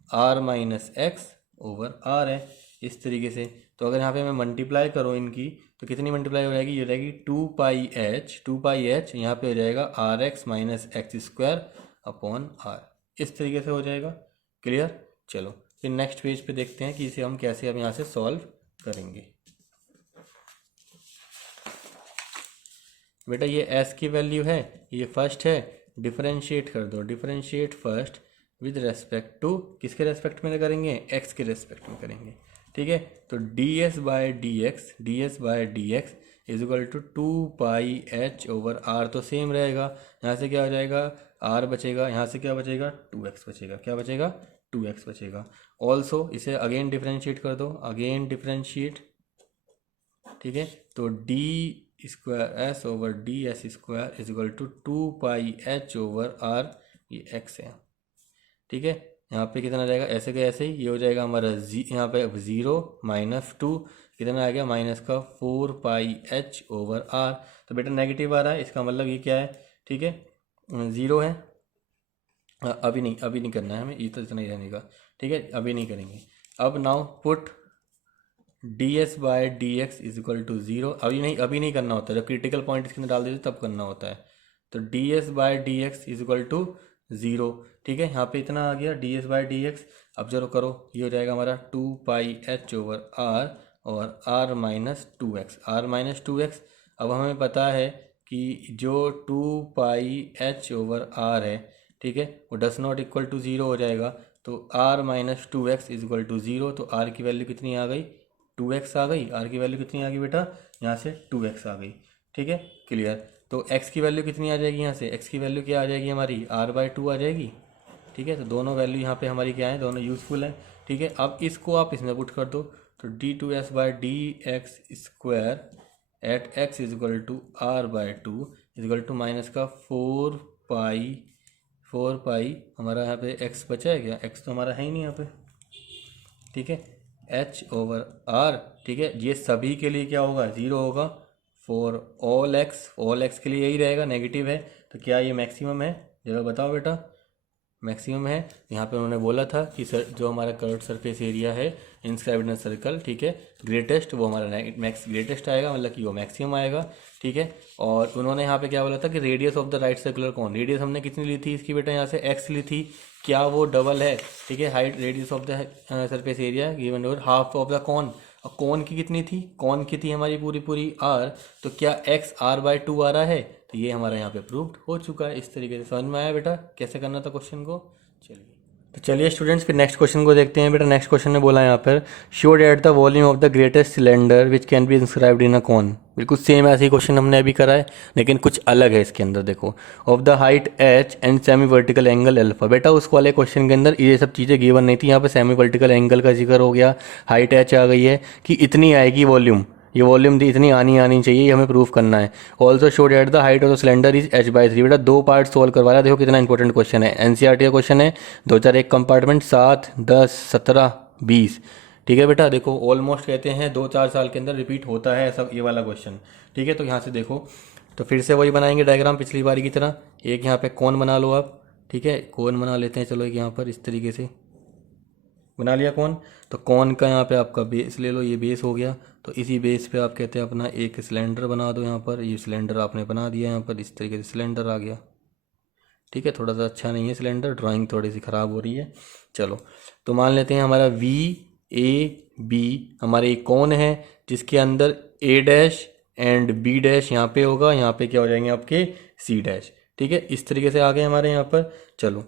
R minus X over R है, इस तरीके से। तो अगर यहाँ पे मैं मल्टीप्लाई करूँ इनकी, तो कितनी मल्टीप्लाई हो जाएगी, ये हो जाएगी टू पाई एच यहाँ पे हो जाएगा R X minus x square upon R, इस तरीके से हो जाएगा। क्लियर, चलो फिर नेक्स्ट पेज पे देखते हैं कि इसे हम कैसे अब यहाँ से सॉल्व करेंगे। बेटा ये एस की वैल्यू है, ये फर्स्ट है, डिफरेंशिएट कर दो, differentiate first with respect to, किसके रेस्पेक्ट में करेंगे, एक्स के रेस्पेक्ट में करेंगे। ठीक है, तो D S by D x is equal to two pi H over r, तो सेम रहेगा। यहाँ से क्या हो जाएगा, आर बचेगा, यहाँ से क्या बचेगा, टू एक्स बचेगा, क्या बचेगा, टू एक्स बचेगा। ऑल्सो इसे अगेन डिफरेंशिएट कर दो, अगेन डिफरेंशिएट। ठीक है, तो d square s over d s square is equal to two pi H over r, ये एक्स है। ठीक है, यहाँ पे कितना रहेगा, ऐसे का ऐसे ही, ये हो जाएगा हमारा यहाँ पे ज़ीरो माइनस टू, कितना आ गया, माइनस का four pi H over r. तो बेटा नेगेटिव आ रहा है, इसका मतलब ये क्या है, ठीक है, ज़ीरो है। अभी नहीं करना है हमें, ये तो इतना ही रहने का। ठीक है, अभी नहीं करेंगे। अब now put d S by D x is equal to zero, अभी नहीं करना होता, जब क्रिटिकल पॉइंट इसके अंदर डाल देते तब करना होता है। तो D S by D x is equal to zero. ठीक है, यहाँ पे इतना आ गया D S by D X. अब जरूर करो, ये हो जाएगा हमारा two pi H over R और R minus two X, R minus two X. अब हमें पता है कि जो two pi H over R है, ठीक है, वो does not equal to zero हो जाएगा। तो are minus two x is equal to zero, तो आर की वैल्यू कितनी आ गई, टू एक्स आ गई। आर की वैल्यू कितनी आ गई बेटा, यहाँ से टू एक्स आ गई। ठीक है, क्लियर। तो x की वैल्यू कितनी आ जाएगी, यहाँ से x की वैल्यू क्या आ जाएगी हमारी, r बाई टू आ जाएगी। ठीक है, तो दोनों वैल्यू यहाँ पे हमारी क्या है, दोनों यूज़फुल हैं। ठीक है, अब इसको आप इसमें पुट कर दो, तो d two s by D x square at x is equal to r by two is equal to minus का फोर पाई हमारा यहाँ पे x बचा है क्या, x तो हमारा है ही नहीं यहाँ पे। ठीक है, h ओवर r। ठीक है, ये सभी के लिए क्या होगा, ज़ीरो होगा। फॉर ऑल एक्स के लिए यही रहेगा, नेगेटिव है। तो क्या ये मैक्सिमम है, जरा बताओ बेटा, मैक्सिमम है। यहाँ पे उन्होंने बोला था कि सर जो हमारा कर्व्ड सरफेस एरिया है इंस्क्राइब्ड इन सर्कल, ठीक है, ग्रेटेस्ट, वो हमारा ग्रेटेस्ट आएगा, मतलब कि वो मैक्सिमम आएगा। ठीक है, और उन्होंने यहाँ पे क्या बोला था कि radius of the right circular कौन, रेडियस हमने कितनी ली थी इसकी बेटा, यहाँ से एक्स ली थी, क्या वो डबल है। ठीक है, height radius of the surface area given over half of the cone, और कौन की कितनी थी, कौन की थी हमारी पूरी आर, तो क्या एक्स आर बाई टू आ रहा है। तो ये हमारा यहाँ पे प्रूव्ड हो चुका है। इस तरीके से समझ में आया बेटा कैसे करना था क्वेश्चन को, चलिए। तो चलिए स्टूडेंट्स फिर नेक्स्ट क्वेश्चन को देखते हैं। बेटा नेक्स्ट क्वेश्चन में बोला है यहाँ पर show that the volume of the greatest cylinder which can be inscribed in a cone. बिल्कुल सेम ऐसे ही क्वेश्चन हमने अभी करा है, लेकिन कुछ अलग है इसके अंदर। देखो of the height H and semi vertical angle alpha. बेटा उस वाले क्वेश्चन के अंदर ये सब चीज़ें गिवन नहीं थी। यहाँ पर सेमी वर्टिकल एंगल का जिक्र हो गया, हाइट एच आ गई है कि इतनी आएगी वॉल्यूम, ये वॉल्यूम दी इतनी आनी चाहिए, ये हमें प्रूफ करना है। Also show that the height of the cylinder is h/3। बेटा 2 पार्ट सोल्व करवा रहा है। देखो कितना इंपॉर्टेंट क्वेश्चन है, एनसीईआरटी का क्वेश्चन है, 2001 कंपार्टमेंट 7, 10, 17, 20। ठीक है बेटा, देखो ऑलमोस्ट कहते हैं 2-4 साल के अंदर रिपीट होता है सब ये वाला क्वेश्चन। ठीक है, तो यहाँ से देखो, तो फिर से वही बनाएंगे डायग्राम पिछली बारी की तरह। एक यहाँ पे कौन बना लो आप, ठीक है, कौन बना लेते हैं। चलो एक यहाँ पर इस तरीके से बना लिया कौन, तो कौन का यहाँ पे आपका बेस ले लो, ये बेस हो गया। तो इसी बेस पे आप कहते हैं अपना एक सिलेंडर बना दो। यहाँ पर ये सिलेंडर आपने बना दिया, यहाँ पर इस तरीके से सिलेंडर आ गया। ठीक है, थोड़ा सा अच्छा नहीं है सिलेंडर, ड्राइंग थोड़ी सी ख़राब हो रही है। चलो तो मान लेते हैं हमारा वी ए बी हमारे एक कौन है जिसके अंदर ए डैश एंड बी डैश यहाँ पे होगा, यहाँ पे क्या हो जाएंगे आपके सी डैश। ठीक है, इस तरीके से आ गए हमारे यहाँ पर। चलो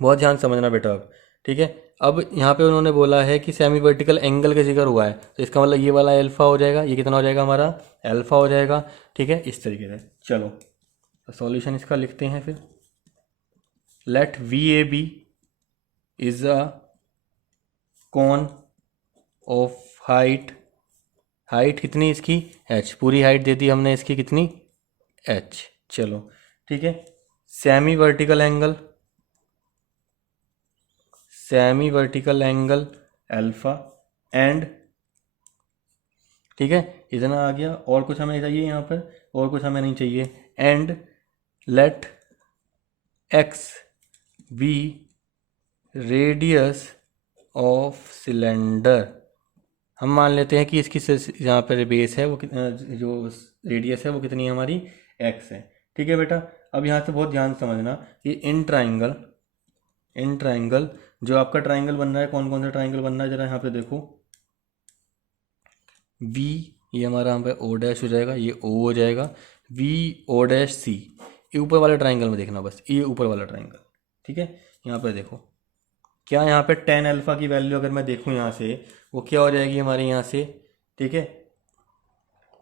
बहुत ध्यान समझना बेटा अब। ठीक है, अब यहाँ पे उन्होंने बोला है कि सेमी वर्टिकल एंगल का जिक्र हुआ है, तो इसका मतलब ये वाला अल्फा हो जाएगा, ये कितना हो जाएगा हमारा अल्फा हो जाएगा। ठीक है, इस तरीके से। चलो तो सॉल्यूशन इसका लिखते हैं फिर। Let V A B is a cone of height, height कितनी इसकी h, पूरी हाइट दे दी हमने इसकी कितनी h। चलो ठीक है, semi vertical angle, semi vertical angle alpha and, ठीक है इतना आ गया। और कुछ हमें चाहिए यहाँ पर, और कुछ हमें नहीं चाहिए। And let x be radius of cylinder. हम मान लेते हैं कि इसकी यहाँ पर बेस है वो जो रेडियस है वो कितनी है हमारी एक्स है। ठीक है बेटा, अब यहाँ से बहुत ध्यान समझना कि इन ट्राइंगल जो आपका ट्राइंगल बन रहा है, कौन कौन सा ट्राइंगल बन रहा है जरा यहाँ पे देखो। वी, ये हमारा यहाँ पे ओ डैश हो जाएगा, ये ओ हो जाएगा, वी ओ डैश सी। ये ऊपर वाले ट्राइंगल में देखना बस, ये ऊपर वाला ट्राइंगल। ठीक है, यहाँ पे देखो क्या यहाँ पे टेन अल्फा की वैल्यू अगर मैं देखूँ यहाँ से वो क्या हो जाएगी हमारे यहाँ से। ठीक है,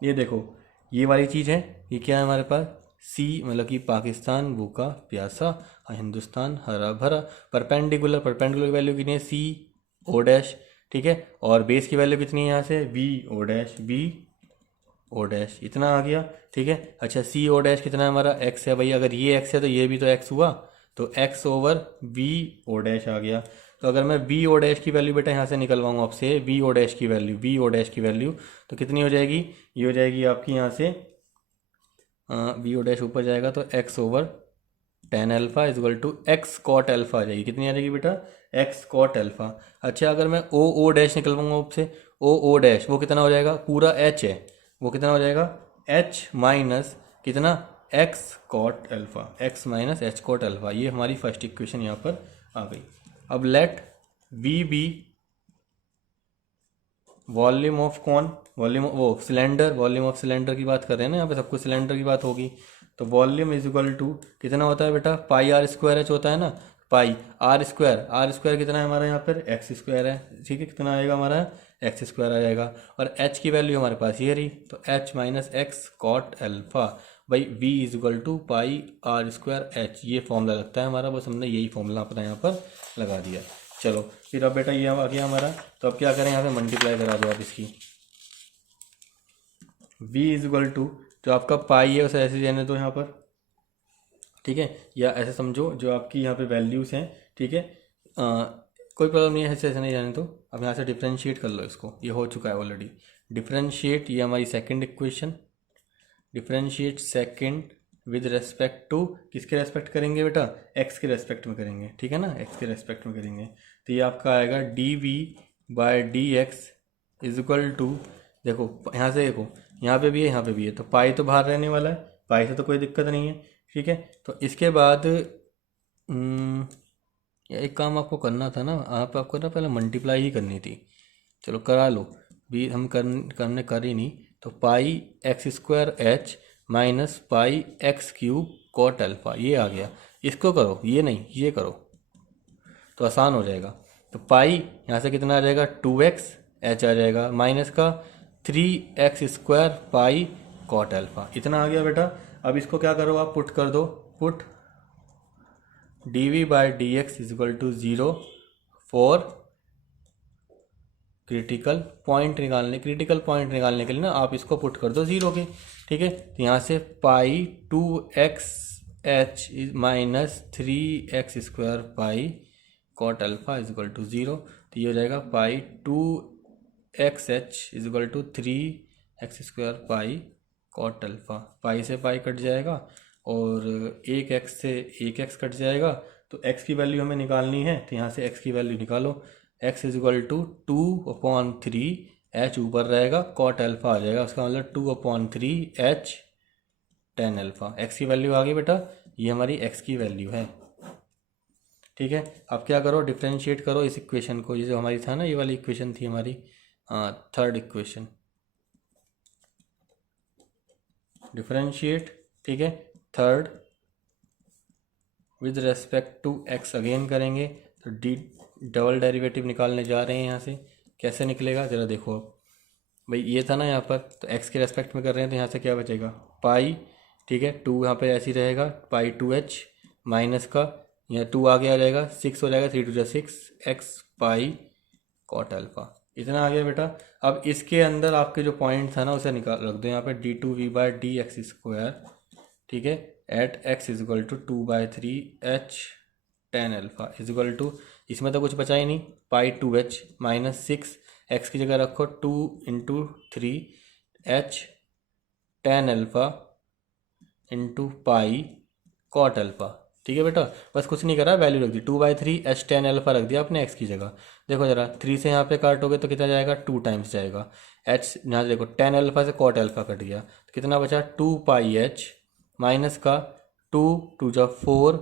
ये देखो ये वाली चीज़ है, ये क्या है हमारे पास सी, मतलब कि पाकिस्तान भूखा प्यासा, हिंदुस्तान हरा भरा। परपेंडिकुलर की वैल्यू कितनी है सी ओ डैश। ठीक है, और बेस की वैल्यू कितनी है यहाँ से V O dash, V O dash, इतना आ गया। ठीक है, अच्छा सी ओ डैश कितना है हमारा एक्स है भाई, अगर ये एक्स है तो ये भी तो एक्स हुआ, तो X over V O dash आ गया। तो अगर मैं वी ओ डैश की वैल्यू बेटा यहाँ से निकलवाऊँ आपसे, वी ओ डैश की वैल्यू, वी ओ डैश की वैल्यू तो कितनी हो जाएगी, ये हो जाएगी आपकी यहाँ से वी ओ डैश ऊपर जाएगा तो X over tan alpha equal to X cot alpha आ जाएगी। कितनी आ जाएगी बेटा एक्स कॉट अल्फा। अच्छा अगर मैं ओ ओ डैश निकलवाऊंगा आपसे, ओ ओ डैश वो कितना हो जाएगा, पूरा एच है वो कितना हो जाएगा एच माइनस कितना x cot alpha, x minus h cot alpha. ये हमारी फर्स्ट इक्वेशन यहाँ पर आ गई। अब let V be volume of cone, volume वो सिलेंडर, वॉल्यूम ऑफ सिलेंडर की बात कर रहे हैं ना यहाँ पे, सब कुछ सिलेंडर की बात होगी। तो वॉल्यूम इज इक्वल टू कितना होता है बेटा पाई आर स्क्वायर एच होता है ना, पाई आर स्क्वायर कितना है हमारा यहाँ पर एक्स स्क्वायर है। ठीक है, कितना आएगा हमारा एक्स स्क्वायर आ जाएगा, और एच की वैल्यू हमारे पास ये रही, तो h minus x cot alpha by V is equal to pi are square h. ये फॉर्मूला लगता है हमारा, बस हमने यही फॉर्मूला अपना यहाँ पर लगा दिया। चलो फिर अब बेटा ये आ गया हमारा, तो अब क्या करें यहाँ पे मल्टीप्लाई करा दो आप इसकी। v इज इक्वल टू जो आपका पाई है उसे ऐसे रहने दो यहाँ पर। ठीक है, या ऐसे समझो जो आपकी यहाँ पे वैल्यूज़ हैं। ठीक है, कोई प्रॉब्लम नहीं है, ऐसे ऐसे नहीं जाने दो। अब यहाँ से डिफ्रेंशिएट कर लो इसको, ये हो चुका है ऑलरेडी डिफ्रेंशिएट। ये हमारी second equation, differentiate second with respect to, किसके रेस्पेक्ट करेंगे बेटा एक्स के रेस्पेक्ट में करेंगे। ठीक है ना, एक्स के रेस्पेक्ट में करेंगे, तो ये आपका आएगा d V by D x is equal to, देखो यहाँ से देखो यहाँ पे भी है यहाँ पे भी है, तो पाई तो बाहर रहने वाला है, पाई से तो कोई दिक्कत नहीं है। ठीक है, तो इसके बाद एक काम आपको करना था ना, आपको ना पहले मल्टीप्लाई ही करनी थी। चलो करा लो, भी हम करने कर ही नहीं, तो pi X square H minus pi X cube cot alpha, ये आ गया। इसको करो, ये नहीं ये करो, तो आसान हो जाएगा। तो पाई यहाँ से कितना आ जाएगा 2x, h आ जाएगा माइनस का 3x² पाई कॉट अल्फा। इतना आ गया बेटा। अब इसको क्या करो आप, पुट कर दो। Put dv/dx = 0 for critical point निकालने के लिए ना आप इसको पुट कर दो 0 के। ठीक है, तो यहाँ से पाई 2xh माइनस 3x² पाई कॉट अल्फा = 0। तो ये हो जाएगा पाई 2xh = 3x² पाई कॉट अल्फा। पाई से पाई कट जाएगा और एक x से एक x कट जाएगा। तो x की वैल्यू हमें निकालनी है, तो यहाँ से x की वैल्यू निकालो। x = 2/3, h ऊपर रहेगा, कॉट अल्फा आ जाएगा, उसका मतलब 2/3h tan अल्फा। x की वैल्यू आ गई बेटा, ये हमारी x की वैल्यू है। ठीक है, अब क्या करो, डिफ्रेंशिएट करो इस इक्वेशन को। ये जो हमारी था ना, ये वाली इक्वेशन थी हमारी, थर्ड इक्वेशन, डिफ्रेंशिएट। ठीक है, third with respect to x again करेंगे। तो डी डबल डेरिवेटिव निकालने जा रहे हैं यहाँ से। कैसे निकलेगा ज़रा देखो आप भाई, ये था ना यहाँ पर, तो x के रेस्पेक्ट में कर रहे हैं, तो यहाँ से क्या बचेगा पाई। ठीक है, 2 यहाँ पे ऐसे ही रहेगा, पाई 2h माइनस का, यहाँ 2 आगे आ जाएगा, 6 हो जाएगा, 3 × 2 = 6 x पाई कॉट अल्फा। इतना आ गया बेटा। अब इसके अंदर आपके जो पॉइंट था ना, उसे निकाल रख दो यहाँ पे, d2v/dx²। ठीक है, eight x = 2/3h tan alpha = इसमें तो कुछ बचा ही नहीं, पाई 2h माइनस 6, x की जगह रखो 2 × 3h tan alpha into pi cot alpha. ठीक है बेटा, बस कुछ नहीं करा, वैल्यू रख दी 2/3h tan अल्फा रख दिया आपने x की जगह। देखो जरा 3 से यहाँ पे काटोगे तो कितना जाएगा, 2 टाइम्स जाएगा। h यहाँ देखो tan अल्फा से कॉट अल्फा कट गया, तो कितना बचा 2πh माइनस का 2 × 2 = 4,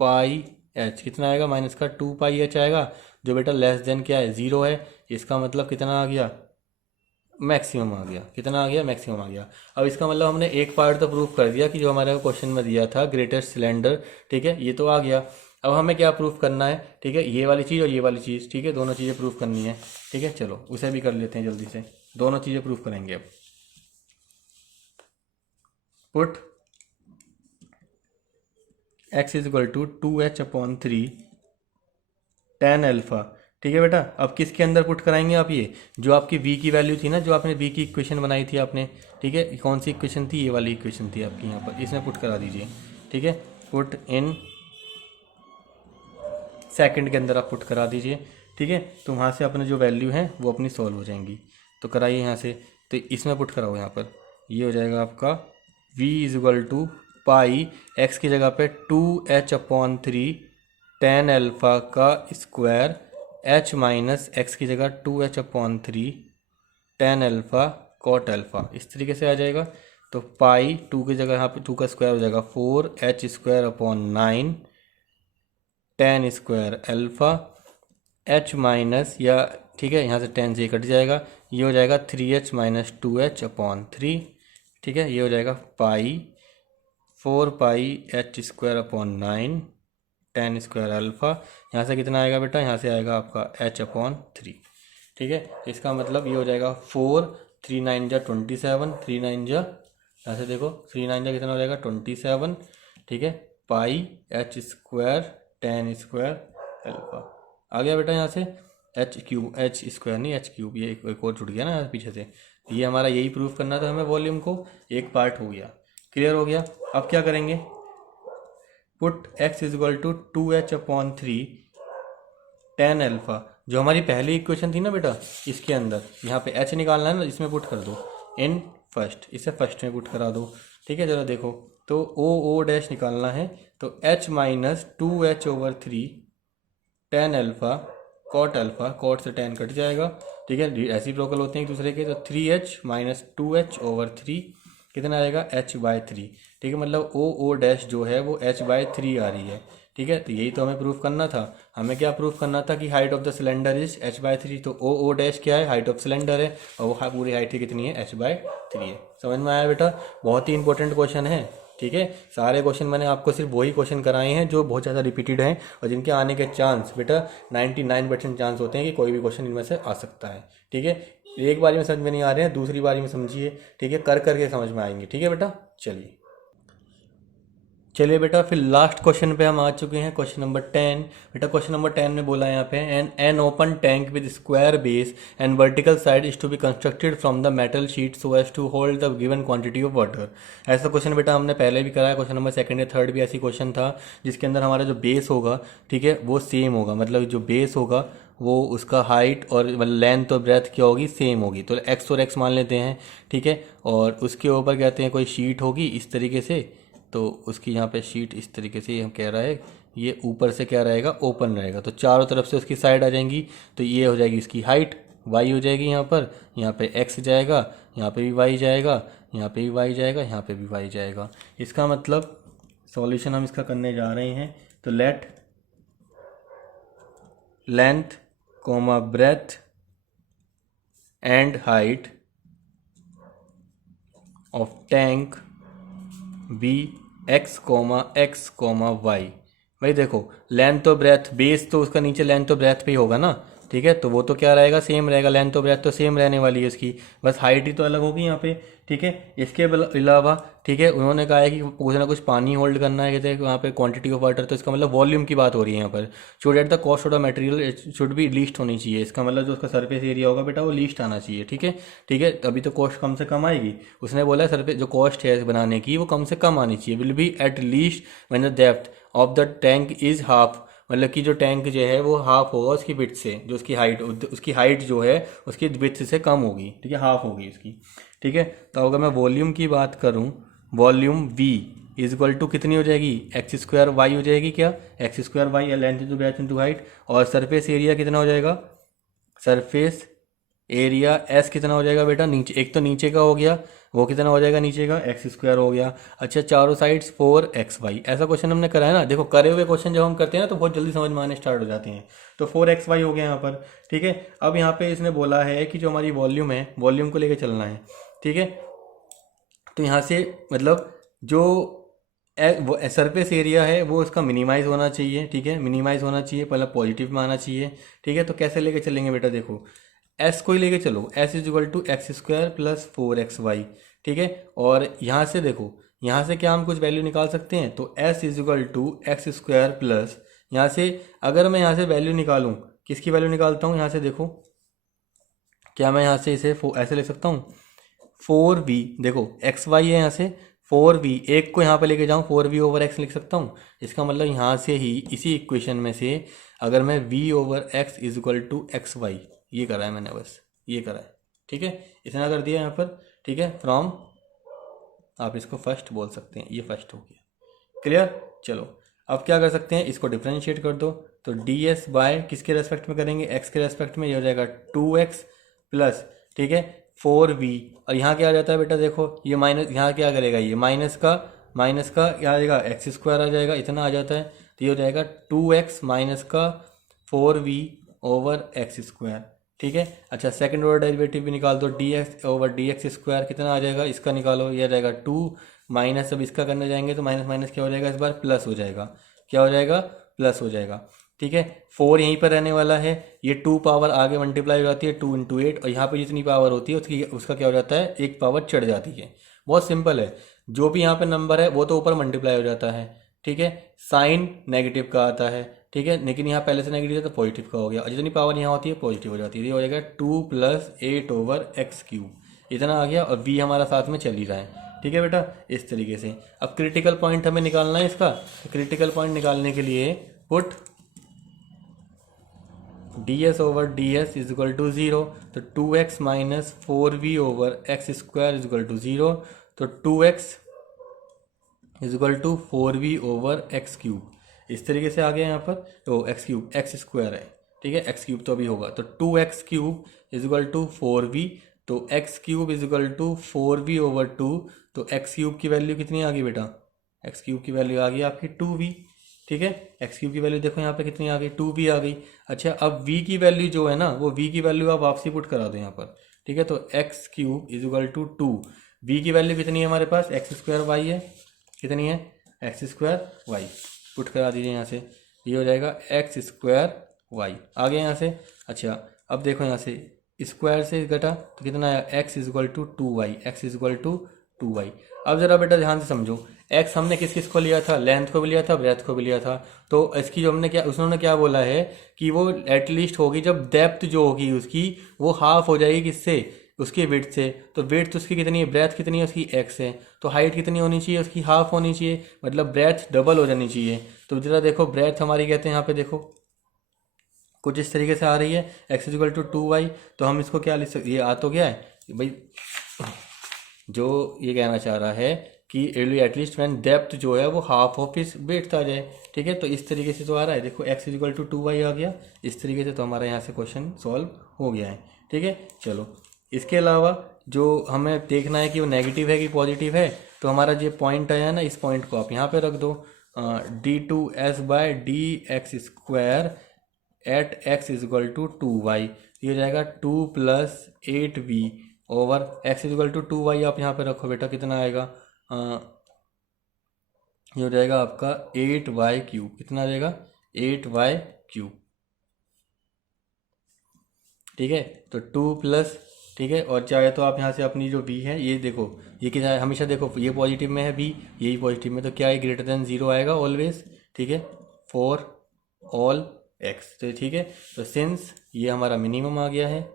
4πh कितना आएगा, माइनस का 2πh आएगा, जो बेटा लेस देन क्या है 0 है। इसका मतलब कितना आ गया, मैक्सिमम आ गया। कितना आ गया, मैक्सिमम आ गया। अब इसका मतलब हमने एक पार्ट तो प्रूफ कर दिया कि जो हमारे क्वेश्चन में दिया था ग्रेटेस्ट सिलेंडर। ठीक है, ये तो आ गया। अब हमें क्या प्रूफ करना है, ठीक है, ये वाली चीज़ और ये वाली चीज़। ठीक है, दोनों चीज़ें प्रूफ करनी है। ठीक है, चलो उसे भी कर लेते हैं जल्दी से, दोनों चीज़ें प्रूफ करेंगे। अब put x = 2h/3 tan alpha. ठीक है बेटा, अब किसके अंदर पुट कराएंगे आप, ये जो आपकी v की वैल्यू थी ना, जो आपने v की इक्वेशन बनाई थी आपने। ठीक है, कौन सी इक्वेशन थी, ये वाली इक्वेशन थी आपकी यहाँ पर, इसमें पुट करा दीजिए। ठीक है, पुट इन सेकंड के अंदर आप पुट करा दीजिए। ठीक है, तो वहाँ से अपने जो वैल्यू है वो अपनी सॉल्व हो जाएंगी। तो कराइए यहाँ से, तो इसमें पुट कराओ यहाँ पर, ये हो जाएगा आपका v = पाई, x की जगह पे 2h/3 tan अल्फा का स्क्वायर, h माइनस x की जगह 2h/3 tan alpha cot alpha, इस तरीके से आ जाएगा। तो पाई 2 की जगह यहाँ पे 2 का स्क्वायर हो जाएगा 4h² 9 tan² alpha, h minus या, ठीक है, यहाँ से 10 से कट जाएगा, ये हो जाएगा 3h - 2h/3। ठीक है, ये हो जाएगा पाई 4πh² 9 tan² अल्फा। यहाँ से कितना आएगा बेटा, यहाँ से आएगा आपका h/3। ठीक है, इसका मतलब ये हो जाएगा 4, 3 × 9 = 27, 3 × 9 यहाँ से देखो 3 × 9 कितना हो जाएगा 27। ठीक है, पाई h² tan² अल्फा आ गया बेटा। यहाँ से h² नहीं h3, ये एक और छूट गया ना पीछे से। ये हमारा यही प्रूफ करना था हमें वॉल्यूम को, एक पार्ट हो गया, क्लियर हो गया। अब क्या करेंगे, put x = 2h/3 tan alpha, जो हमारी पहली इक्वेशन थी ना बेटा, इसके अंदर यहाँ पे h निकालना है ना, इसमें पुट कर दो इन फर्स्ट, इसे फर्स्ट में पुट करा दो। ठीक है, जरा देखो, तो o निकालना है, तो h - 2h/3 tan alpha cot alpha, cot से tan कट जाएगा। ठीक है, रेसिप्रोकल होते हैं एक दूसरे के, तो 3h - 2h/3 कितना आएगा h/3। ठीक है, मतलब o जो है वो h/3 आ रही है। ठीक है, तो यही तो हमें प्रूफ करना था। हमें क्या प्रूफ करना था कि height of the cylinder is h/3, तो o क्या है, हाइट ऑफ सिलेंडर है, और वो पूरी हाइट कितनी है h/3 है। समझ में आया बेटा, बहुत ही इंपॉर्टेंट क्वेश्चन है। ठीक है, सारे क्वेश्चन मैंने आपको सिर्फ वही क्वेश्चन कराए हैं जो बहुत ज़्यादा रिपीटेड हैं और जिनके आने के चांस बेटा 99% चांस होते हैं कि कोई भी क्वेश्चन इनमें से आ सकता है। ठीक है, एक बारी में समझ में नहीं आ रहे हैं, दूसरी बारी में समझिए। ठीक है, कर करके समझ में आएंगे। ठीक है बेटा, चलिए बेटा, फिर लास्ट क्वेश्चन पे हम आ चुके हैं, क्वेश्चन नंबर 10। बेटा क्वेश्चन नंबर 10 में बोला है यहाँ पे an open tank with square base and vertical side is to be constructed from the metal sheet so as to hold the given quantity of water. ऐसा क्वेश्चन बेटा हमने पहले भी कराया, क्वेश्चन नंबर 2 या 3 भी ऐसी क्वेश्चन था जिसके अंदर हमारा जो बेस होगा, ठीक है, वो सेम होगा। मतलब जो बेस होगा वो उसका हाइट और लेंथ और ब्रेथ क्या होगी, सेम होगी। तो एक्स और एक्स मान लेते हैं। ठीक है, और उसके ऊपर कहते हैं कोई शीट होगी इस तरीके से, तो उसकी यहाँ पे शीट इस तरीके से हम कह रहा है, ये ऊपर से क्या रहेगा, ओपन रहेगा। तो चारों तरफ से उसकी साइड आ जाएंगी, तो ये हो जाएगी उसकी हाइट, वाई हो जाएगी यहाँ पे एक्स जाएगा, यहाँ पे भी वाई जाएगा, यहाँ पे भी वाई जाएगा, यहाँ पे भी वाई जाएगा। इसका मतलब सॉल्यूशन हम इसका करने जा रहे हैं। तो let length comma breadth and height of tank be x comma y. भाई देखो, लेंथ और ब्रेथ, बेस तो उसका नीचे लेंथ और ब्रेथ पे ही होगा ना। ठीक है, तो वो तो क्या रहेगा, सेम रहेगा, लेंथ और ब्रेथ तो सेम रहने वाली है उसकी, बस हाइट ही तो अलग होगी यहाँ पे। ठीक है, इसके अलावा ठीक है, उन्होंने कहा है कि कुछ ना कुछ पानी होल्ड करना है, कहते हैं वहाँ पे क्वांटिटी ऑफ वाटर, तो इसका मतलब वॉल्यूम की बात हो रही है यहाँ पर। So that the cost of the material should be least होनी चाहिए। इसका मतलब जो उसका सरफेस एरिया होगा बेटा वो लीस्ट आना चाहिए। ठीक है, ठीक है, तभी तो कॉस्ट कम से कम आएगी। उसने बोला सरफेस जो कॉस्ट है बनाने की वो कम से कम आनी चाहिए। Will be at least when the depth of the tank is half, मतलब कि जो टैंक जो है वो हाफ होगा उसकी विड्थ से, जो उसकी हाइट जो है उसकी विड्थ से कम होगी। ठीक है, हाफ होगी उसकी। ठीक है, तो अगर मैं वॉल्यूम की बात करूं, volume V is equal to कितनी हो जाएगी, एक्स स्क्वायर वाई हो जाएगी। क्या, एक्स स्क्वायर वाई या length into breadth into height. और सरफेस एरिया कितना हो जाएगा, सरफेस एरिया एस कितना हो जाएगा बेटा, नीचे एक तो नीचे का हो गया, वो कितना हो जाएगा नीचे का, एक्स स्क्वायर हो गया। अच्छा, चारों साइड्स 4xy। ऐसा क्वेश्चन हमने करा है ना। देखो, करे हुए क्वेश्चन जब हम करते हैं ना तो बहुत जल्दी समझ में आने स्टार्ट हो जाते हैं। तो 4xy हो गया यहाँ पर। ठीक है, अब यहाँ पे इसने बोला है कि जो हमारी वॉल्यूम है, वॉल्यूम को लेकर चलना है। ठीक है, तो यहाँ से मतलब जो वो सरफेस एरिया है वो उसका मिनिमाइज होना चाहिए। ठीक है, मिनिमाइज होना चाहिए, पहले पॉजिटिव में आना चाहिए। ठीक है, तो कैसे लेके चलेंगे बेटा, देखो एस को ही लेके चलो, s is equal to x square plus 4xy। ठीक है, और यहाँ से देखो, यहाँ से क्या हम कुछ वैल्यू निकाल सकते हैं, तो s is equal to x square plus, यहाँ से अगर मैं यहाँ से वैल्यू निकालूँ, किसकी वैल्यू निकालता हूँ, यहाँ से देखो, क्या मैं यहाँ से इसे ऐसे ले सकता हूँ, 4v, देखो एक्स वाई है यहाँ से 4v, एक को यहाँ पे लेके जाऊँ 4v ओवर एक्स लिख सकता हूँ। इसका मतलब यहाँ से ही इसी इक्वेशन में से अगर मैं v over x is equal to x y, ये करा है मैंने, बस ये करा है। ठीक है, इतना कर दिया यहाँ पर। ठीक है, फ्रॉम, आप इसको फर्स्ट बोल सकते हैं, ये फर्स्ट हो गया। क्लियर, चलो अब क्या कर सकते हैं, इसको डिफ्रेंशिएट कर दो। तो डी एस बाय किसके रेस्पेक्ट में करेंगे, एक्स के रेस्पेक्ट में, ये हो जाएगा 2x प्लस, ठीक है, 4v। और यहाँ क्या आ जाता है बेटा, देखो ये माइनस, यहाँ क्या करेगा, ये माइनस का क्या आ जाएगा, एक्स स्क्वायर आ जाएगा, इतना आ जाता है। तो ये हो जाएगा 2x माइनस का 4v ओवर एक्स स्क्वायर। ठीक है, अच्छा सेकंड ऑर्डर डेरिवेटिव भी निकाल दो, D x over D x square कितना आ जाएगा, इसका निकालो, ये आ जाएगा 2 माइनस, अब इसका करने जाएंगे तो माइनस माइनस क्या हो जाएगा, इस बार प्लस हो जाएगा। क्या हो जाएगा, प्लस हो जाएगा। ठीक है, 4 यहीं पर रहने वाला है, ये 2 पावर आगे मल्टीप्लाई हो जाती है 2 इंटू 8, और यहाँ पे जितनी पावर होती है उसका क्या हो जाता है, एक पावर चढ़ जाती है। बहुत सिंपल है, जो भी यहाँ पे नंबर है वो तो ऊपर मल्टीप्लाई हो जाता है। ठीक है, साइन नेगेटिव का आता है। ठीक है, लेकिन यहाँ पहले से नेगेटिव है तो पॉजिटिव का हो गया, और जितनी पावर यहाँ होती है पॉजिटिव हो जाती है। ये हो जाएगा 2 प्लस 8 ओवर एक्स क्यूब, इतना आ गया, और v हमारा साथ में चल ही रहा है। ठीक है बेटा, इस तरीके से। अब क्रिटिकल पॉइंट हमें निकालना है इसका। क्रिटिकल पॉइंट निकालने के लिए put d s over d s is equal to 0, तो 2x minus 4v over x square is equal to 0, तो 2x is equal to 4v over x cube. इस तरीके से आ गया यहाँ पर, तो एक्स क्यूब एक्स स्क्वायर है। ठीक है, एक्स क्यूब तो अभी होगा, तो 2x cube is equal to 4v, तो x cube is equal to 4v over 2, तो एक्स क्यूब की वैल्यू कितनी आ गई बेटा, एक्स क्यूब की वैल्यू आ गई आपकी 2v। ठीक है, एक्स क्यूब की वैल्यू देखो यहाँ पे कितनी आ गई, 2v आ गई। अच्छा, अब v की वैल्यू जो है ना, वो v की वैल्यू आप वापसी पुट करा दो यहाँ पर। ठीक है, तो x cube is equal to 2, v की वैल्यू कितनी है हमारे पास, एक्स स्क्वायर वाई है, कितनी है एक्स स्क्वायर वाई, पुट करा दीजिए यहाँ से, ये हो जाएगा एक्स स्क्वायर वाई। आगे यहाँ से अच्छा अब देखो यहाँ से स्क्वायर से घटा तो कितना आया x is equal to 2y, x is equal to 2y। अब ज़रा बेटा ध्यान से समझो, एक्स हमने किस किस को लिया था, लेंथ को भी लिया था, ब्रेथ को भी लिया था। तो इसकी जो हमने क्या उन्होंने क्या बोला है कि वो एटलीस्ट होगी जब डेप्थ जो होगी उसकी वो हाफ हो जाएगी किससे, उसकी विड्थ से। तो विड्थ उसकी कितनी है, ब्रेथ कितनी है उसकी एक्स है, तो हाइट कितनी होनी चाहिए उसकी हाफ होनी चाहिए, मतलब ब्रेथ डबल हो जानी चाहिए। तो जरा देखो ब्रेथ हमारी कहते हैं यहाँ पे देखो कुछ इस तरीके से आ रही है एक्स इक्वल टू 2y। तो हम इसको क्या लिख सकते, ये आ तो गया है भाई, जो ये कहना चाह रहा है कि एटलीस्ट व्हेन डेप्थ जो है वो हाफ ऑफ इस वेट आ जाए। ठीक है, तो इस तरीके से तो आ रहा है, देखो एक्स इक्वल टू 2y आ गया इस तरीके से, तो हमारा यहाँ से क्वेश्चन सॉल्व हो गया है। ठीक है, चलो इसके अलावा जो हमें देखना है कि वो नेगेटिव है कि पॉजिटिव है, तो हमारा जो पॉइंट आया ना इस पॉइंट को आप यहाँ पे रख दो, d2s by D x square at x is equal to 2y, ये हो जाएगा 2 plus 8v over x is equal to 2y। आप यहाँ पे रखो बेटा कितना आएगा, ये हो जाएगा आपका 8y क्यूब, कितना आ जाएगा 8y क्यूब। ठीक है, तो 2 प्लस, ठीक है, और चाहे तो आप यहाँ से अपनी जो v है ये देखो, ये कितना है हमेशा देखो ये पॉजिटिव में है v, यही पॉजिटिव में, तो क्या है ग्रेटर देन 0 आएगा ऑलवेज। ठीक है, फॉर ऑल एक्स, तो ठीक है, तो सिंस ये हमारा मिनिमम आ गया है,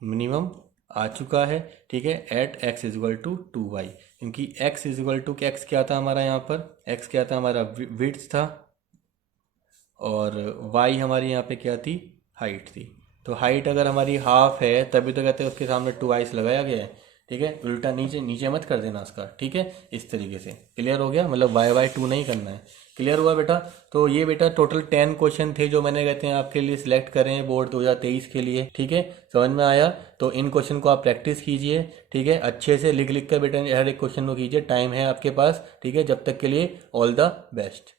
मिनिमम आ चुका है। ठीक है, eight x is equal to 2y, क्योंकि x इजक्वल टू एक्स क्या था हमारा यहाँ पर, x क्या था हमारा विड्थ था, और y हमारी यहाँ पे क्या थी हाइट थी। तो हाइट अगर हमारी हाफ है तभी तो कहते हैं उसके सामने 2y लगाया गया है। ठीक है, उल्टा नीचे नीचे मत कर देना उसका। ठीक है, इस तरीके से क्लियर हो गया, मतलब y/2 नहीं करना है। क्लियर हुआ बेटा। तो ये बेटा टोटल 10 क्वेश्चन थे जो मैंने कहते हैं आपके लिए सिलेक्ट करे हैं बोर्ड 2023 के लिए। ठीक है, समझ में आया, तो इन क्वेश्चन को आप प्रैक्टिस कीजिए। ठीक है, अच्छे से लिख लिख कर बेटा हर एक क्वेश्चन को कीजिए, टाइम है आपके पास। ठीक है, जब तक के लिए ऑल द बेस्ट।